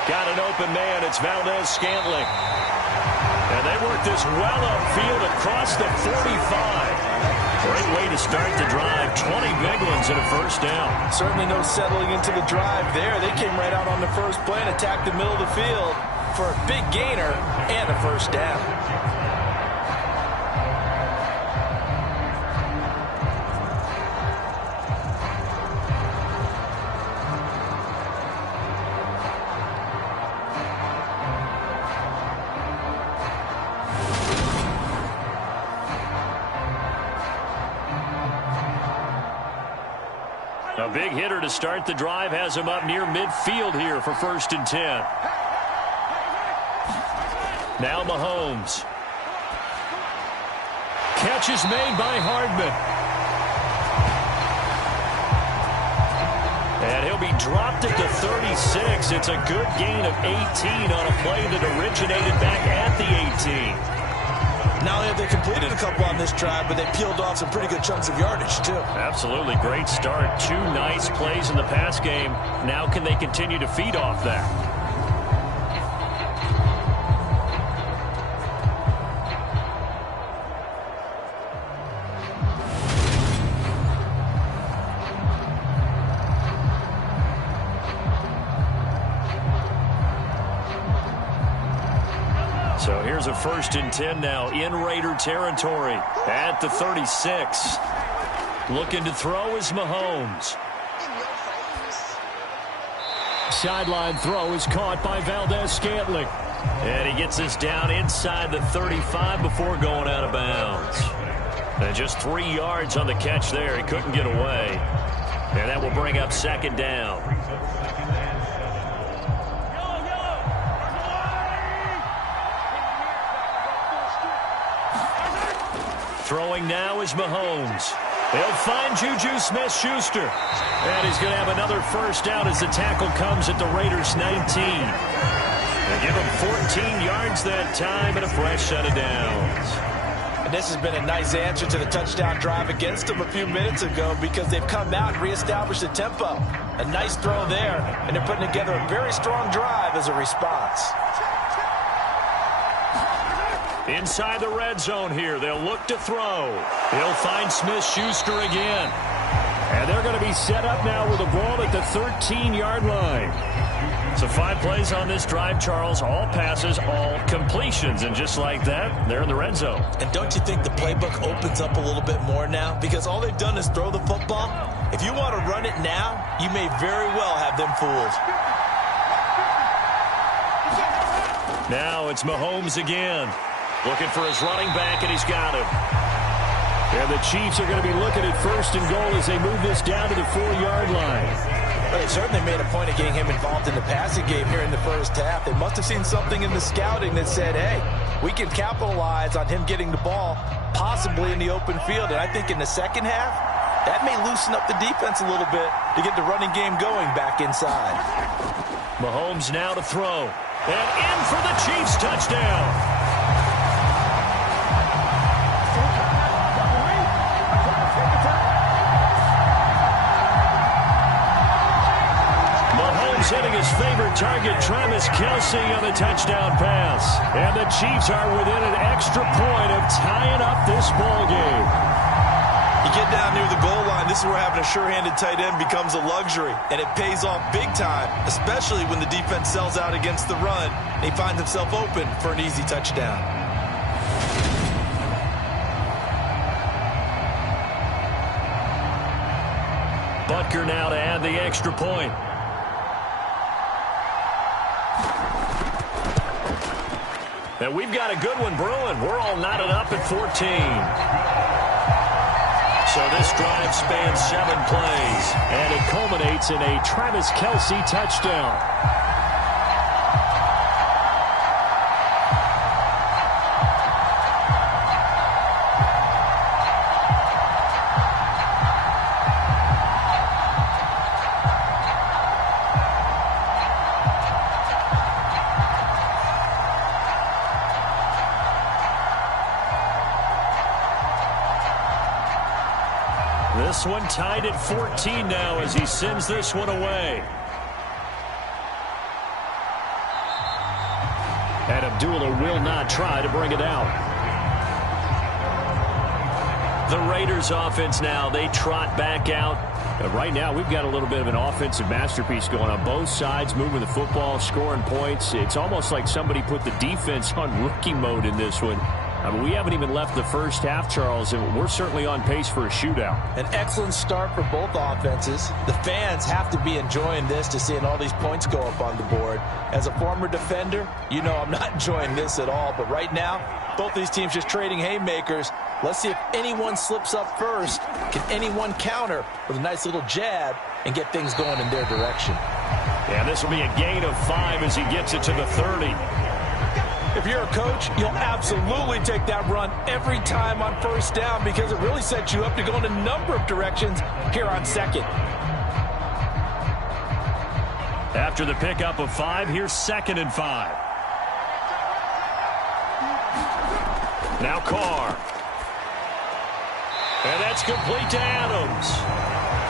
Got an open man. It's Valdez-Scantling. And they work this well upfield across the 45. Great way to start the drive. 20 big ones and a first down. Certainly no settling into the drive there. They came right out on the first play and attacked the middle of the field for a big gainer and a first down. big hitter to start the drive has him up near midfield here for 1st and 10. Now Mahomes. Catch is made by Hardman. And he'll be dropped at the 36. It's a good gain of 18 on a play that originated back at the 18. Not only have they completed a couple on this drive, but they peeled off some pretty good chunks of yardage, too. Absolutely. Great start. 2 nice plays in the pass game. Now can they continue to feed off that? So here's a 1st and 10 now in Raider territory at the 36. Looking to throw is Mahomes. Sideline throw is caught by Valdez-Scantling. And he gets this down inside the 35 before going out of bounds. And just 3 yards on the catch there. He couldn't get away. And that will bring up 2nd down. Throwing now is Mahomes. They'll find Juju Smith-Schuster. And he's going to have another 1st down as the tackle comes at the Raiders' 19. They give him 14 yards that time and a fresh set of downs. And this has been a nice answer to the touchdown drive against them a few minutes ago because they've come out and reestablished the tempo. A nice throw there, and they're putting together a very strong drive as a response. Inside the red zone here, they'll look to throw. He'll find Smith-Schuster again. And they're going to be set up now with the ball at the 13-yard line. So 5 plays on this drive, Charles. All passes, all completions. And just like that, they're in the red zone. And don't you think the playbook opens up a little bit more now? Because all they've done is throw the football. If you want to run it now, you may very well have them fooled. Now it's Mahomes again. Looking for his running back, and he's got him. And the Chiefs are going to be looking at 1st and goal as they move this down to the 4-yard line. Well, they certainly made a point of getting him involved in the passing game here in the 1st half. They must have seen something in the scouting that said, hey, we can capitalize on him getting the ball possibly in the open field. And I think in the 2nd half, that may loosen up the defense a little bit to get the running game going back inside. Mahomes now to throw. And in for the Chiefs touchdown. Hitting his favorite target, Travis Kelce, on the touchdown pass. And the Chiefs are within an extra point of tying up this ball game. You get down near the goal line, this is where having a sure-handed tight end becomes a luxury. And it pays off big time, especially when the defense sells out against the run. And he finds himself open for an easy touchdown. Butker now to add the extra point. And we've got a good one brewing. We're all knotted up at 14. So this drive spans 7 plays. And it culminates in a Travis Kelce touchdown. This one tied at 14 now as he sends this one away. And Abdullah will not try to bring it out. The Raiders offense now, they trot back out. Right now, we've got a little bit of an offensive masterpiece going on both sides, moving the football, scoring points. It's almost like somebody put the defense on rookie mode in this one. I mean, we haven't even left the first half, Charles, and we're certainly on pace for a shootout. An excellent start for both offenses. The fans have to be enjoying this to seeing all these points go up on the board. As a former defender, you know I'm not enjoying this at all. But right now, both these teams just trading haymakers. Let's see if anyone slips up first. Can anyone counter with a nice little jab and get things going in their direction? Yeah, this will be a gain of 5 as he gets it to the 30. If you're a coach, you'll absolutely take that run every time on first down because it really sets you up to go in a number of directions here on second. After the pickup of 5, here's 2nd and 5. Now Carr. And that's complete to Adams.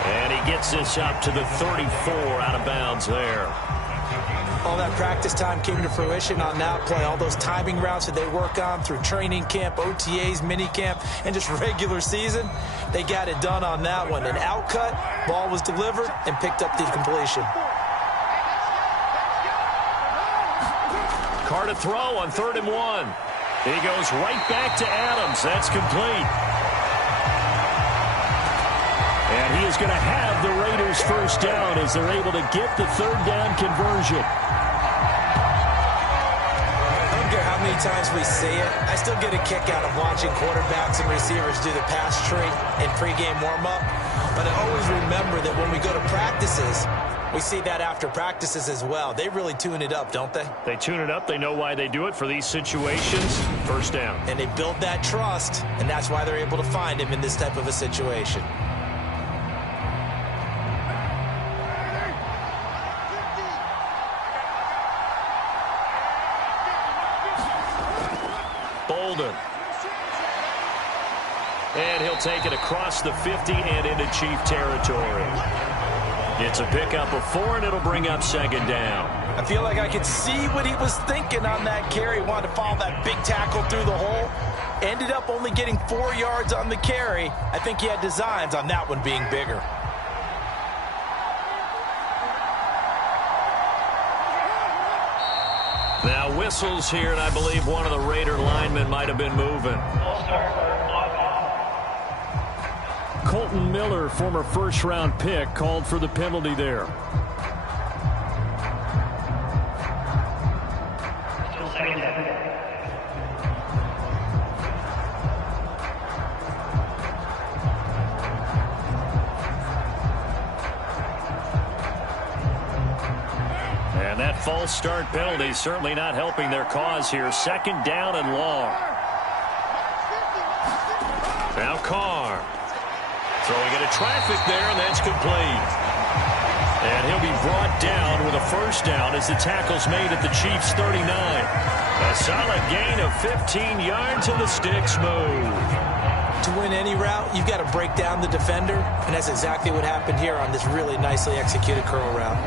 And he gets this up to the 34 out of bounds there. All that practice time came to fruition on that play. All those timing routes that they work on through training camp, OTAs, mini camp, and just regular season, they got it done on that one. An outcut, ball was delivered, and picked up the completion. Carr to throw on 3rd and 1. He goes right back to Adams. That's complete. And he is going to have the Raiders first down as they're able to get the 3rd down conversion. I don't care how many times we see it. I still get a kick out of watching quarterbacks and receivers do the pass tree in pregame warm-up. But I always remember that when we go to practices, we see that after practices as well. They really tune it up, don't they? They tune it up. They know why they do it for these situations. First down. And they build that trust, and that's why they're able to find him in this type of a situation. And he'll take it across the 50 and into Chief territory. It's a pickup of 4, and it'll bring up 2nd down. I feel like I could see what he was thinking on that carry. He wanted to follow that big tackle through the hole. Ended up only getting 4 yards on the carry. I think he had designs on that one being bigger. Now whistles here, and I believe one of the Raider linemen might have been moving. Colton Miller, former first-round pick, called for the penalty there. And that false start penalty certainly not helping their cause here. 2nd down and long. Now Carr. Throwing into traffic there, and that's complete. And he'll be brought down with a first down as the tackle's made at the Chiefs' 39. A solid gain of 15 yards, and the sticks move. To win any route, you've got to break down the defender, and that's exactly what happened here on this really nicely executed curl route.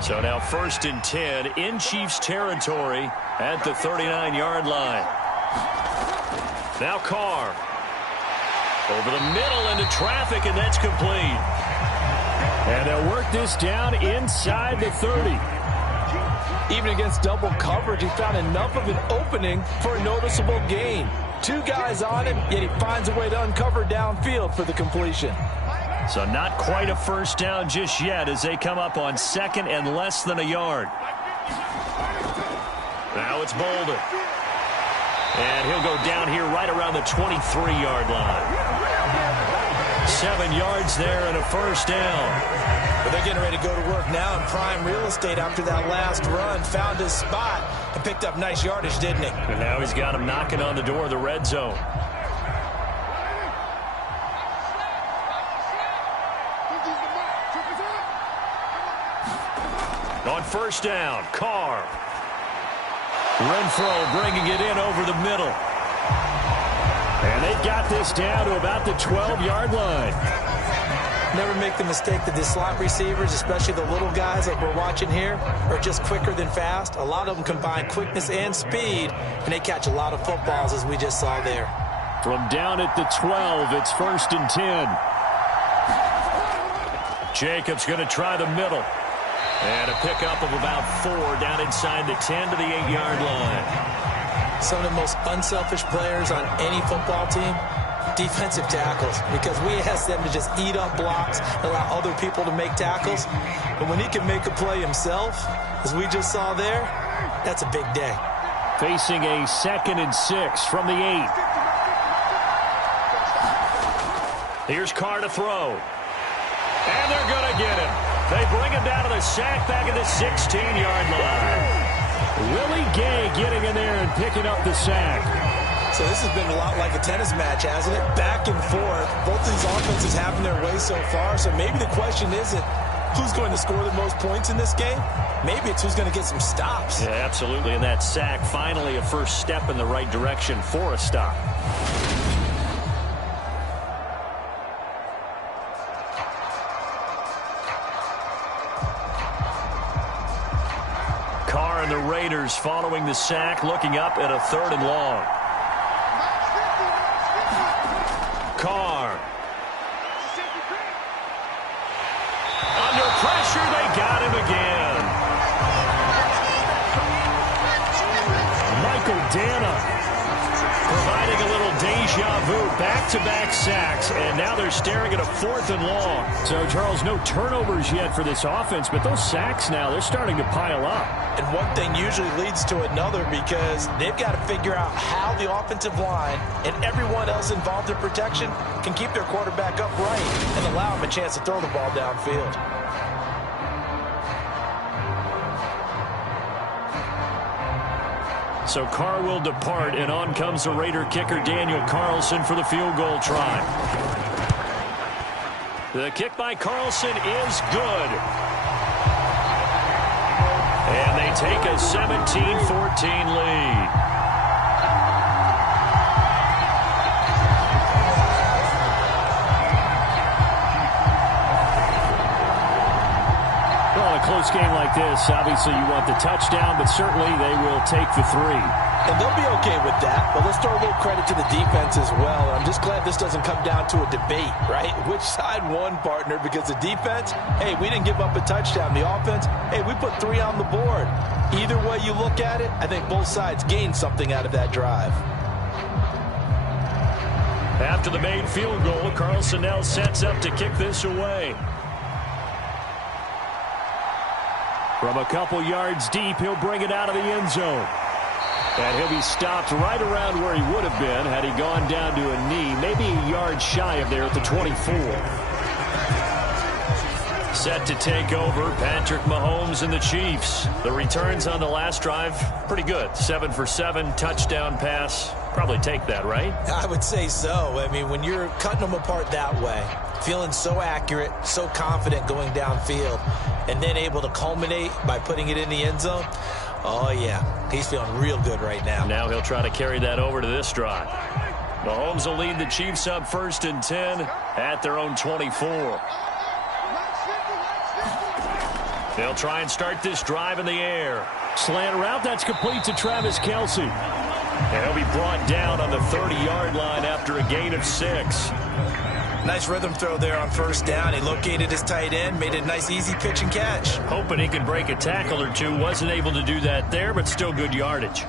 So now 1st and 10 in Chiefs territory at the 39-yard line. Now Carr. Over the middle into traffic, and that's complete. And they'll work this down inside the 30. Even against double coverage, he found enough of an opening for a noticeable gain. 2 guys on him, yet he finds a way to uncover downfield for the completion. So not quite a first down just yet as they come up on 2nd and less than a yard. Now it's Bolden. And he'll go down here right around the 23-yard line. 7 yards there and a first down. But they're getting ready to go to work now in prime real estate after that last run. Found his spot and picked up nice yardage, didn't he? And now he's got him knocking on the door of the red zone. On first down, Carr. Renfro bringing it in over the middle. And they got this down to about the 12-yard line. Never make the mistake that the slot receivers, especially the little guys like we're watching here, are just quicker than fast. A lot of them combine quickness and speed, and they catch a lot of footballs as we just saw there. From down at the 12, it's 1st and 10. Jacobs going to try the middle. And a pickup of about 4 down inside the 10 to the 8-yard line. Some of the most unselfish players on any football team, defensive tackles, because we ask them to just eat up blocks, allow other people to make tackles. But when he can make a play himself, as we just saw there, that's a big day. Facing a 2nd and 6 from the 8. Here's Carr to throw. And they're going to get him. They bring him down to the sack back at the 16-yard line. Willie Gay getting in there and picking up the sack. So this has been a lot like a tennis match, hasn't it? Back and forth. Both of these offenses having their way so far. So maybe the question isn't who's going to score the most points in this game. Maybe it's who's going to get some stops. Yeah, absolutely. And that sack, finally a first step in the right direction for a stop. Carr and the Raiders following the sack, looking up at a 3rd and long. Carr. Under pressure, they got him again. Michael Dana Providing a little deja vu, back-to-back sacks, and now they're staring at a 4th and long. So, Charles, no turnovers yet for this offense, but those sacks now, they're starting to pile up. And one thing usually leads to another because they've got to figure out how the offensive line and everyone else involved in protection can keep their quarterback upright and allow him a chance to throw the ball downfield. So Carr will depart, and on comes the Raider kicker Daniel Carlson for the field goal try. The kick by Carlson is good. And they take a 17-14 lead. Close game like this, obviously you want the touchdown, but certainly they will take the 3. And they'll be okay with that, but let's throw a little credit to the defense as well. I'm just glad this doesn't come down to a debate, right? Which side won, partner? Because the defense, hey, we didn't give up a touchdown. The offense, hey, we put 3 on the board. Either way you look at it, I think both sides gained something out of that drive. After the made field goal, Carlson now sets up to kick this away. From a couple yards deep, he'll bring it out of the end zone. And he'll be stopped right around where he would have been had he gone down to a knee, maybe a yard shy of there at the 24. Set to take over, Patrick Mahomes and the Chiefs. The returns on the last drive, pretty good. 7 for 7, touchdown pass. Probably take that, right? I would say so. I mean, when you're cutting them apart that way, feeling so accurate, so confident going downfield, and then able to culminate by putting it in the end zone, oh, yeah, he's feeling real good right now. Now he'll try to carry that over to this drive. Mahomes will lead the Chiefs up 1st and 10 at their own 24. They'll try and start this drive in the air. Slant route, that's complete to Travis Kelce. And he'll be brought down on the 30-yard line after a gain of 6. Nice rhythm throw there on 1st down. He located his tight end, made a nice easy pitch and catch. Hoping he could break a tackle or two. Wasn't able to do that there, but still good yardage.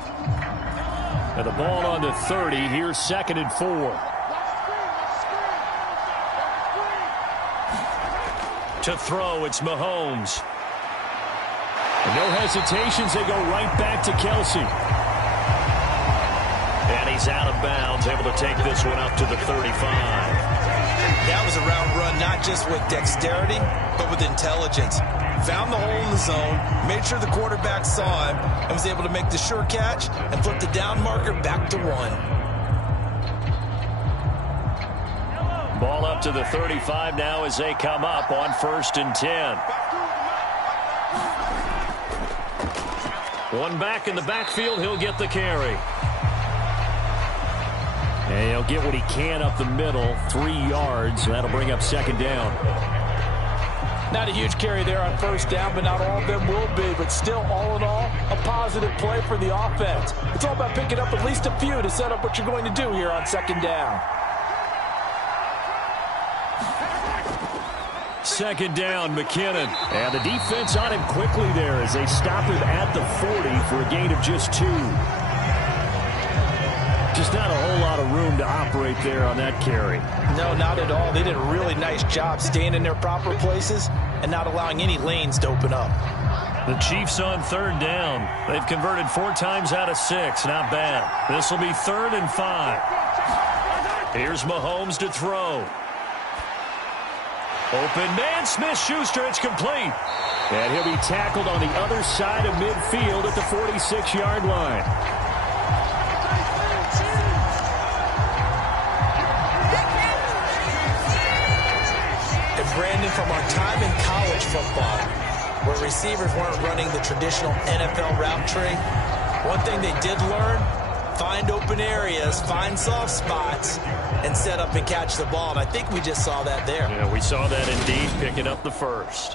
And the ball on the 30. Here's 2nd and 4. To throw, it's Mahomes. And no hesitations. They go right back to Kelce. And he's out of bounds, able to take this one up to the 35. That was a route run not just with dexterity, but with intelligence. Found the hole in the zone, made sure the quarterback saw him, and was able to make the sure catch and flip the down marker back to 1. Ball up to the 35 now as they come up on 1st and 10. One back in the backfield, he'll get the carry. And he'll get what he can up the middle, 3 yards. That'll bring up 2nd down. Not a huge carry there on 1st down, but not all of them will be. But but still, all in all, a positive play for the offense. It's all about picking up at least a few to set up what you're going to do here on second down. Second down, McKinnon. And the defense on him quickly there as they stop him at the 40 for a gain of just 2. Just not a whole lot of room to operate there on that carry. No, not at all. They did a really nice job staying in their proper places and not allowing any lanes to open up. The Chiefs on third down. They've converted 4 times out of 6. Not bad. This will be 3rd and 5. Here's Mahomes to throw. Open man, Smith-Schuster, it's complete. And he'll be tackled on the other side of midfield at the 46-yard line. And Brandon, from our time in college football, where receivers weren't running the traditional NFL route tree, one thing they did learn: find open areas, find soft spots, and set up and catch the ball. And I think we just saw that there. Yeah, we saw that indeed, picking up the first.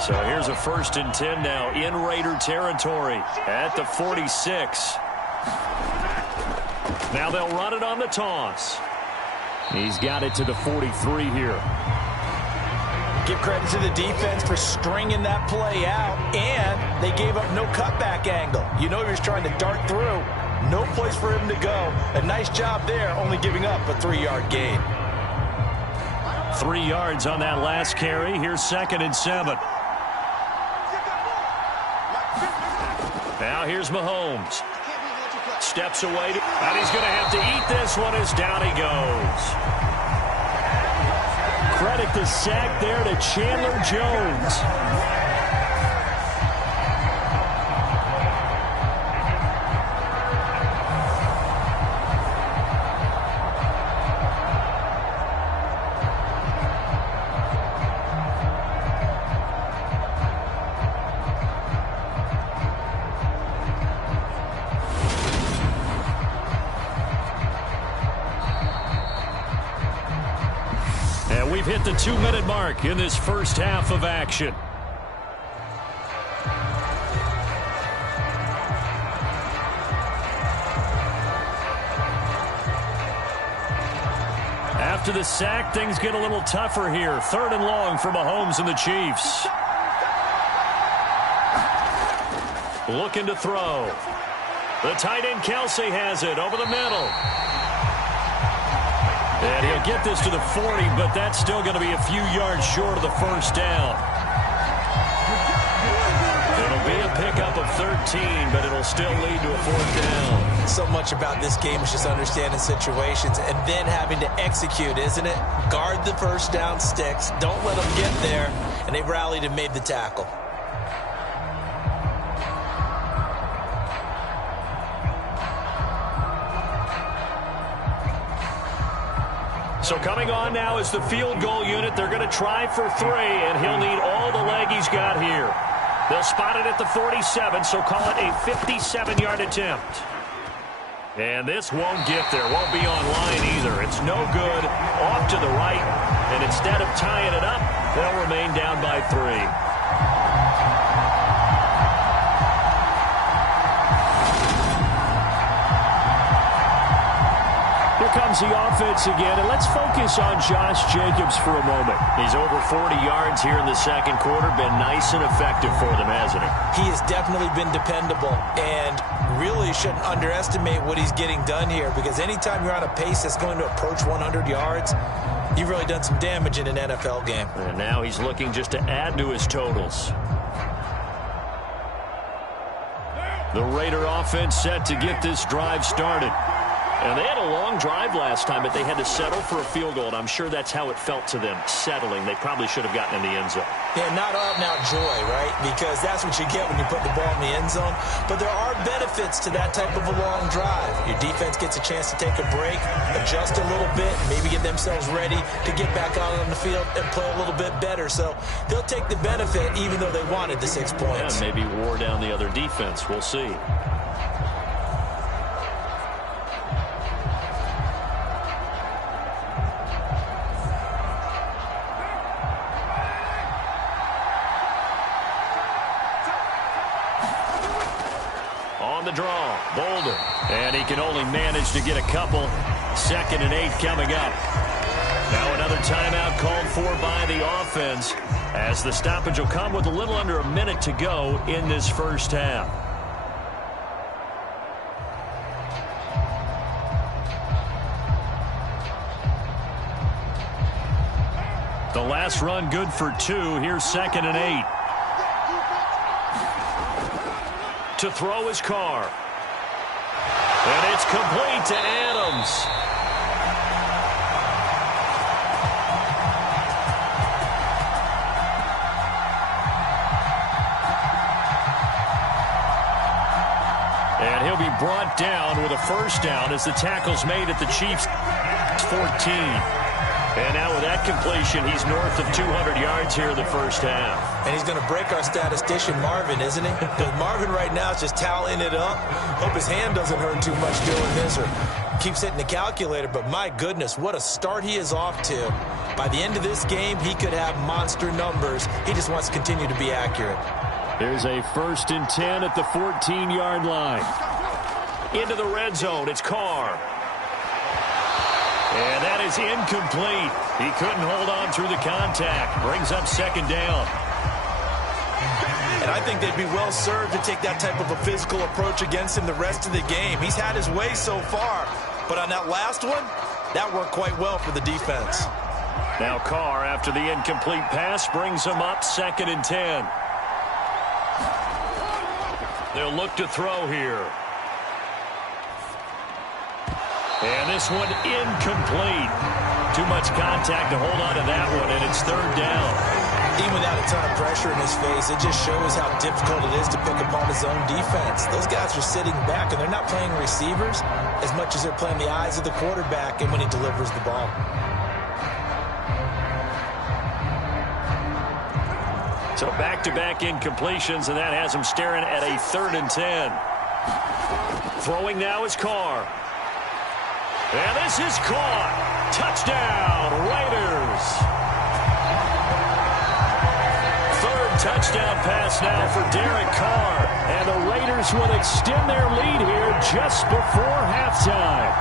So here's a 1st and 10 now in Raider territory at the 46. Now they'll run it on the toss. He's got it to the 43 here. Give credit to the defense for stringing that play out, and they gave up no cutback angle. You know he was trying to dart through. No place for him to go. A nice job there, only giving up a 3-yard gain. 3 yards on that last carry. Here's 2nd and 7. Now here's Mahomes. Steps away, and he's going to have to eat this one as down he goes. Credit the sack there to Chandler Jones. We've hit the 2-minute mark in this first half of action. After the sack, things get a little tougher here. 3rd and long for Mahomes and the Chiefs. Looking to throw. The tight end Kelsey has it over the middle. And he'll get this to the 40, but that's still going to be a few yards short of the first down. It'll be a pickup of 13, but it'll still lead to a 4th down. So much about this game is just understanding situations and then having to execute, isn't it? Guard the first down sticks. Don't let them get there. And they rallied and made the tackle. So coming on now is the field goal unit. They're going to try for 3, and he'll need all the leg he's got here. They'll spot it at the 47, so call it a 57-yard attempt. And this won't get there. Won't be on line either. It's no good. Off to the right, and instead of tying it up, they'll remain down by 3. Comes the offense again, and let's focus on Josh Jacobs for a moment. He's over 40 yards here in the second quarter. Been nice and effective for them, hasn't he? He has definitely been dependable, and really shouldn't underestimate what he's getting done here, because anytime you're on a pace that's going to approach 100 yards, you've really done some damage in an NFL game. And now he's looking just to add to his totals. The Raider offense set to get this drive started. And they had a long drive last time, but they had to settle for a field goal, and I'm sure that's how it felt to them, settling. They probably should have gotten in the end zone. Yeah, not out-and-out joy, right? Because that's what you get when you put the ball in the end zone. But there are benefits to that type of a long drive. Your defense gets a chance to take a break, adjust a little bit, maybe get themselves ready to get back out on the field and play a little bit better. So they'll take the benefit even though they wanted the 6 points. Yeah, maybe wore down the other defense. We'll see. the draw. Bolden. And he can only manage to get a couple. 2nd and 8 coming up. Now another timeout called for by the offense, as the stoppage will come with a little under a minute to go in this first half. The last run good for 2. Here's 2nd and 8. To throw his Carr. And it's complete to Adams. And he'll be brought down with a first down as the tackle's made at the Chiefs' 14. And now with that completion, he's north of 200 yards here in the first half. And he's going to break our statistician, Marvin, isn't he? Because Marvin right now is just tallying it up. Hope his hand doesn't hurt too much doing this or keeps hitting the calculator. But my goodness, what a start he is off to. By the end of this game, he could have monster numbers. He just wants to continue to be accurate. There's a 1st and 10 at the 14-yard line. Into the red zone, it's Carr. And that is incomplete. He couldn't hold on through the contact. Brings up 2nd down. And I think they'd be well served to take that type of a physical approach against him the rest of the game. He's had his way so far. But on that last one, that worked quite well for the defense. Now Carr, after the incomplete pass, brings him up 2nd and 10. They'll look to throw here. And this one incomplete. Too much contact to hold on to that one, and it's 3rd down. Even without a ton of pressure in his face, it just shows how difficult it is to pick apart his own defense. Those guys are sitting back, and they're not playing receivers as much as they're playing the eyes of the quarterback and when he delivers the ball. So back-to-back incompletions, and that has him staring at a 3rd and 10. Throwing now is Carr. And this is caught. Touchdown, Raiders. 3rd touchdown pass now for Derek Carr. And the Raiders will extend their lead here just before halftime.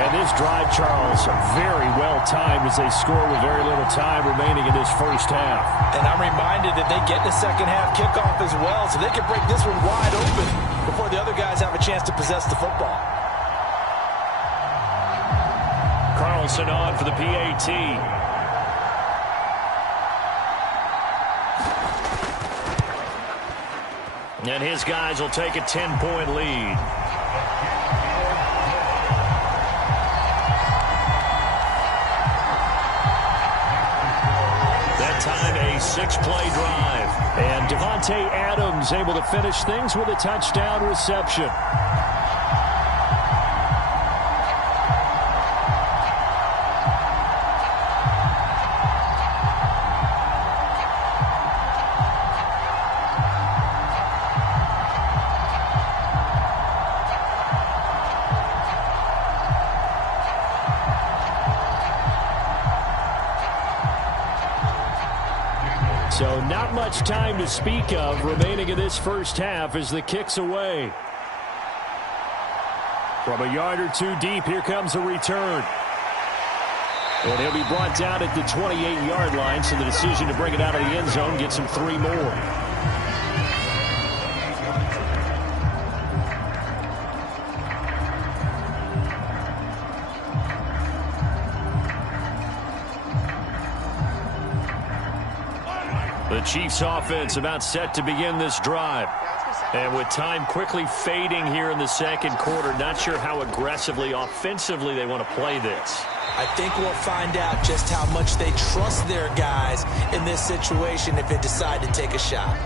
And this drive, Charles, very well timed as they score with very little time remaining in this first half. And I'm reminded that they get the second half kickoff as well, so they can break this one wide open before the other guys have a chance to possess the football. Carlson on for the PAT. And his guys will take a 10-point lead. That time a 6-play drive. And Devontae Adams able to finish things with a touchdown reception. So not much time to speak of remaining in this first half as the kick's away. From a yard or two deep, here comes a return. And he'll be brought down at the 28-yard line, so the decision to bring it out of the end zone gets him 3 more. The Chiefs offense about set to begin this drive. And with time quickly fading here in the second quarter, not sure how aggressively, offensively they want to play this. I think we'll find out just how much they trust their guys in this situation if they decide to take a shot.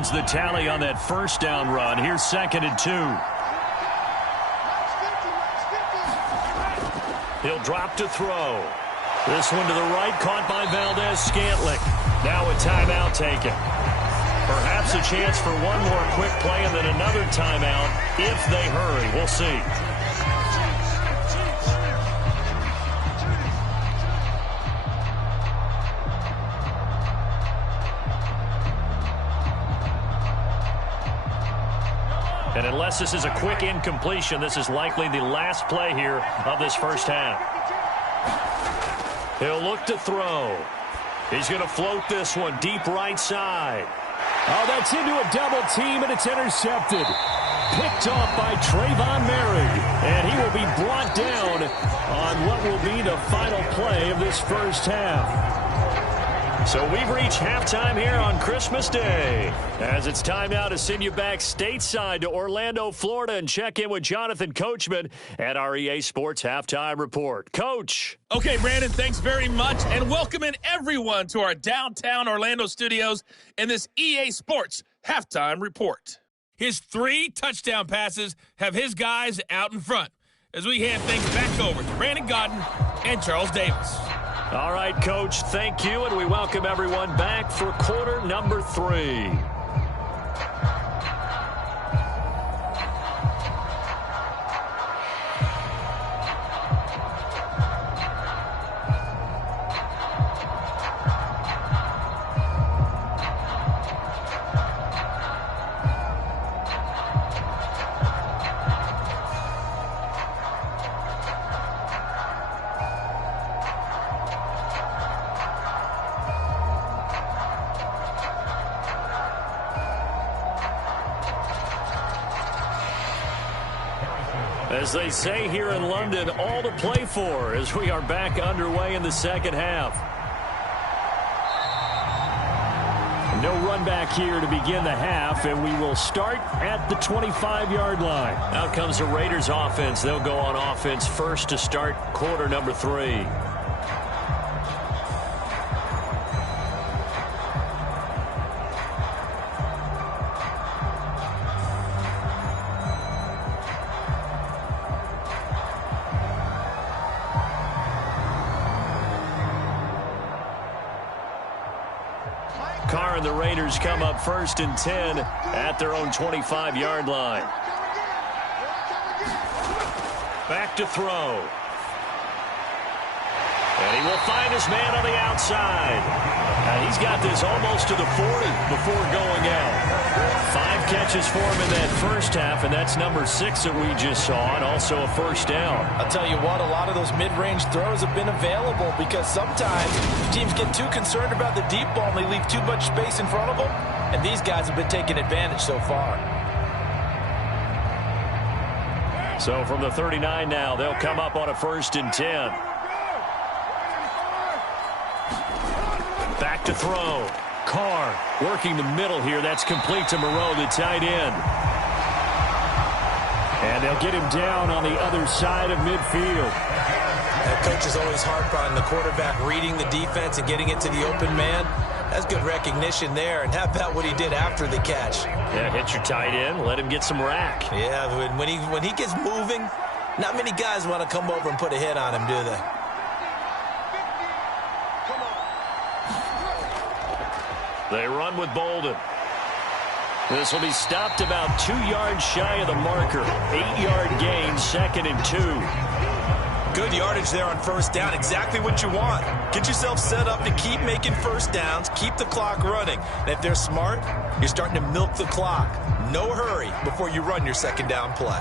The tally on that first down run. Here's 2nd and 2. He'll drop to throw. This one to the right, caught by Valdez-Scantling. Now a timeout taken. Perhaps a chance for one more quick play and then another timeout if they hurry. We'll see. And unless this is a quick incompletion, this is likely the last play here of this first half. He'll look to throw. He's going to float this one deep right side. Oh, that's into a double team, and it's intercepted. Picked off by Trayvon Merrick, and he will be brought down on what will be the final play of this first half. So we've reached halftime here on Christmas Day. As it's time now to send you back stateside to Orlando, Florida, and check in with Jonathan Coachman at our EA Sports Halftime Report. Coach. Okay, Brandon, thanks very much, and welcome in everyone to our downtown Orlando studios in this EA Sports Halftime Report. His 3 touchdown passes have his guys out in front as we hand things back over to Brandon Godden and Charles Davis. All right, Coach, thank you, and we welcome everyone back for quarter number 3. As they say here in London, all to play for as we are back underway in the second half. No run back here to begin the half, and we will start at the 25-yard line. Out comes the Raiders offense. They'll go on offense first to start quarter number 3. Carr and the Raiders come up 1st and 10 at their own 25-yard line. Back to throw. And he will find his man on the outside. And he's got this almost to the 40 before going out. 5 catches for him in that first half, and that's number 6 that we just saw, and also a first down. I'll tell you what, a lot of those mid-range throws have been available because sometimes teams get too concerned about the deep ball and they leave too much space in front of them, and these guys have been taking advantage so far. So from the 39 now, they'll come up on a 1st and 10. Back to throw. Carr working the middle here. That's complete to Moreau, the tight end. And they'll get him down on the other side of midfield. That coach is always harp on the quarterback reading the defense and getting it to the open man. That's good recognition there. And how about what he did after the catch? Yeah, hit your tight end. Let him get some rack. Yeah, when he gets moving, not many guys want to come over and put a hit on him, do they? They run with Bolden. This will be stopped about 2 yards shy of the marker. 8-yard gain, 2nd and 2. Good yardage there on first down. Exactly what you want. Get yourself set up to keep making first downs, keep the clock running. And if they're smart, you're starting to milk the clock. No hurry before you run your second down play.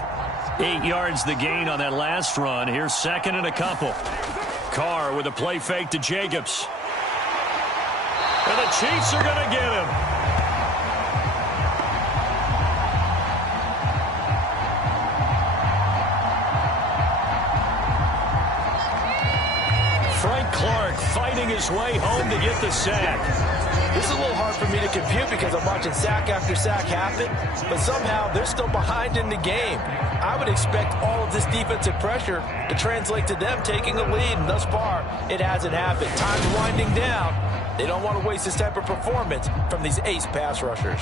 8 yards the gain on that last run. Here's 2nd and a couple. Carr with a play fake to Jacobs. And the Chiefs are going to get him. Frank Clark fighting his way home to get the sack. This is a little hard for me to compute because I'm watching sack after sack happen, but somehow they're still behind in the game. I would expect all of this defensive pressure to translate to them taking a lead, and thus far, it hasn't happened. Time's winding down. They don't want to waste this type of performance from these ace pass rushers.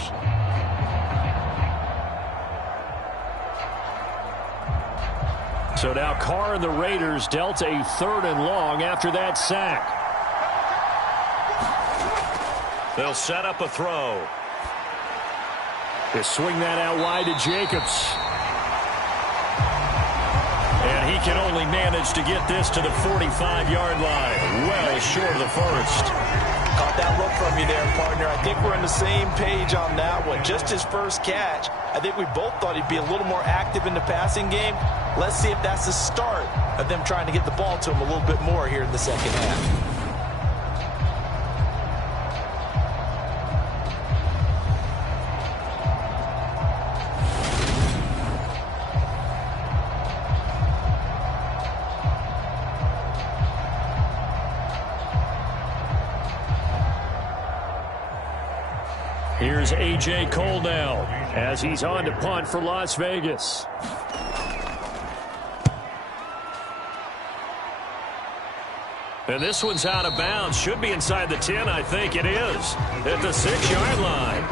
So now Carr and the Raiders dealt a 3rd and long after that sack. They'll set up a throw. They swing that out wide to Jacobs. And he can only manage to get this to the 45-yard line. Well short of the first. Caught that look from you there, partner. I think we're on the same page on that one. Just his first catch. I think we both thought he'd be a little more active in the passing game. Let's see if that's the start of them trying to get the ball to him a little bit more here in the second half. Here's A.J. Cole now as he's on to punt for Las Vegas. And this one's out of bounds. Should be inside the 10, I think it is. At the 6-yard line.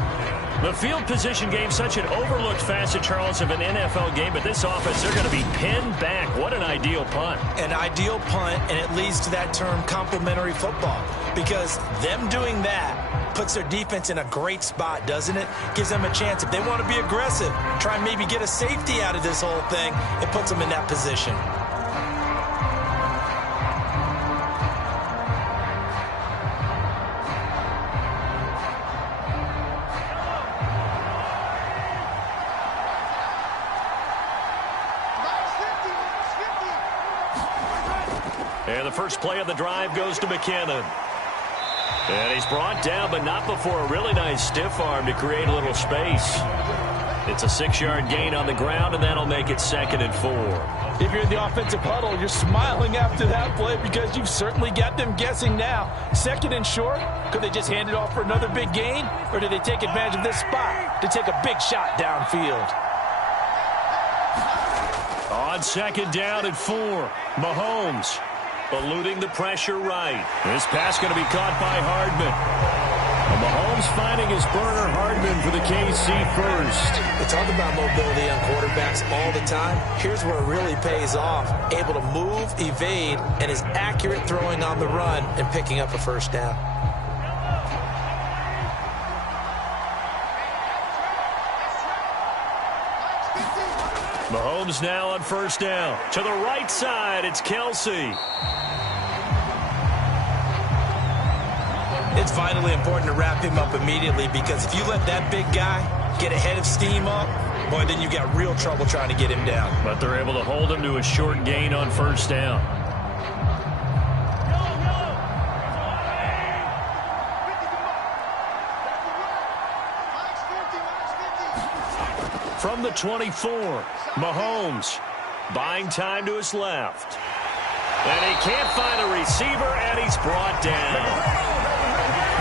The field position game, such an overlooked facet, Charles, of an NFL game, but this offense, they're going to be pinned back. What an ideal punt. An ideal punt, and it leads to that term complementary football, because them doing that puts their defense in a great spot, doesn't it? Gives them a chance. If they want to be aggressive, try and maybe get a safety out of this whole thing, it puts them in that position. And the first play of the drive goes to McKinnon. And he's brought down, but not before a really nice stiff arm to create a little space. It's a 6-yard gain on the ground, and that'll make it 2nd and 4. If you're in the offensive huddle, you're smiling after that play because you've certainly got them guessing now. 2nd and short, could they just hand it off for another big gain? Or do they take advantage of this spot to take a big shot downfield? On 2nd down and 4, Mahomes eluding the pressure right. This pass going to be caught by Hardman. And Mahomes finding his burner, Hardman, for the KC first. We talk about mobility on quarterbacks all the time. Here's where it really pays off. Able to move, evade, and is accurate throwing on the run and picking up a first down. Mahomes now on 1st down. To the right side, it's Kelsey. It's vitally important to wrap him up immediately, because if you let that big guy get a head of steam up, boy, then you got real trouble trying to get him down. But they're able to hold him to a short gain on 1st down. From the 24, Mahomes buying time to his left. And he can't find a receiver, and he's brought down.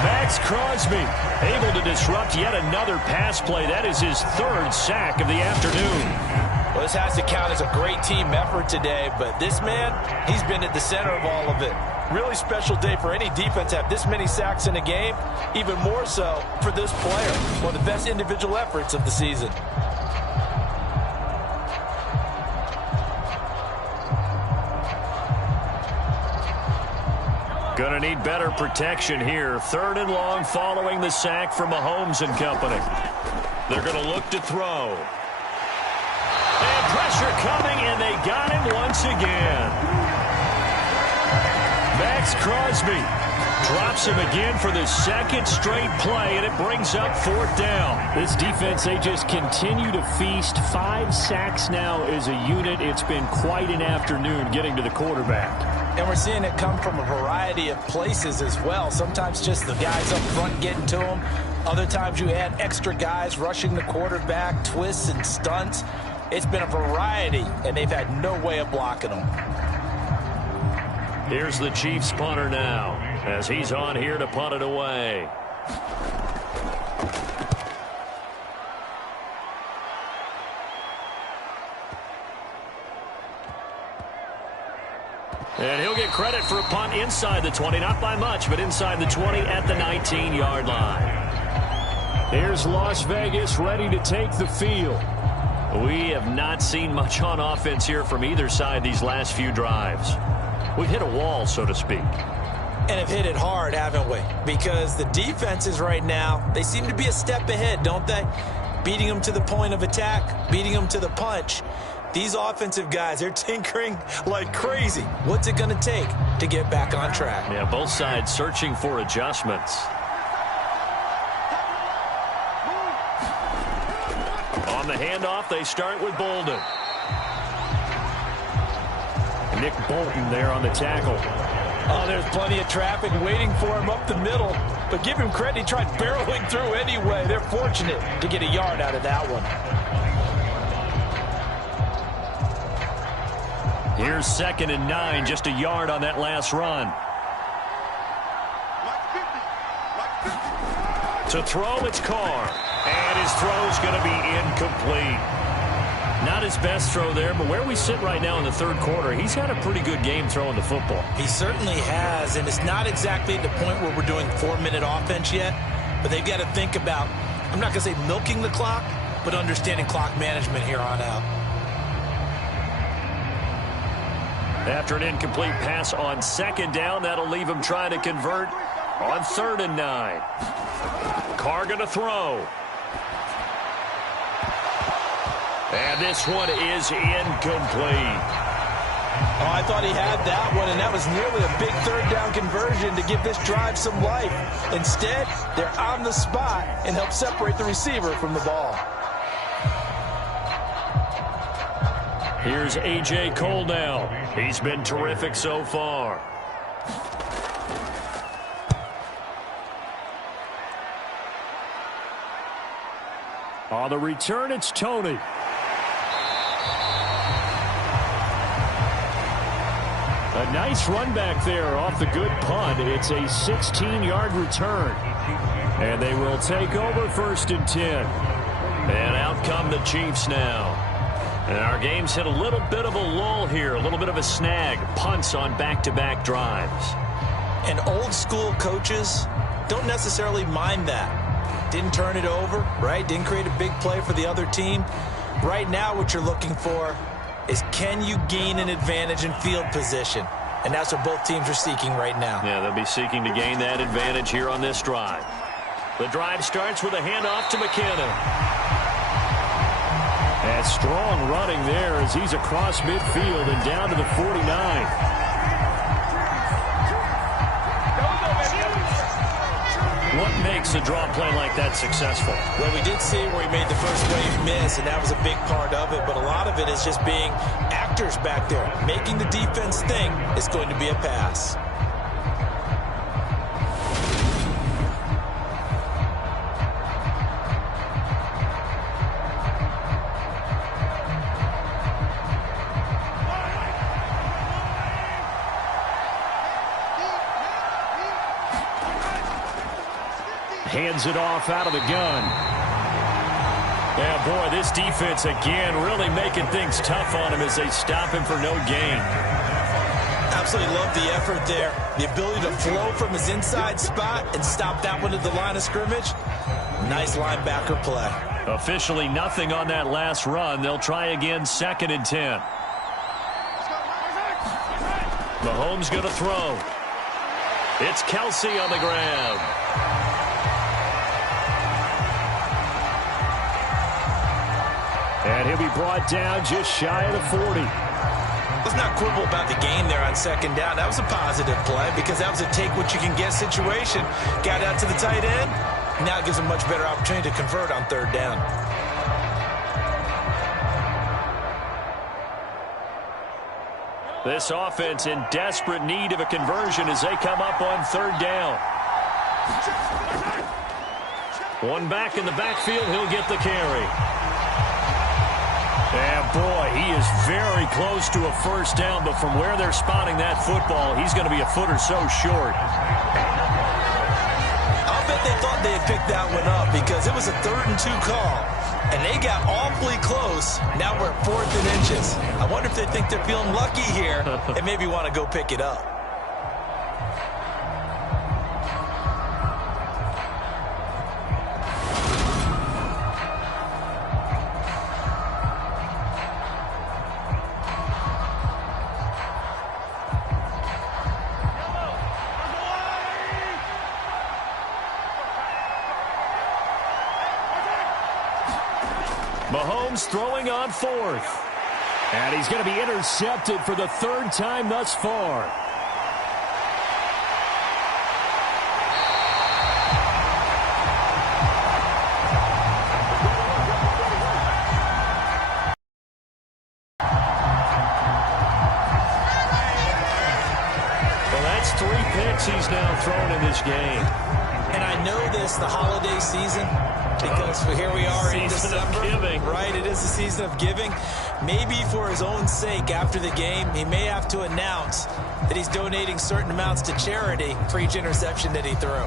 Max Crosby able to disrupt yet another pass play. That is his 3rd sack of the afternoon. Well, this has to count as a great team effort today, but this man, he's been at the center of all of it. Really special day for any defense to have this many sacks in a game, even more so for this player. One of the best individual efforts of the season. Going to need better protection here. 3rd and long following the sack from Mahomes and company. They're going to look to throw. And pressure coming, and they got him once again. Max Crosby drops him again for the 2nd straight play, and it brings up 4th down. This defense, they just continue to feast. 5 sacks now as a unit. It's been quite an afternoon getting to the quarterback. And we're seeing it come from a variety of places as well. Sometimes just the guys up front getting to him. Other times you add extra guys rushing the quarterback, twists and stunts. It's been a variety, and they've had no way of blocking them. Here's the Chiefs punter now as he's on here to punt it away. And he'll get credit for a punt inside the 20, not by much, but inside the 20 at the 19-yard line. Here's Las Vegas ready to take the field. We have not seen much on offense here from either side these last few drives. We've hit a wall, so to speak. And have hit it hard, haven't we? Because the defenses right now, they seem to be a step ahead, don't they? beating them to the point of attack, beating them to the punch. These offensive guys, they're tinkering like crazy. What's it going to take to get back on track? Yeah, both sides searching for adjustments. On the handoff, they start with Bolden. Nick Bolton there on the tackle. Oh, there's plenty of traffic waiting for him up the middle. But give him credit, he tried barreling through anyway. They're fortunate to get a yard out of that one. Here's 2nd and 9, just a yard on that last run. To throw, it's Carr. And his throw's going to be incomplete. Not his best throw there, but where we sit right now in the third quarter, he's had a pretty good game throwing the football. He certainly has, and it's not exactly at the point where we're doing 4-minute offense yet, but they've got to think about, I'm not going to say milking the clock, but understanding clock management here on out. After an incomplete pass on 2nd down, that'll leave him trying to convert on 3rd and 9. Carr going to throw. And this one is incomplete. Oh, I thought he had that one, and that was nearly a big 3rd down conversion to give this drive some life. Instead, they're on the spot and help separate the receiver from the ball. Here's A.J. Cole now. He's been terrific so far. On the return, it's Tony. A nice run back there off the good punt. It's a 16-yard return. And they will take over 1st and 10. And out come the Chiefs now. And our game's hit a little bit of a lull here, a little bit of a snag. Punts on back-to-back drives. And old-school coaches don't necessarily mind that. Didn't turn it over, right? Didn't create a big play for the other team. Right now what you're looking for is, can you gain an advantage in field position? And that's what both teams are seeking right now. Yeah, they'll be seeking to gain that advantage here on this drive. The drive starts with a handoff to McKinnon. And strong running there as he's across midfield and down to the 49. What makes a draw play like that successful? Well, we did see where he made the first wave miss, and that was a big part of it. But a lot of it is just being actors back there. Making the defense think it's going to be a pass. Hands it off out of the gun. Yeah, boy, this defense again really making things tough on him as they stop him for no gain. Absolutely love the effort there. The ability to flow from his inside spot and stop that one at the line of scrimmage. Nice linebacker play. Officially nothing on that last run. They'll try again 2nd and 10. Mahomes going to throw. It's Kelsey on the grab. And he'll be brought down just shy of the 40. Let's not quibble about the gain there on 2nd down. That was a positive play because that was a take-what-you-can-get situation. Got out to the tight end. Now it gives him a much better opportunity to convert on 3rd down. This offense in desperate need of a conversion as they come up on 3rd down. One back in the backfield. He'll get the carry. And, boy, he is very close to a 1st down, but from where they're spotting that football, he's going to be a foot or so short. I'll bet they thought they had picked that one up because it was a 3rd and 2 call, and they got awfully close. Now we're at 4th and inches. I wonder if they think they're feeling lucky here and maybe want to go pick it up. Mahomes throwing on fourth. And he's going to be intercepted for the third time thus far. Well, that's 3 picks he's now thrown in this game. And I know this, the holiday season, because here we are in December. Season of giving. Right, it is the season of giving. Maybe for his own sake, after the game, he may have to announce that he's donating certain amounts to charity for each interception that he threw.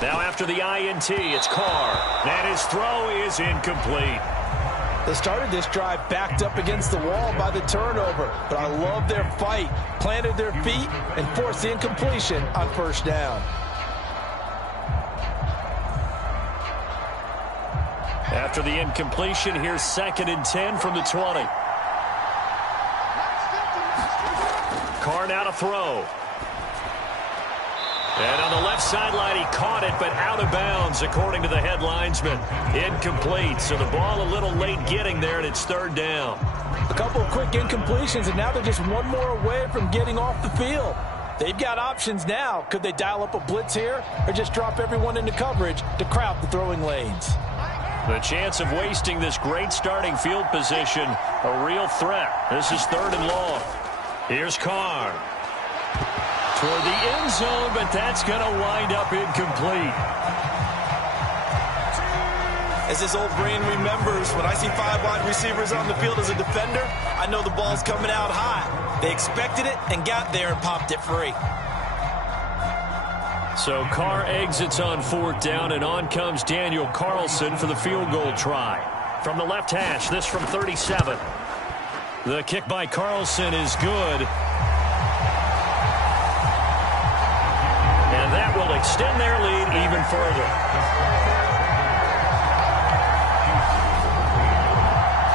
Now after the INT, it's Carr. And his throw is incomplete. They started this drive backed up against the wall by the turnover, but I love their fight. Planted their feet and forced the incompletion on first down. After the incompletion, here's 2nd and 10 from the 20. Carr now to throw. And on the left sideline, he caught it, but out of bounds, according to the head linesman. Incomplete, so the ball a little late getting there, and it's 3rd down. A couple of quick incompletions, and now they're just one more away from getting off the field. They've got options now. Could they dial up a blitz here, or just drop everyone into coverage to crowd the throwing lanes? The chance of wasting this great starting field position, a real threat. This is 3rd and long. Here's Carr. Toward the end zone, but that's going to wind up incomplete. As this old brain remembers, when I see 5 wide receivers on the field as a defender, I know the ball's coming out high. They expected it and got there and popped it free. So Carr exits on 4th down, and on comes Daniel Carlson for the field goal try. From the left hash, this from 37. The kick by Carlson is good. And that will extend their lead even further.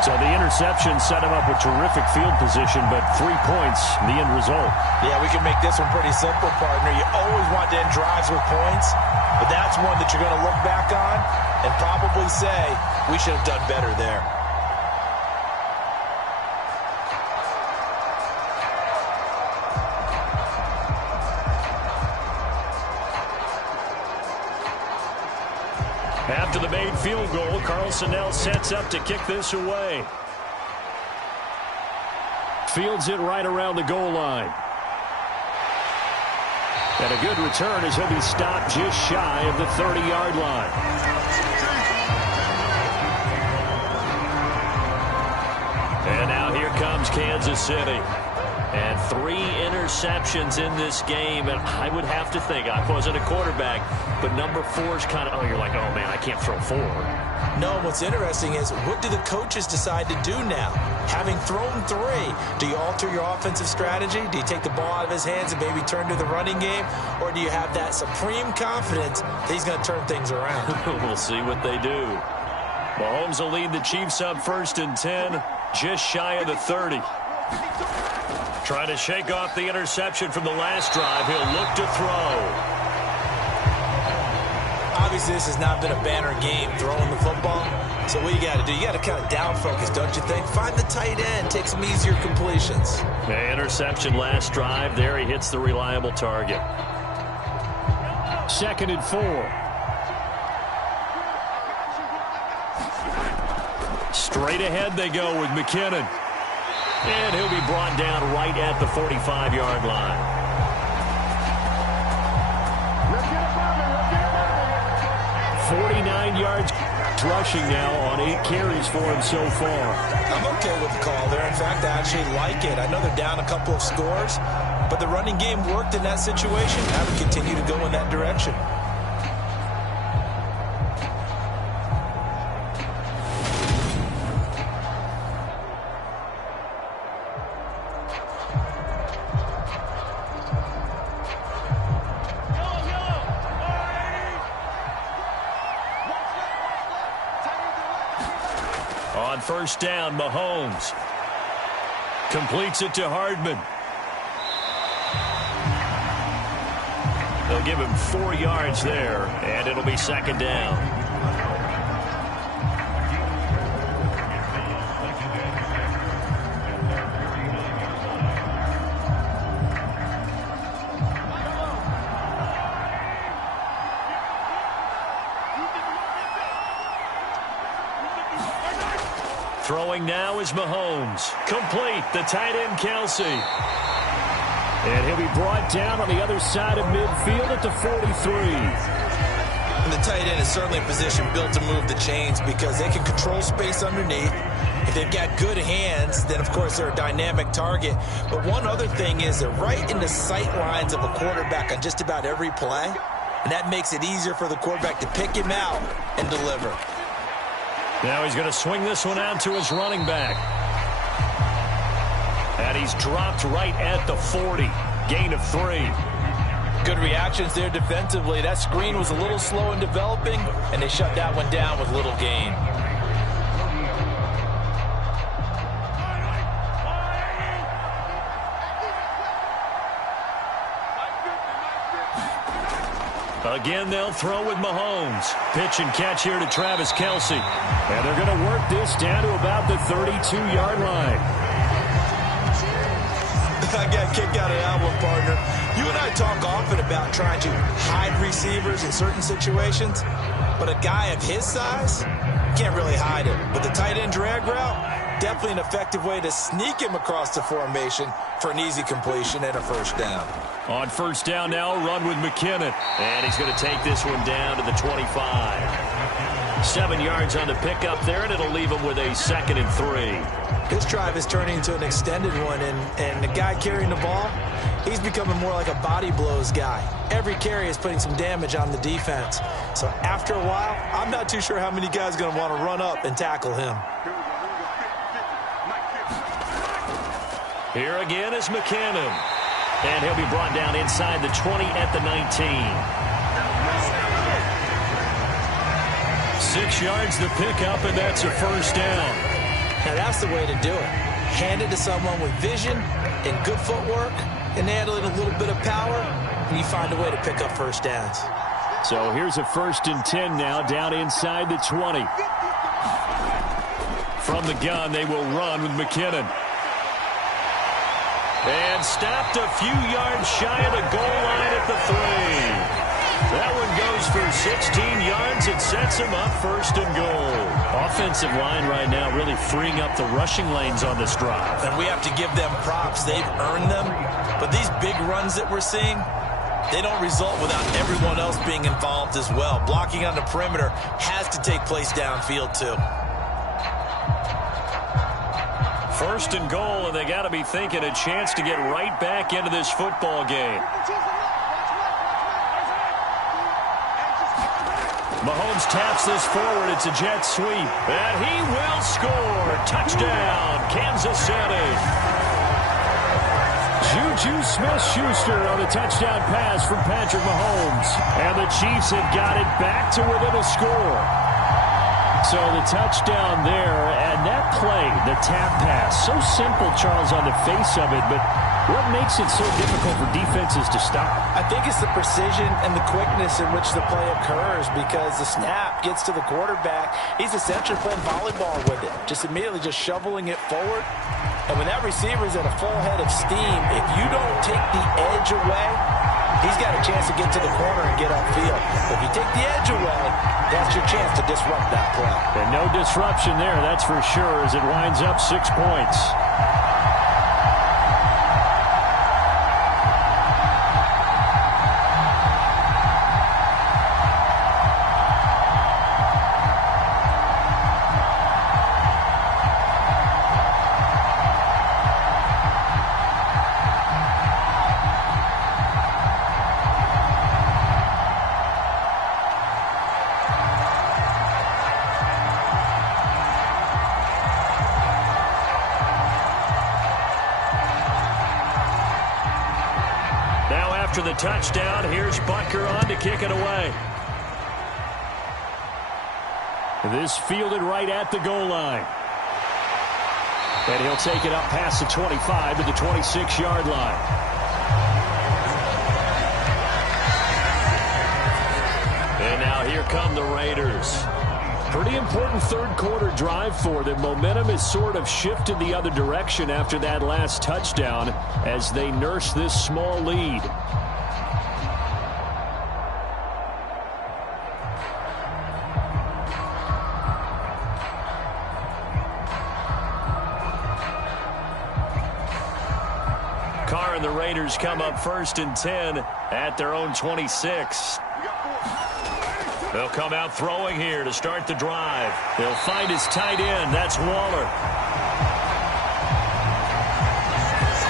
So the interception set him up with terrific field position, but 3 points, the end result. Yeah, we can make this one pretty simple, partner. You always want to end drives with points, but that's one that you're going to look back on and probably say, we should have done better there. After the made field goal, Carlson now sets up to kick this away. Fields it right around the goal line. And a good return as he'll be stopped just shy of the 30-yard line. And now here comes Kansas City. And 3 interceptions in this game, and I would have to think, I wasn't a quarterback, but number 4 is kind of, you're like, oh, man, I can't throw 4. No, what's interesting is, what do the coaches decide to do now? Having thrown 3, do you alter your offensive strategy? Do you take the ball out of his hands and maybe turn to the running game? Or do you have that supreme confidence that he's going to turn things around? We'll see what they do. Mahomes will lead the Chiefs up 1st and 10, just shy of the 30. Trying to shake off the interception from the last drive. He'll look to throw. Obviously, this has not been a banner game throwing the football. So what you got to do, you got to kind of down focus, don't you think? Find the tight end, take some easier completions. The interception last drive. There he hits the reliable target. 2nd and 4. Straight ahead they go with McKinnon. And he'll be brought down right at the 45-yard line. Let's get 49 yards rushing now on 8 carries for him so far. I'm okay with the call there. In fact, I actually like it. I know they're down a couple of scores, but the running game worked in that situation. I would continue to go in that direction. first down. Mahomes completes it to Hardman. They'll give him 4 yards there, and it'll be second down. Throwing now is Mahomes. Complete. The tight end, Kelsey. And he'll be brought down on the other side of midfield at the 43. And the tight end is certainly in position built to move the chains because they can control space underneath. If they've got good hands, then, of course, they're a dynamic target. But one other thing is they're right in the sight lines of a quarterback on just about every play. And that makes it easier for the quarterback to pick him out and deliver. Now he's going to swing this one out to his running back. And he's dropped right at the 40. Gain of 3. Good reactions there defensively. That screen was a little slow in developing, and they shut that one down with little gain. Again, they'll throw with Mahomes. Pitch and catch here to Travis Kelsey. And they're going to work this down to about the 32-yard line. I got kicked out of that one, partner. You and I talk often about trying to hide receivers in certain situations, but a guy of his size can't really hide him. But the tight end drag route, definitely an effective way to sneak him across the formation for an easy completion and a first down. On first down now, run with McKinnon. And he's going to take this one down to the 25. 7 yards on the pickup there, and it'll leave him with a 2nd and 3. This drive is turning into an extended one, and the guy carrying the ball, he's becoming more like a body blows guy. Every carry is putting some damage on the defense. So after a while, I'm not too sure how many guys are going to want to run up and tackle him. Here again is McKinnon. And he'll be brought down inside the 20 at the 19. 6 yards the pickup, and that's a first down. Now that's the way to do it. Hand it to someone with vision and good footwork, and add a little bit of power, and you find a way to pick up first downs. So here's a 1st and 10 now, down inside the 20. From the gun, they will run with McKinnon. And stopped a few yards shy of the goal line at the 3. That one goes for 16 yards. It sets him up 1st and goal. Offensive line right now really freeing up the rushing lanes on this drive. And we have to give them props. They've earned them. But these big runs that we're seeing, they don't result without everyone else being involved as well. Blocking on the perimeter has to take place downfield too. 1st and goal, and they got to be thinking a chance to get right back into this football game. Mahomes taps this forward. It's a jet sweep, and he will score. Touchdown, Kansas City. Juju Smith-Schuster on the touchdown pass from Patrick Mahomes. And the Chiefs have got it back to within a score. So the touchdown there, and that play, the tap pass, so simple, Charles, on the face of it, but what makes it so difficult for defenses to stop? I think it's the precision and the quickness in which the play occurs because the snap gets to the quarterback. He's essentially playing volleyball with it, just immediately just shoveling it forward. And when that receiver is at a full head of steam, if you don't take the edge away, he's got a chance to get to the corner and get upfield. If you take the edge away, that's your chance to disrupt that play. And no disruption there, that's for sure, as it winds up 6 points. After the touchdown, here's Butker on to kick it away. This fielded right at the goal line. And he'll take it up past the 25 to the 26-yard line. And now here come the Raiders. Pretty important third-quarter drive for them. Momentum has sort of shifted the other direction after that last touchdown as they nurse this small lead. Carr and the Raiders come up 1st and 10 at their own 26. They'll come out throwing here to start the drive. They'll find his tight end. That's Waller.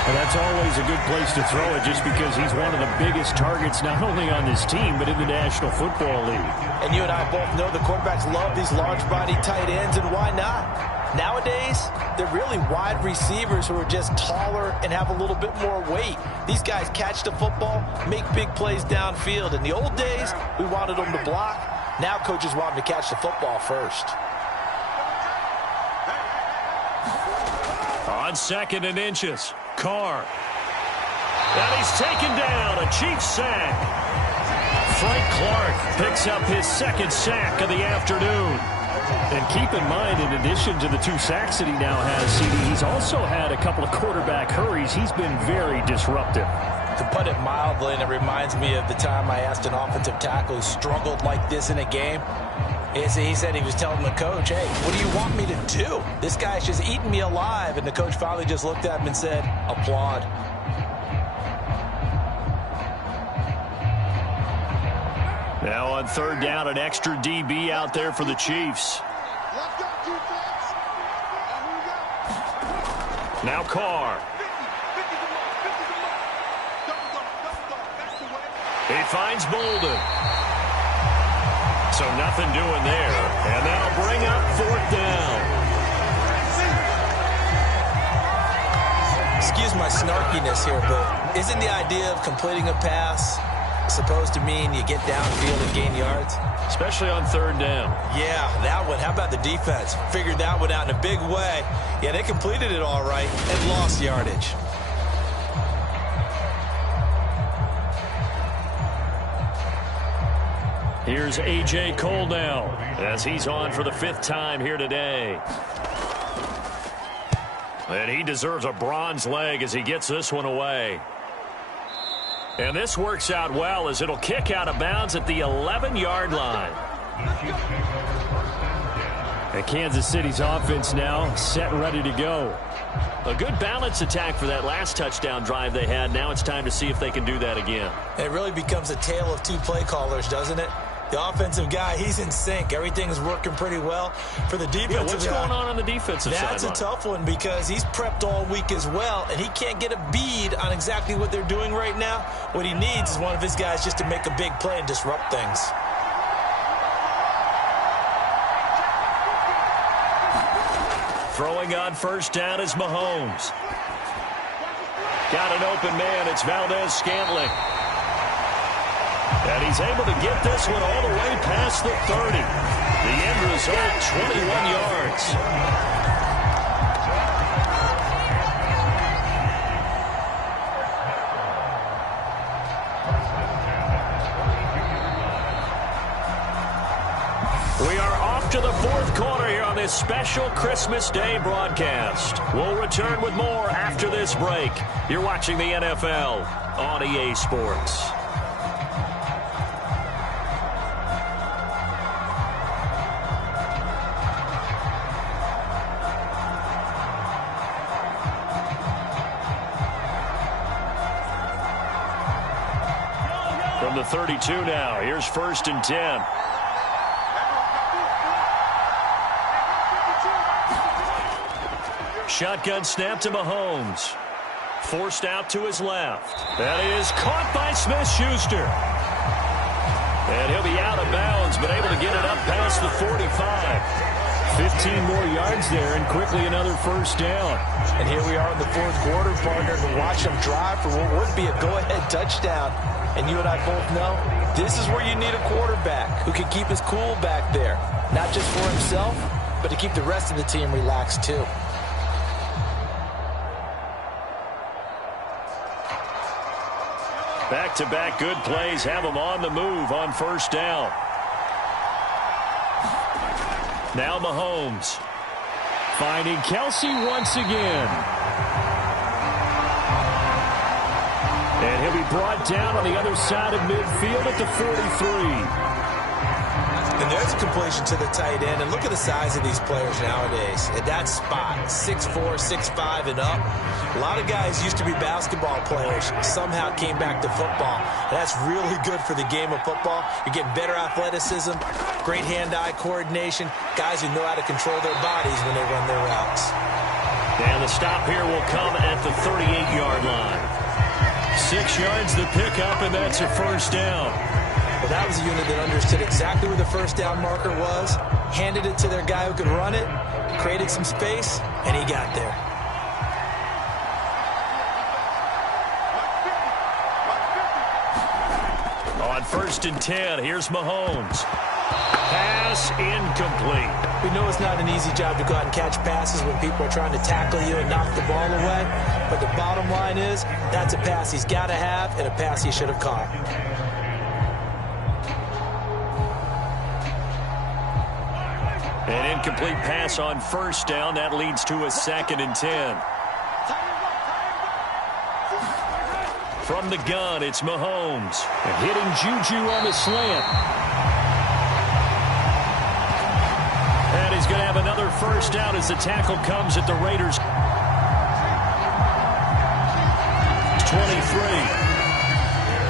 Well, that's always a good place to throw it just because he's one of the biggest targets not only on this team but in the National Football League. And you and I both know the quarterbacks love these large-body tight ends, and why not? Nowadays, they're really wide receivers who are just taller and have a little bit more weight. These guys catch the football, make big plays downfield. In the old days, we wanted them to block. Now coaches want them to catch the football first. On 2nd and inches, Carr. And he's taken down, a Chiefs sack. Frank Clark picks up his 2nd sack of the afternoon. And keep in mind, in addition to the 2 sacks that he now has, CD, he's also had a couple of quarterback hurries. He's been very disruptive. To put it mildly, and it reminds me of the time I asked an offensive tackle who struggled like this in a game. He said he was telling the coach, hey, what do you want me to do? This guy's just eating me alive. And the coach finally just looked at him and said, applaud. Now on 3rd down, an extra DB out there for the Chiefs. Now Carr. He finds Bolden. So nothing doing there. And that'll bring up 4th down. Excuse my snarkiness here, but isn't the idea of completing a pass supposed to mean you get downfield and gain yards? Especially on 3rd down. Yeah, that one. How about the defense? Figured that one out in a big way. Yeah, they completed it all right and lost yardage. Here's A.J. Cole now as he's on for the 5th time here today. And he deserves a bronze leg as he gets this one away. And this works out well as it'll kick out of bounds at the 11-yard line. And Kansas City's offense now set and ready to go. A good balance attack for that last touchdown drive they had. Now it's time to see if they can do that again. It really becomes a tale of 2 play callers, doesn't it? The offensive guy, he's in sync. Everything's working pretty well. For the defensive guy, what's going on the defensive side? That's a tough one because he's prepped all week as well, and he can't get a bead on exactly what they're doing right now. What he needs is one of his guys just to make a big play and disrupt things. Throwing on 1st down is Mahomes. Got an open man. It's Valdez-Scantling. And he's able to get this one all the way past the 30. The end result, 21 yards. We are off to the 4th quarter here on this special Christmas Day broadcast. We'll return with more after this break. You're watching the NFL on EA Sports. From the 32 now, here's 1st and 10. Shotgun snap to Mahomes. Forced out to his left. That is caught by Smith-Schuster. And he'll be out of bounds, but able to get it up past the 45. 15 more yards there, and quickly another 1st down. And here we are in the 4th quarter, partner, to watch them drive for what would be a go-ahead touchdown. And you and I both know this is where you need a quarterback who can keep his cool back there. Not just for himself, but to keep the rest of the team relaxed too. Back-to-back good plays have them on the move on first down. Now Mahomes. Finding Kelsey once again. And he'll be brought down on the other side of midfield at the 43. And there's a completion to the tight end. And look at the size of these players nowadays. At that spot, 6'4", 6'5", and up. A lot of guys used to be basketball players, somehow came back to football. And that's really good for the game of football. You're getting better athleticism, great hand-eye coordination, guys who know how to control their bodies when they run their routes. And the stop here will come at the 38-yard line. 6 yards the pickup, and that's a first down. Well, that was a unit that understood exactly where the first down marker was, handed it to their guy who could run it, created some space, and he got there. On 1st and 10, here's Mahomes. Pass incomplete. We know it's not an easy job to go out and catch passes when people are trying to tackle you and knock the ball away, but the bottom line is that's a pass he's got to have and a pass he should have caught. An incomplete pass on first down. That leads to a 2nd and 10. From the gun, it's Mahomes. And hitting Juju on the slant. And he's going to have another first down as the tackle comes at the Raiders. 23.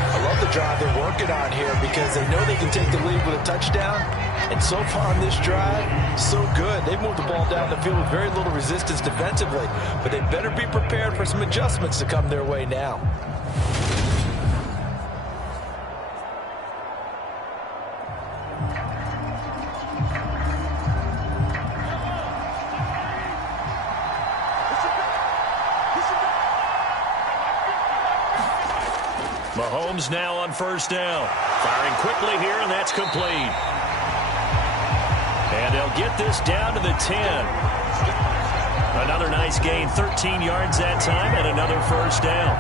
I love the drive they're working on here because they know they can take the lead with a touchdown. And so far on this drive, so good. They've moved the ball down the field with very little resistance defensively. But they better be prepared for some adjustments to come their way now. Mahomes now on first down. Firing quickly here, and that's complete. And they'll get this down to the 10. Another nice gain, 13 yards that time, and another first down.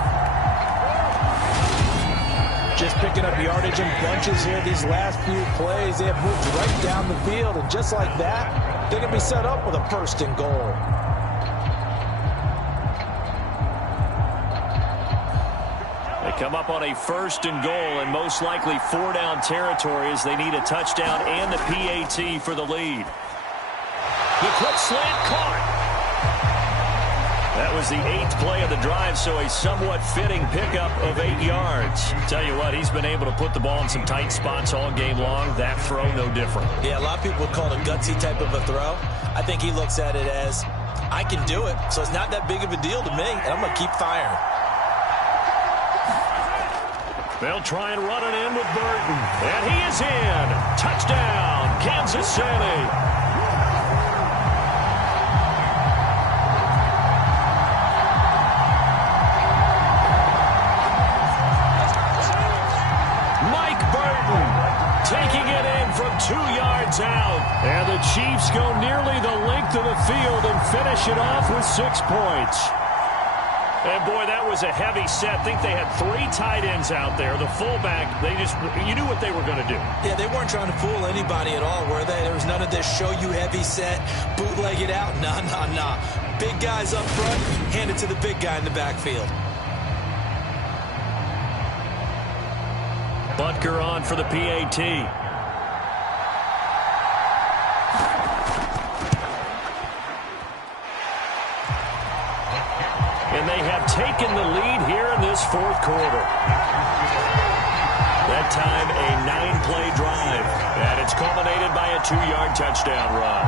Just picking up yardage in bunches here these last few plays. They have moved right down the field, and just like that, they're going to be set up with a 1st and goal. Come up on a 1st and goal, and most likely 4-down territory as they need a touchdown and the PAT for the lead. The quick slant caught. That was the 8th play of the drive, so a somewhat fitting pickup of 8 yards. Tell you what, he's been able to put the ball in some tight spots all game long. That throw, no different. Yeah, a lot of people would call it a gutsy type of a throw. I think he looks at it as, I can do it, so it's not that big of a deal to me, and I'm going to keep firing. They'll try and run it in with Burton. And he is in. Touchdown, Kansas City. Mike Burton taking it in from 2 yards out. And the Chiefs go nearly the length of the field and finish it off with 6 points. And, boy, that was a heavy set. I think they had 3 tight ends out there. The fullback, you knew what they were going to do. Yeah, they weren't trying to fool anybody at all, were they? There was none of this show you heavy set, bootleg it out. Nah. Big guys up front, hand it to the big guy in the backfield. Butker on for the PAT. And they have taken the lead here in this 4th quarter. That time, a 9-play drive. And it's culminated by a 2-yard touchdown run.